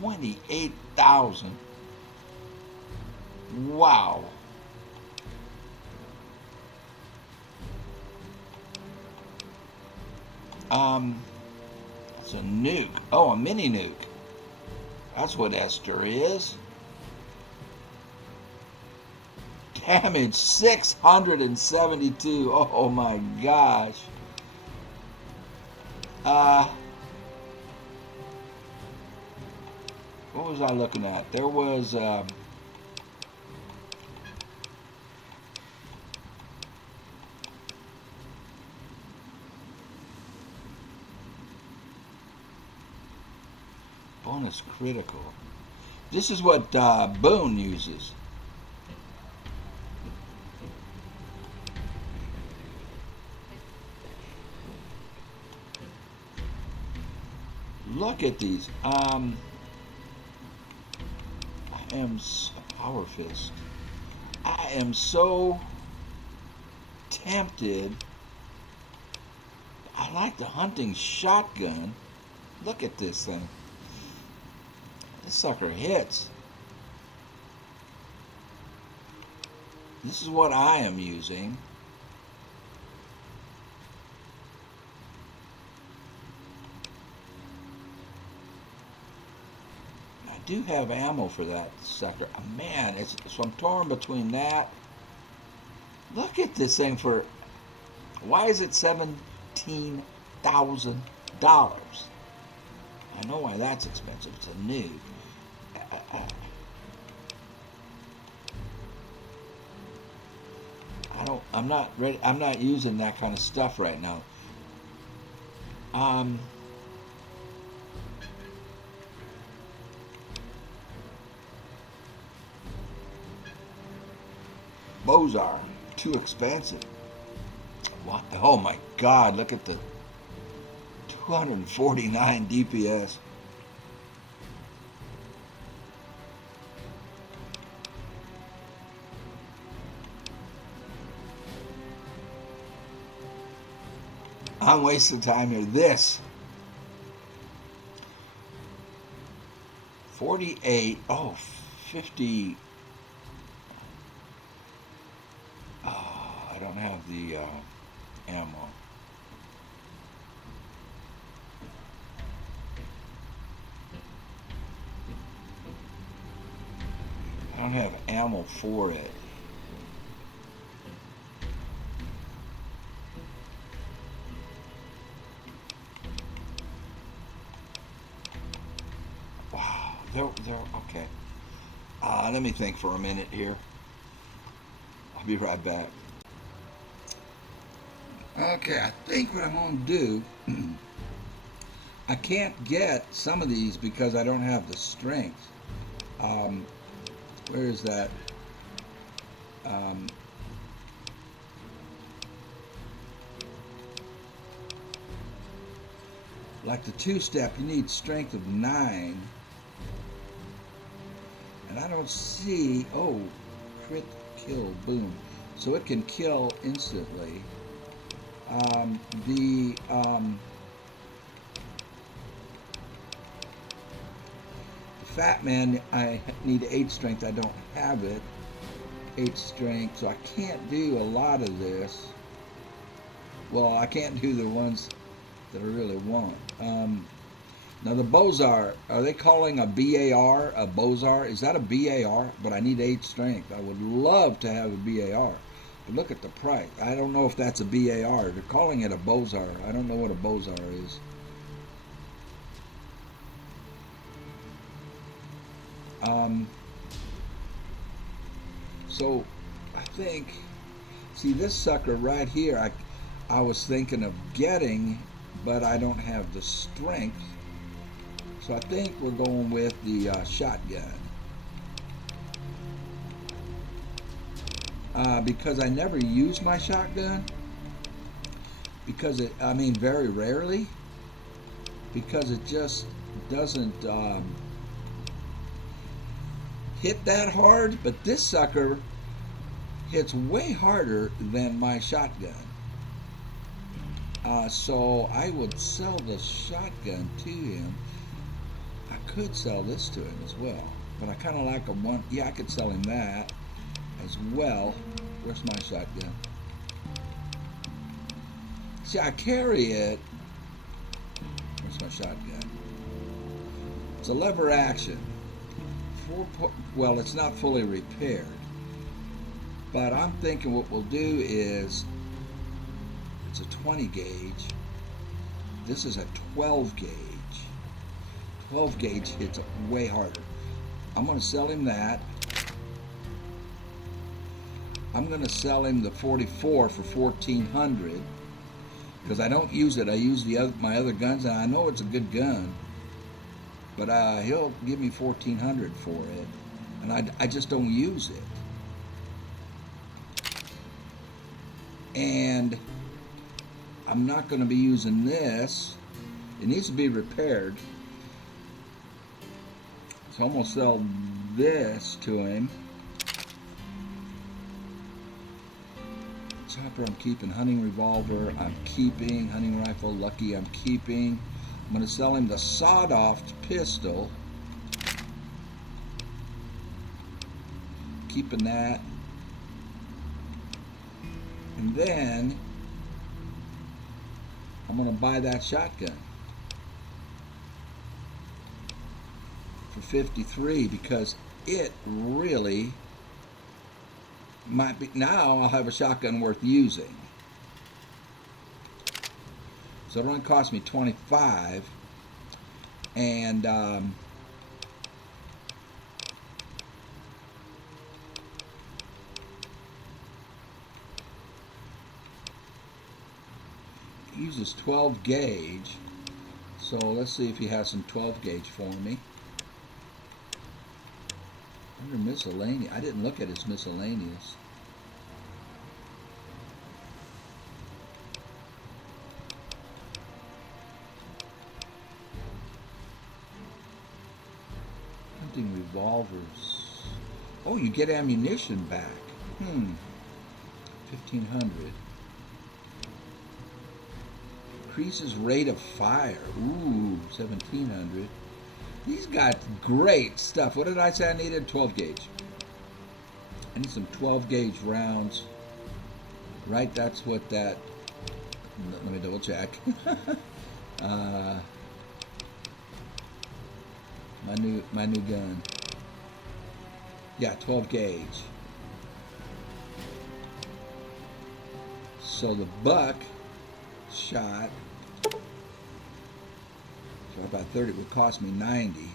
$28,000. Wow. That's a nuke. Oh, a mini nuke. That's what Esther is. Damage 672. Oh my gosh. What was I looking at? There was bonus critical. This is what Boone uses. Look at these. I am so, Power Fist. I am so tempted. I like the hunting shotgun. Look at this thing. This sucker hits. This is what I am using. I do have ammo for that sucker. Oh, man, so I'm torn between that. Look at this thing for... Why is it $17,000? I know why that's expensive. It's a nuke. I'm not ready. I'm not using that kind of stuff right now. Bows are too expensive. What? Oh my God! Look at the 249 DPS. I'm wasting time here. This 48. Oh, 50. I don't have the ammo. I don't have ammo for it. Wow, they're okay. Let me think for a minute here. I'll be right back. Okay, I think what I'm going to do, I can't get some of these because I don't have the strength. Where is that? Like the two-step, you need strength of 9. And I don't see, oh, crit kill, boom. So it can kill instantly. The Fat Man, I need 8 strength. I don't have it. 8 strength, so I can't do a lot of this. Well, I can't do the ones that I really want. Now the Bozar, are they calling a BAR a Bozar? Is that a BAR? But I need 8 strength. I would love to have a BAR. But look at the price. I don't know if that's a BAR. They're calling it a Bozar. I don't know what a Bozar is. So I think, see this sucker right here, I was thinking of getting, but I don't have the strength. So I think we're going with the shotgun. Because I never use my shotgun. Because it, I mean very rarely. Because it just doesn't hit that hard. But this sucker hits way harder than my shotgun. So I would sell the shotgun to him. I could sell this to him as well, but I kind of like a one. Yeah, I could sell him that as well. Where's my shotgun? See, I carry it. Where's my shotgun? It's a lever action. Well, it's not fully repaired, but I'm thinking what we'll do is it's a 20 gauge. This is a 12 gauge. 12 gauge hits way harder. I'm going to sell him that. I'm going to sell him the 44 for 1400 because I don't use it. I use my other guns, and I know it's a good gun, but he'll give me 1400 for it, and I just don't use it. And I'm not going to be using this. It needs to be repaired. So I'm going to sell this to him. Chopper I'm keeping. Hunting revolver I'm keeping. Hunting rifle lucky I'm keeping. I'm going to sell him the sawed-off pistol. Keeping that. And then I'm going to buy that shotgun for 53 because it really might be. Now I'll have a shotgun worth using. So it only cost me 25, and he uses 12 gauge. So let's see if he has some 12 gauge for me. Under miscellaneous, I didn't look at his miscellaneous. Hunting revolvers. Oh, you get ammunition back. 1500. Increases rate of fire. Ooh, 1700. He's got great stuff. What did I say I needed? 12 gauge. I need some 12 gauge rounds. Right, that's what that. Let me double check. My new gun. Yeah, 12 gauge. So the buck shot. So about 30 would cost me 90.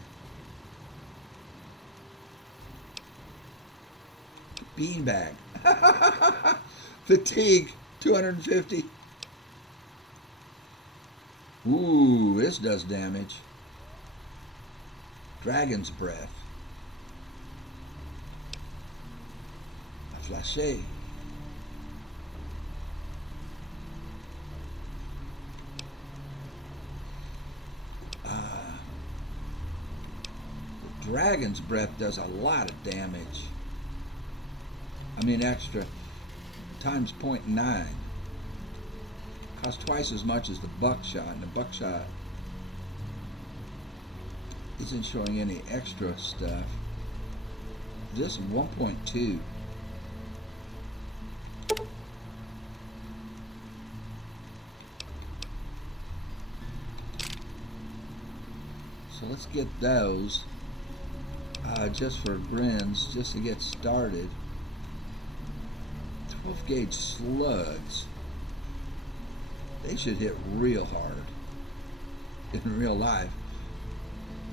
Beanbag. Fatigue, 250. Ooh, this does damage. Dragon's Breath. A flashé. The Dragon's Breath does a lot of damage. I mean extra. Times 0.9. Costs twice as much as the buckshot, and the buckshot isn't showing any extra stuff. This is 1.2. So let's get those just for grins, just to get started. 12 gauge slugs. They should hit real hard in real life.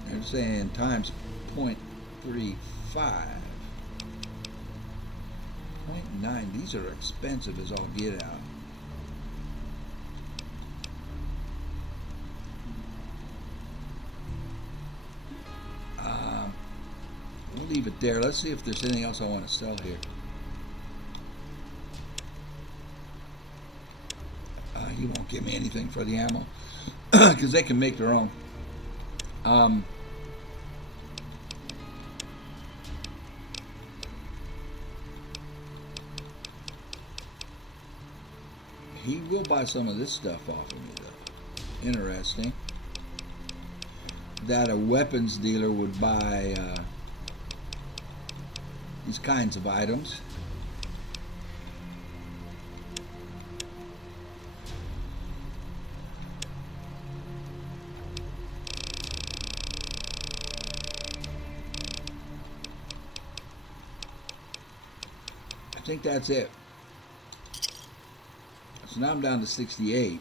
They're saying times 0.35. 0.9. These are expensive as all get out. We'll leave it there. Let's see if there's anything else I want to sell here. He won't give me anything for the ammo because they can make their own. He will buy some of this stuff off of me, though. Interesting. That a weapons dealer would buy these kinds of items. I think that's it. So now I'm down to 68.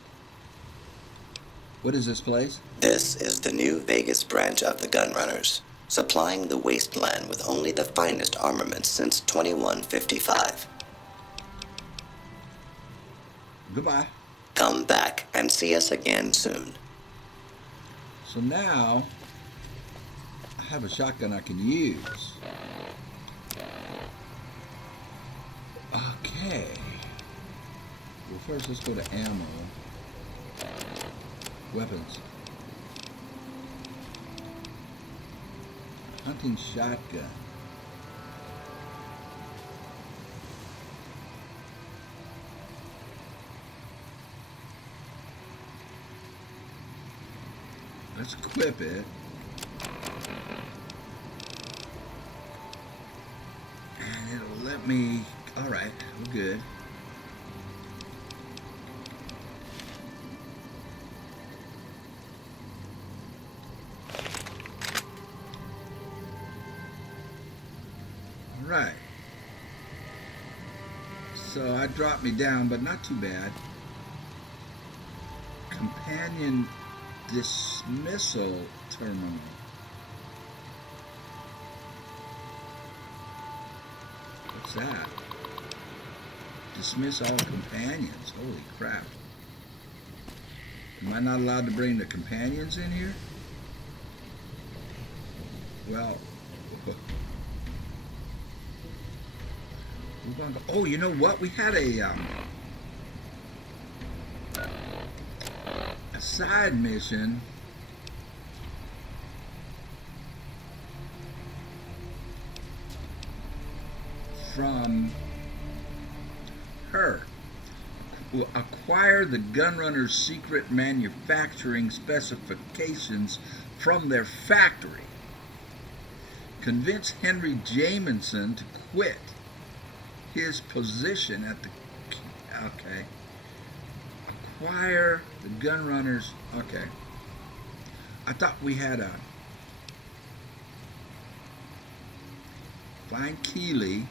What is this place? This is the new Vegas branch of the Gunrunners, supplying the wasteland with only the finest armaments since 2155. Goodbye. Come back and see us again soon. So now I have a shotgun I can use. Okay. Well, first let's go to ammo. Weapons. Hunting shotgun. Let's equip it. And it'll let me... Alright, we're good. Alright. So I dropped me down, but not too bad. Companion dismissal terminal. What's that? Dismiss all companions. Holy crap. Am I not allowed to bring the companions in here? Well, move on. Oh, you know what? We had a side mission from her. Acquire the Gunrunner's secret manufacturing specifications from their factory. Convince Henry Jamison to quit his position at the... Okay. Acquire the Gunrunners. Okay. I thought we had a... Find Keeley.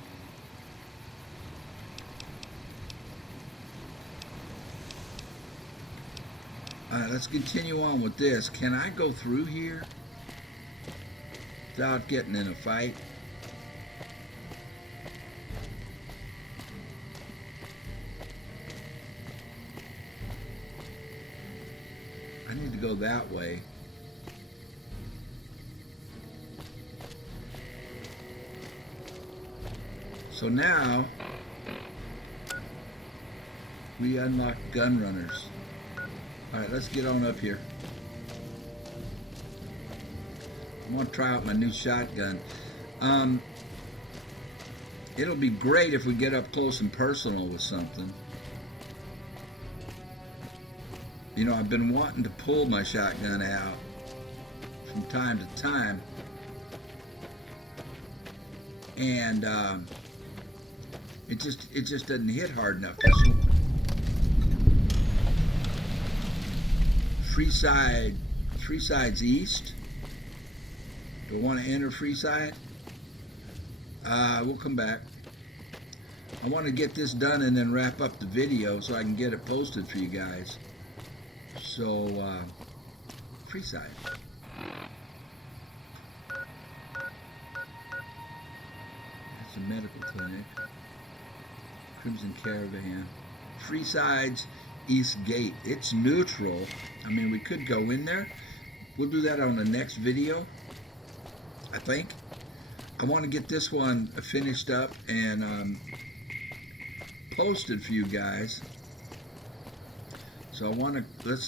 Alright, let's continue on with this. Can I go through here without getting in a fight? I need to go that way. So now we unlock gun runners. All right, let's get on up here. I want to try out my new shotgun. It'll be great if we get up close and personal with something. You know, I've been wanting to pull my shotgun out from time to time, and it just doesn't hit hard enough. Freeside's east. Do I want to enter Freeside? We'll come back. I want to get this done and then wrap up the video so I can get it posted for you guys. So, Freeside. That's a medical clinic. Crimson Caravan. Freeside's East Gate. It's neutral. I mean, we could go in there. We'll do that on the next video, I think. I want to get this one finished up and posted for you guys. So I want to,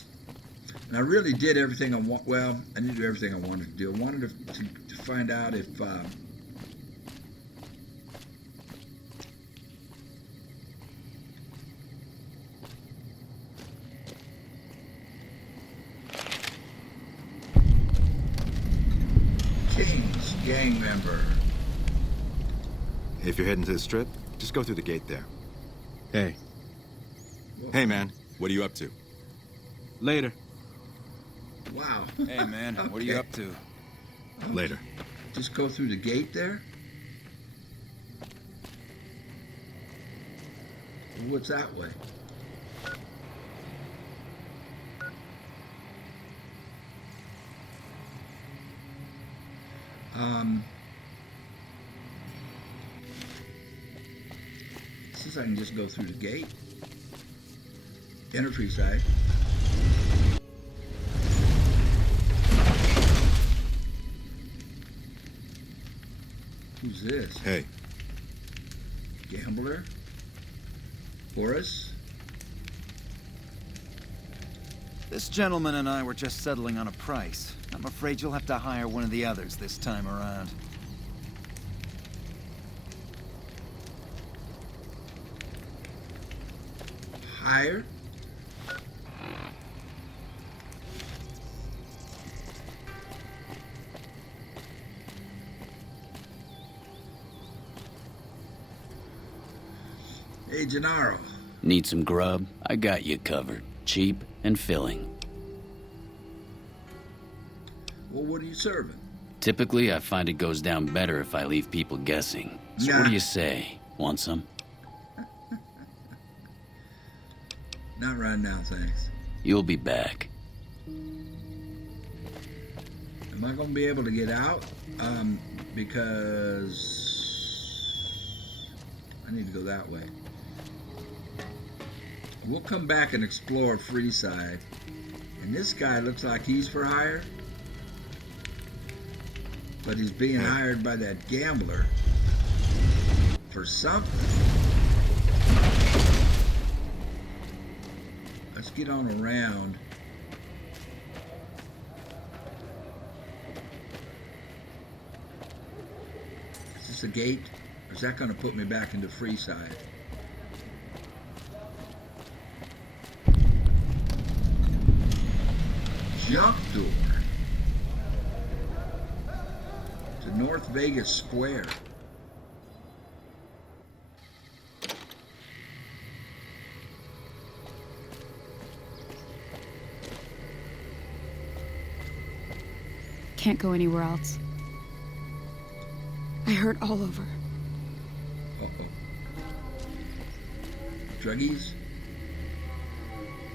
and I really did everything I want. Well, I didn't do everything I wanted to do. I wanted to find out if King's gang member. If you're heading to the strip, just go through the gate there. Hey. Hey, man. What are you up to? Later. Wow. Hey, man. Okay. What are you up to? Later. Just go through the gate there? What's that way? Since I can just go through the gate. Enter Freeside. Who's this? Hey. Gambler? Horace? This gentleman and I were just settling on a price. I'm afraid you'll have to hire one of the others this time around. Hire? Hey, Gennaro. Need some grub? I got you covered. Cheap and filling. Well, what are you serving? Typically, I find it goes down better if I leave people guessing. So what do you say? Want some? Not right now, thanks. You'll be back. Am I going to be able to get out? Because I need to go that way. We'll come back and explore Freeside. And this guy looks like he's for hire. But he's being hired by that gambler for something. Let's get on around. Is this a gate? Or is that going to put me back into Freeside? Jump door to North Vegas Square. Can't go anywhere else. I hurt all over. Uh-oh. Druggies?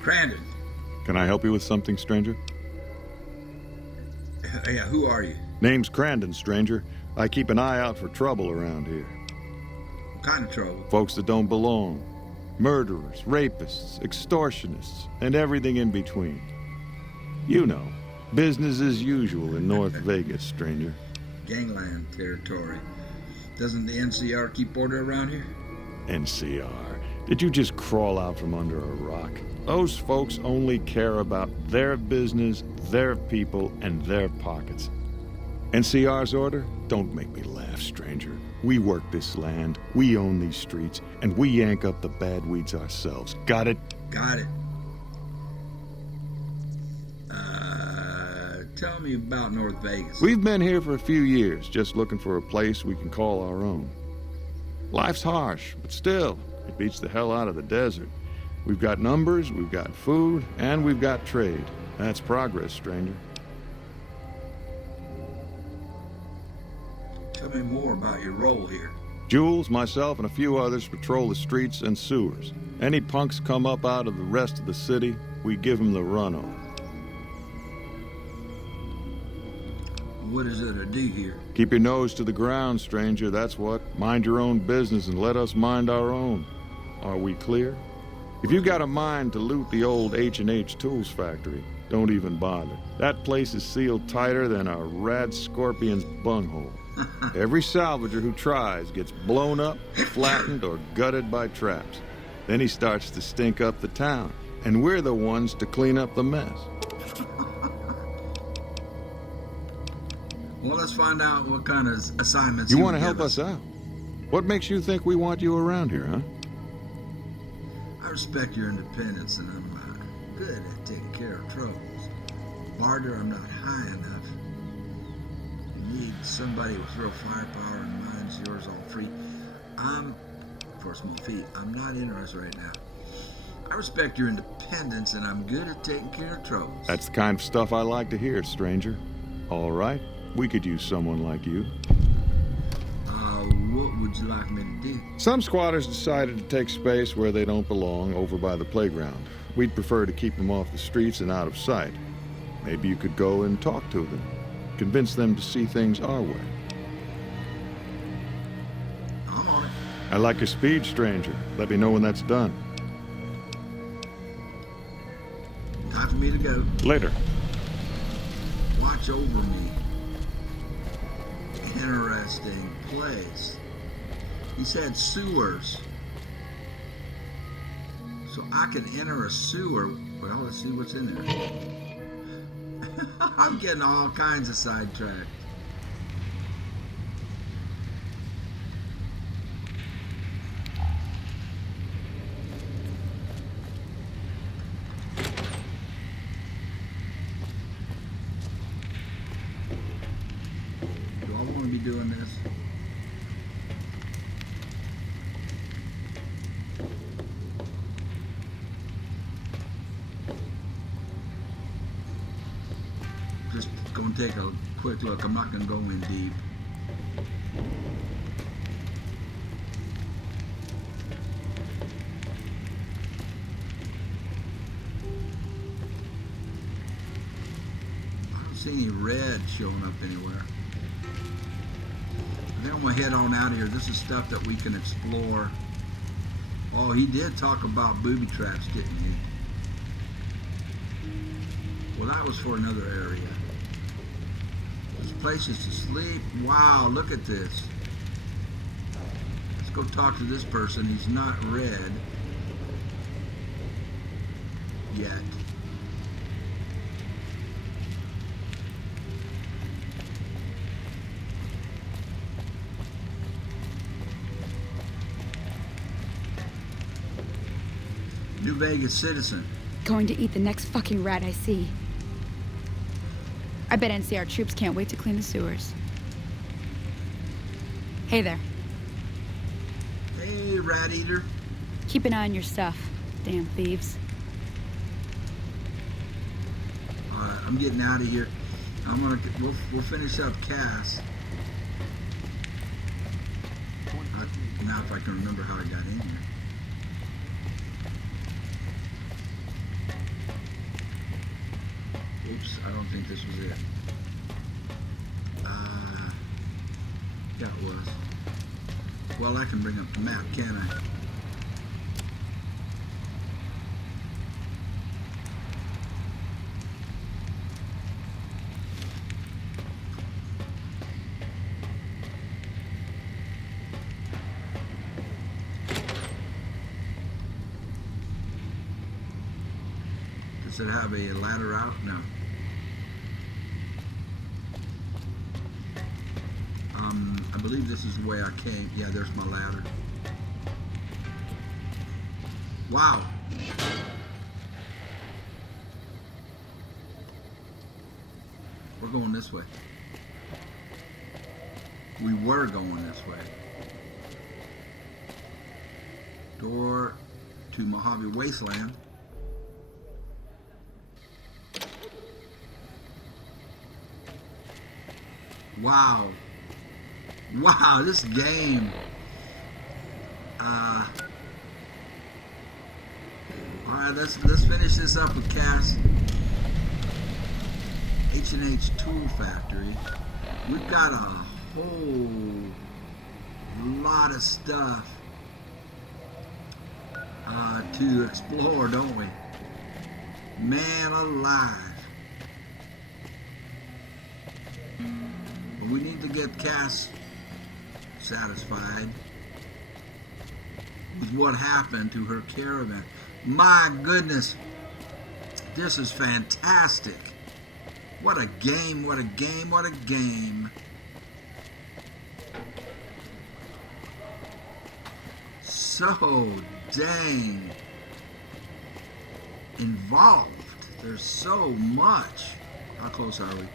Crandon. Can I help you with something, stranger? Yeah, who are you? Name's Crandon, stranger. I keep an eye out for trouble around here. What kind of trouble? Folks that don't belong. Murderers, rapists, extortionists, and everything in between. You know, business as usual in North Vegas, stranger. Gangland territory. Doesn't the NCR keep order around here? NCR. Did you just crawl out from under a rock? Those folks only care about their business, their people, and their pockets. NCR's order? Don't make me laugh, stranger. We work this land, we own these streets, and we yank up the bad weeds ourselves. Got it? Got it. Tell me about North Vegas. We've been here for a few years, just looking for a place we can call our own. Life's harsh, but still, it beats the hell out of the desert. We've got numbers, we've got food, and we've got trade. That's progress, stranger. Tell me more about your role here. Jules, myself, and a few others patrol the streets and sewers. Any punks come up out of the rest of the city, we give them the run-on. What is it I do here? Keep your nose to the ground, stranger, that's what. Mind your own business and let us mind our own. Are we clear? If you got a mind to loot the old H&H Tools factory, don't even bother. That place is sealed tighter than a rad scorpion's bunghole. Every salvager who tries gets blown up, flattened, or gutted by traps. Then he starts to stink up the town, and we're the ones to clean up the mess. Well, let's find out what kind of assignments you want to help us out. What makes you think we want you around here, huh? I respect your independence, and I'm good at taking care of troubles. Barter, I'm not high enough. You need somebody with real firepower, and mine's yours all free. I'm, for a small fee, I'm not interested right now. I respect your independence, and I'm good at taking care of troubles. That's the kind of stuff I like to hear, stranger. All right, we could use someone like you. What would you like me to do? Some squatters decided to take space where they don't belong, over by the playground. We'd prefer to keep them off the streets and out of sight. Maybe you could go and talk to them. Convince them to see things our way. I'm on it. I like your speed, stranger. Let me know when that's done. Time for me to go. Later. Watch over me. Interesting place. He said sewers. So I can enter a sewer. Well, let's see what's in there. I'm getting all kinds of sidetracked. Do I want to be doing this? Just gonna take a quick look. I'm not gonna go in deep. I don't see any red showing up anywhere. I think I'm gonna head on out of here. This is stuff that we can explore. Oh, he did talk about booby traps, didn't he? Well, that was for another area. There's places to sleep. Wow, look at this. Let's go talk to this person. He's not red yet. New Vegas citizen. Going to eat the next fucking rat I see. I bet NCR troops can't wait to clean the sewers. Hey there. Hey, rat eater. Keep an eye on your stuff, damn thieves. Alright, I'm getting out of here. We'll finish up Cass. Now if I can remember how I got in here. Oops, I don't think this was it. Yeah, it was. Well, I can bring up the map, can I? Does it have a ladder out? No. I believe this is the way I came. Yeah, there's my ladder. Wow. We're going this way. We were going this way. Door to Mojave Wasteland. Wow. Wow, this game. Alright, let's finish this up with Cass. H&H Tool Factory. We've got a whole lot of stuff to explore, don't we? Man alive. But we need to get Cass satisfied with what happened to her caravan. My goodness, this is fantastic. What a game, what a game, what a game. So dang involved. There's so much. How close are we?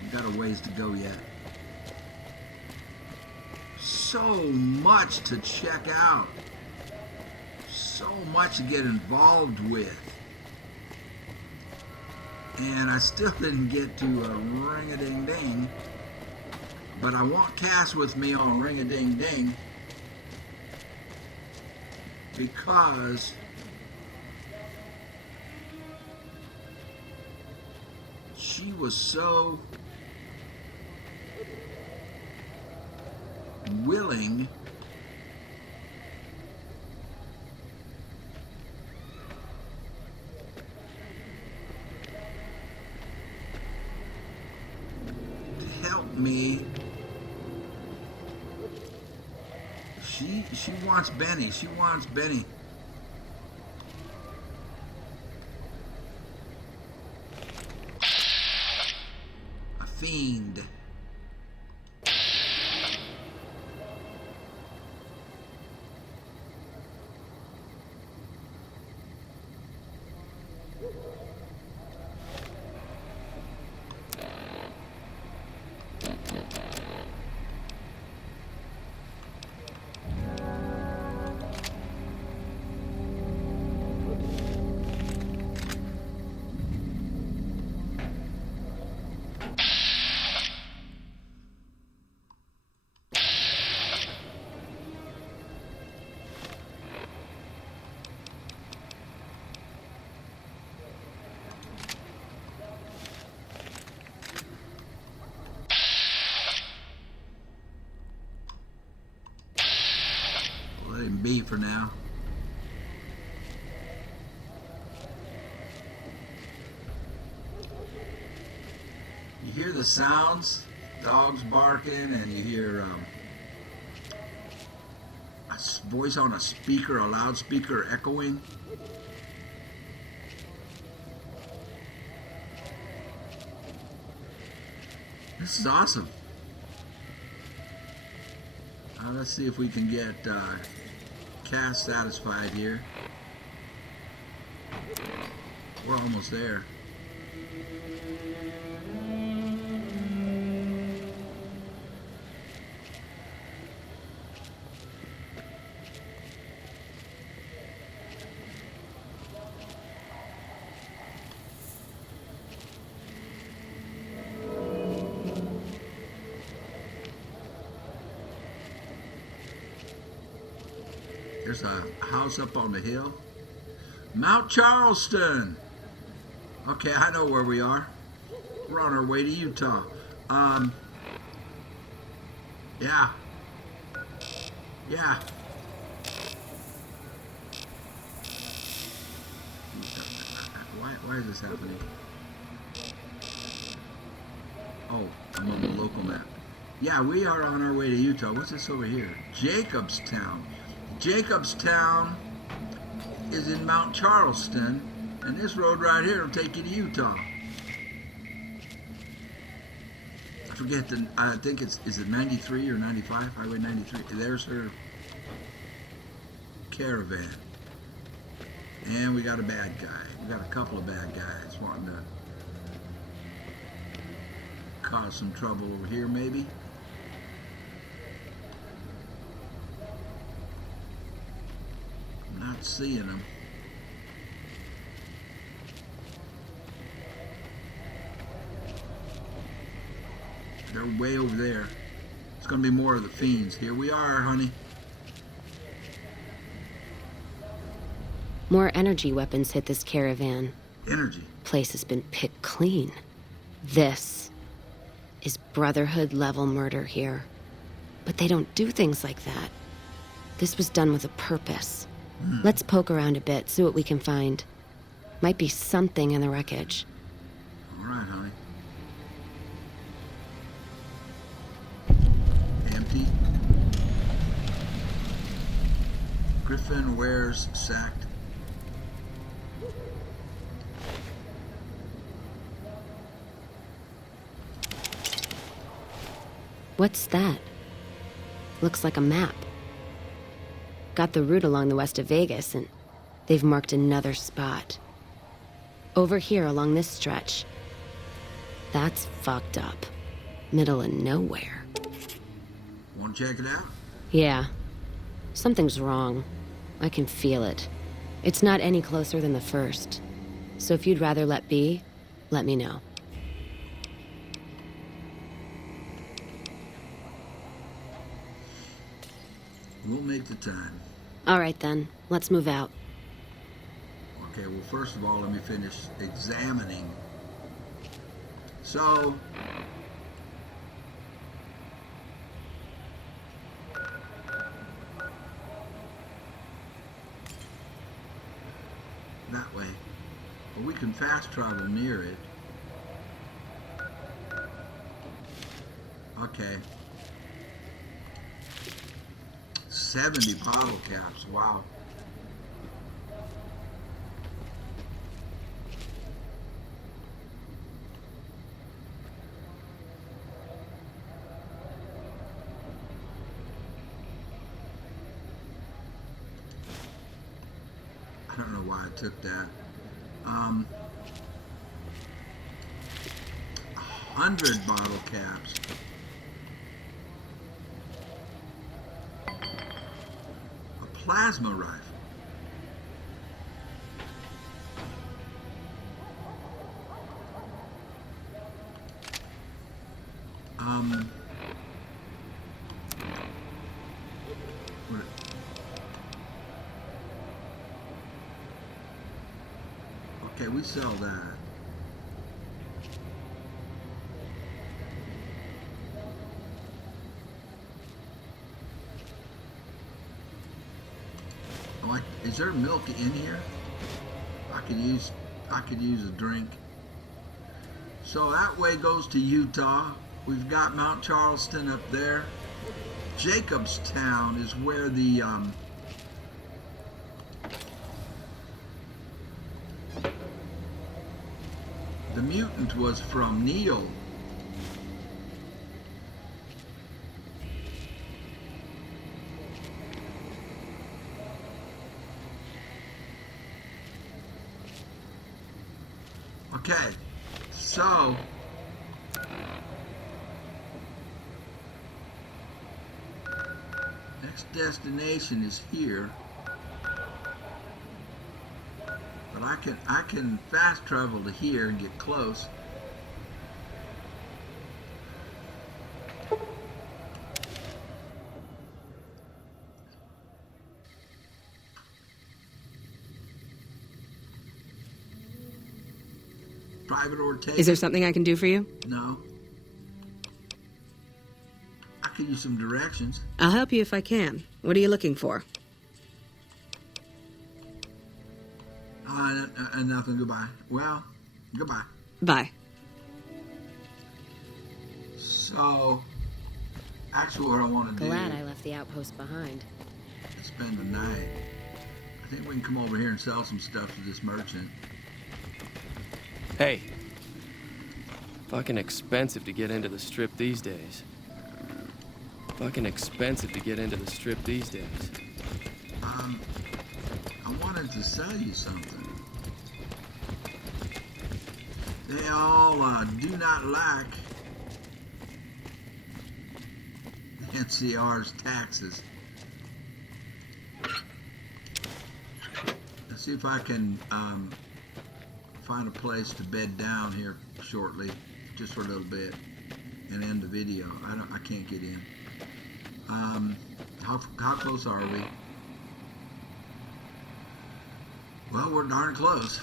We've got a ways to go yet. So much to check out. So much to get involved with. And I still didn't get to Ring-a-Ding-Ding. But I want Cass with me on Ring-a-Ding-Ding. Because she was so willing to help me. She wants Benny. She wants Benny. A fiend. Let him be for now. You hear the sounds, dogs barking, and you hear a voice on a speaker, a loudspeaker echoing. This is awesome. Let's see if we can get Cass satisfied here. We're almost there. There's a house up on the hill. Mount Charleston. Okay, I know where we are. We're on our way to Utah. Yeah. Yeah. Why is this happening? Oh, I'm on the local map. Yeah, we are on our way to Utah. What's this over here? Jacobstown. Jacobstown is in Mount Charleston, And this road right here will take you to Utah. I forget I think is it 93 or 95? Highway 93. There's her caravan. And we got a bad guy. We got a couple of bad guys wanting to cause some trouble over here, maybe. I'm not seeing them. They're way over there. It's going to be more of the fiends. Here we are, honey. More energy weapons hit this caravan. Energy? Place has been picked clean. This is Brotherhood-level murder here. But they don't do things like that. This was done with a purpose. Let's poke around a bit, see what we can find. Might be something in the wreckage. All right, honey. Empty. Griffin wears sacked. What's that? Looks like a map. Got the route along the west of Vegas, and they've marked another spot. Over here along this stretch. That's fucked up. Middle of nowhere. Want to check it out? Yeah. Something's wrong. I can feel it. It's not any closer than the first. So if you'd rather let be, let me know. We'll make the time. All right then, let's move out. Okay, well, first of all, let me finish examining. So, that way. Well, we can fast travel near it. Okay. 70 bottle caps, wow. I don't know why I took that. 100 bottle caps. Plasma rifle. Okay, we sell that. Is there milk in here? I could use a drink. So that way goes to Utah. We've got Mount Charleston up there. Jacobstown is where the mutant was from, Neil. Okay, so next destination is here, but I can fast travel to here and get close. Private Ortega. Is there something I can do for you? No. I could use some directions. I'll help you if I can. What are you looking for? Nothing. Goodbye. Well, goodbye. Bye. So, actually what I want to do... Glad I left the outpost behind. ...is spend the night. I think we can come over here and sell some stuff to this merchant. Hey. Fucking expensive to get into the Strip these days. Fucking expensive to get into the Strip these days. I wanted to sell you something. They all do not like the NCR's taxes. Let's see if I can find a place to bed down here shortly, just for a little bit, and end the video. I can't get in. How close are we? Well, we're darn close.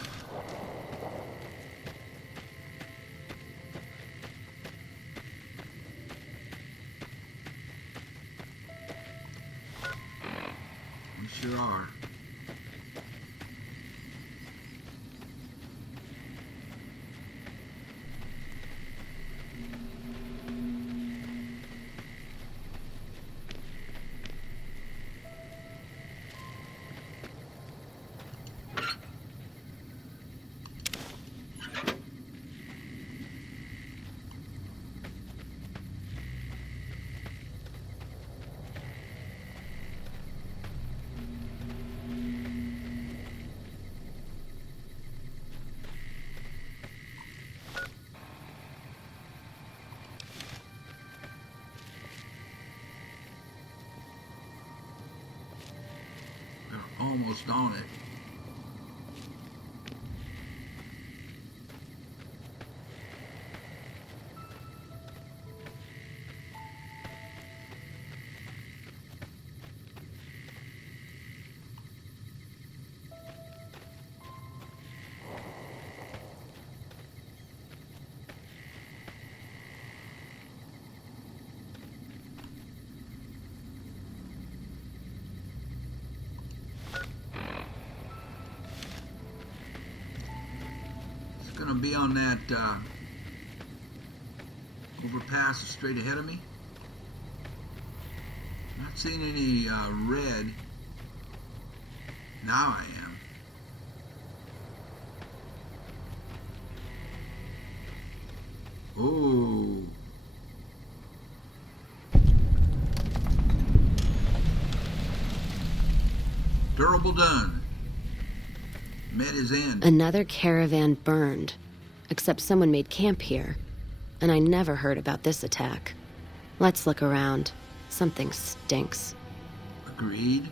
We sure are. Almost on it. Gonna be on that overpass straight ahead of me. Not seeing any red. Now I am. Oh. Durable done. Met his end. Another caravan burned, except someone made camp here, and I never heard about this attack. Let's look around. Something stinks. Agreed.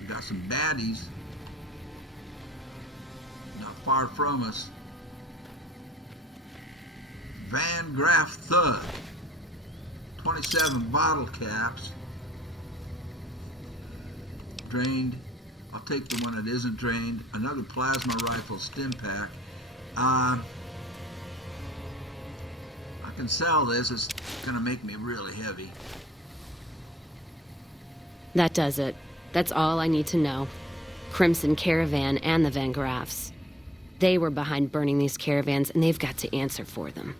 We got some baddies not far from us. Van Graff Thud. 27 bottle caps. Drained. I'll take the one that isn't drained. Another plasma rifle stim pack. I can sell this. It's gonna make me really heavy. That does it. That's all I need to know. Crimson Caravan and the Van Graffs. They were behind burning these caravans, and they've got to answer for them.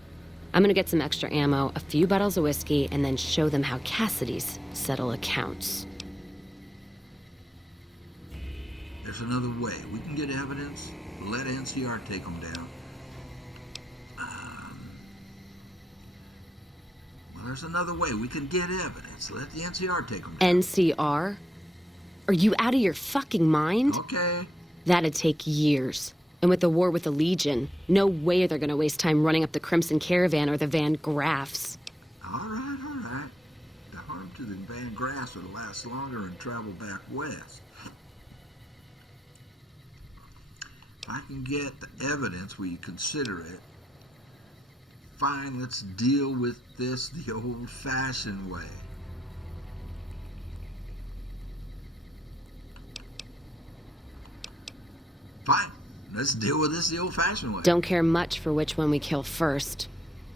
I'm gonna get some extra ammo, a few bottles of whiskey, and then show them how Cassidy's settle accounts. There's another way. We can get evidence. Let NCR take them down. Well, there's another way. We can get evidence. Let the NCR take them down. NCR? Are you out of your fucking mind? Okay. That'd take years. And with the war with the Legion, no way they're gonna waste time running up the Crimson Caravan or the Van Graffs. All right. The harm to the Van Graffs would last longer and travel back west. If I can get the evidence, will you consider it? Fine, let's deal with this the old-fashioned way. Fine, let's deal with this the old-fashioned way. Don't care much for which one we kill first.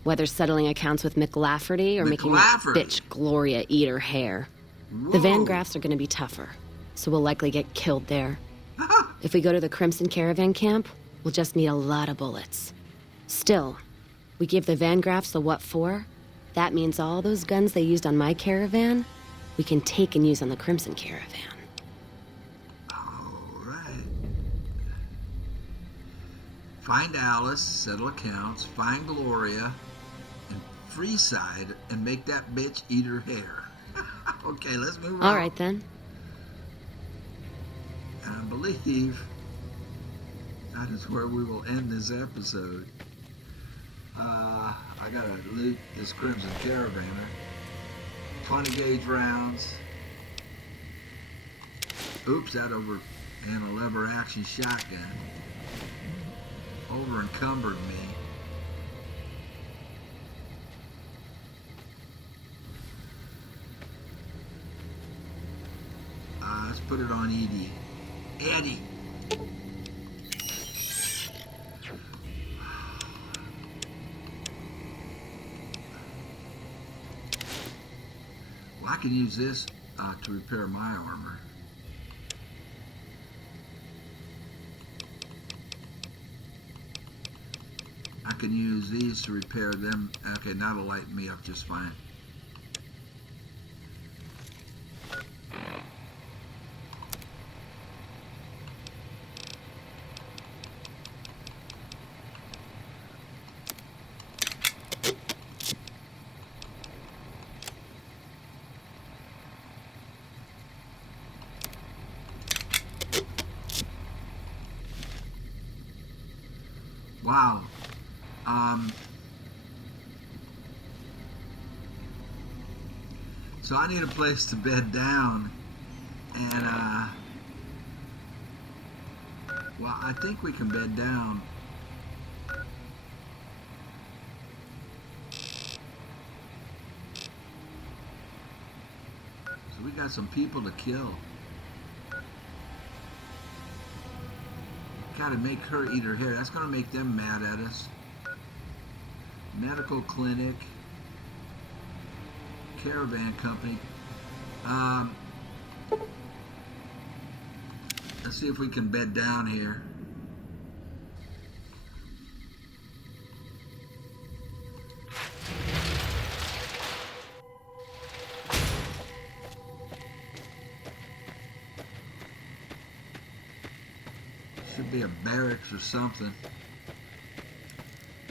Whether settling accounts with McLafferty or making that bitch Gloria eat her hair. Whoa. The Van Graffs are gonna be tougher, so we'll likely get killed there. If we go to the Crimson Caravan camp, we'll just need a lot of bullets. Still, we give the Van Graffs the what for. That means all those guns they used on my caravan, we can take and use on the Crimson Caravan. Oh, find Alice, settle accounts, find Gloria, and Freeside, and make that bitch eat her hair. Okay, let's move on. All right, then. And I believe that is where we will end this episode. I gotta loot this Crimson Caravaner. 20 gauge rounds. Oops, that over, and a lever action shotgun. Over encumbered me. Let's put it on Edie. Eddie! Well, I can use this to repair my armor. I can use these to repair them. Okay, that'll light me up just fine. Wow. So I need a place to bed down, and well, I think we can bed down. So we got some people to kill. Gotta make her eat her hair. That's gonna make them mad at us. Medical clinic. Caravan company. Let's see if we can bed down here. Should be a barracks or something.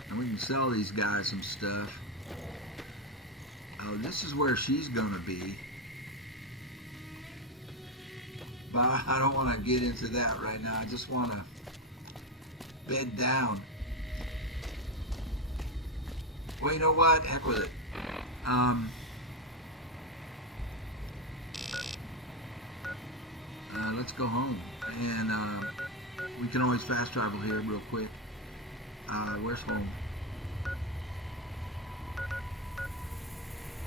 And we can sell these guys some stuff. Oh, this is where she's gonna be. But I don't want to get into that right now. I just want to bed down. Well, you know what? Heck with it. Let's go home. And we can always fast travel here real quick. Where's home?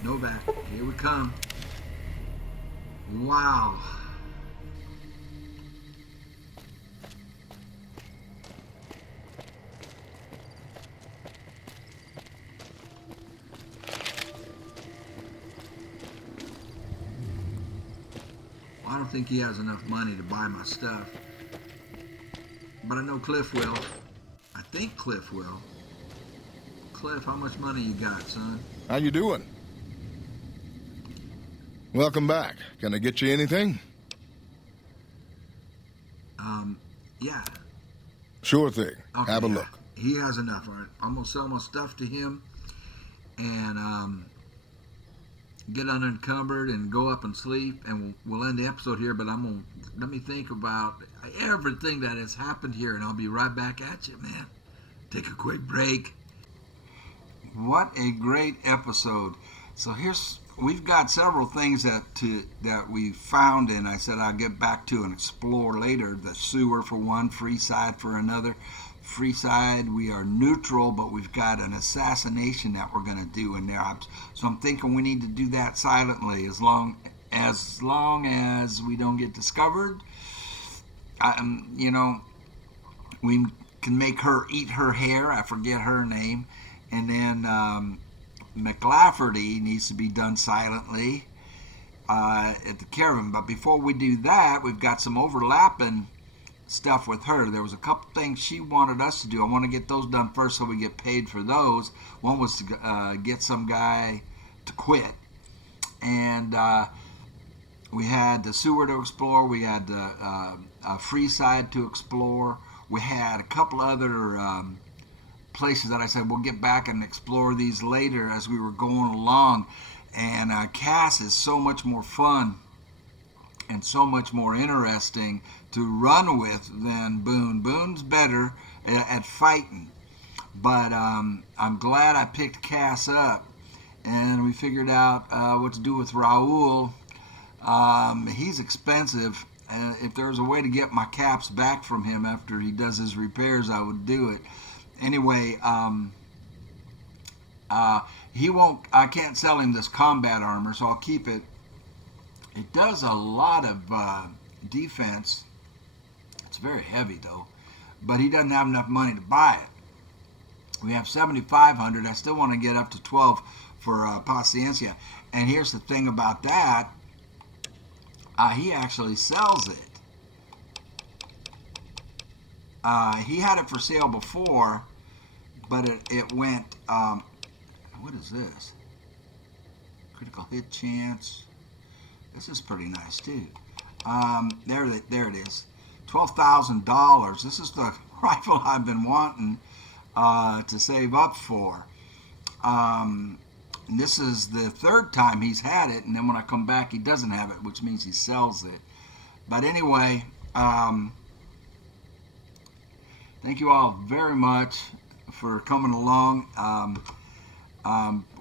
Novak, here we come. Wow. I don't think he has enough money to buy my stuff. But I know Cliff will. I think Cliff will. Cliff, how much money you got, son? How you doing? Welcome back. Can I get you anything? Yeah. Sure thing. Okay, Have a yeah. look. He has enough. All right. I'm gonna sell my stuff to him and get unencumbered and go up and sleep, and we'll end the episode here. But let me think about everything that has happened here, and I'll be right back at you, man. Take a quick break. What a great episode. So we've got several things that we found, and I said I'll get back to and explore later. The sewer for one, Freeside for another. Freeside, we are neutral, but we've got an assassination that we're going to do in there. So I'm thinking we need to do that silently, as long as we don't get discovered. We can make her eat her hair. I forget her name. And then McLafferty needs to be done silently at the caravan. But before we do that, we've got some overlapping stuff with her. There was a couple things she wanted us to do. I want to get those done first so we get paid for those. One was to get some guy to quit. And we had the sewer to explore. We had the Freeside to explore. we had a couple other places that I said we'll get back and explore these later as we were going along. And Cass is so much more fun and so much more interesting to run with than Boone. Boone's better at fighting, but I'm glad I picked Cass up, and we figured out what to do with Raul. He's expensive. If there was a way to get my caps back from him after he does his repairs, I would do it. Anyway, he won't. I can't sell him this combat armor, so I'll keep it. It does a lot of defense. It's very heavy though, but he doesn't have enough money to buy it. We have 7,500. I still want to get up to 12 for Paciencia. And here's the thing about that. He actually sells it. He had it for sale before, but it went, what is this? Critical hit chance. This is pretty nice too. There it is. $12,000. This is the rifle I've been wanting to save up for. And this is the third time he's had it, and then when I come back he doesn't have it, which means he sells it. But anyway, thank you all very much for coming along.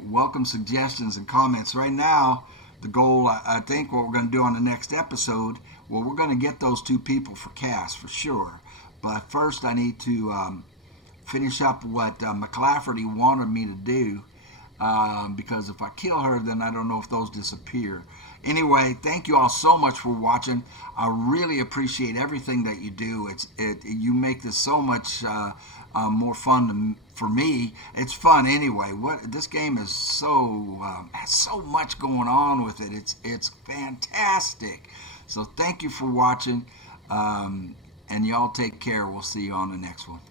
Welcome suggestions and comments. Right now, the goal, I think what we're going to do on the next episode, well, we're going to get those two people for Cass for sure. But first I need to finish up what McLafferty wanted me to do, because if I kill her, then I don't know if those disappear. Anyway, thank you all so much for watching. I really appreciate everything that you do. You make this so much more fun for me. It's fun anyway. This game is has so much going on with it. It's fantastic. So thank you for watching, and y'all take care. We'll see you on the next one.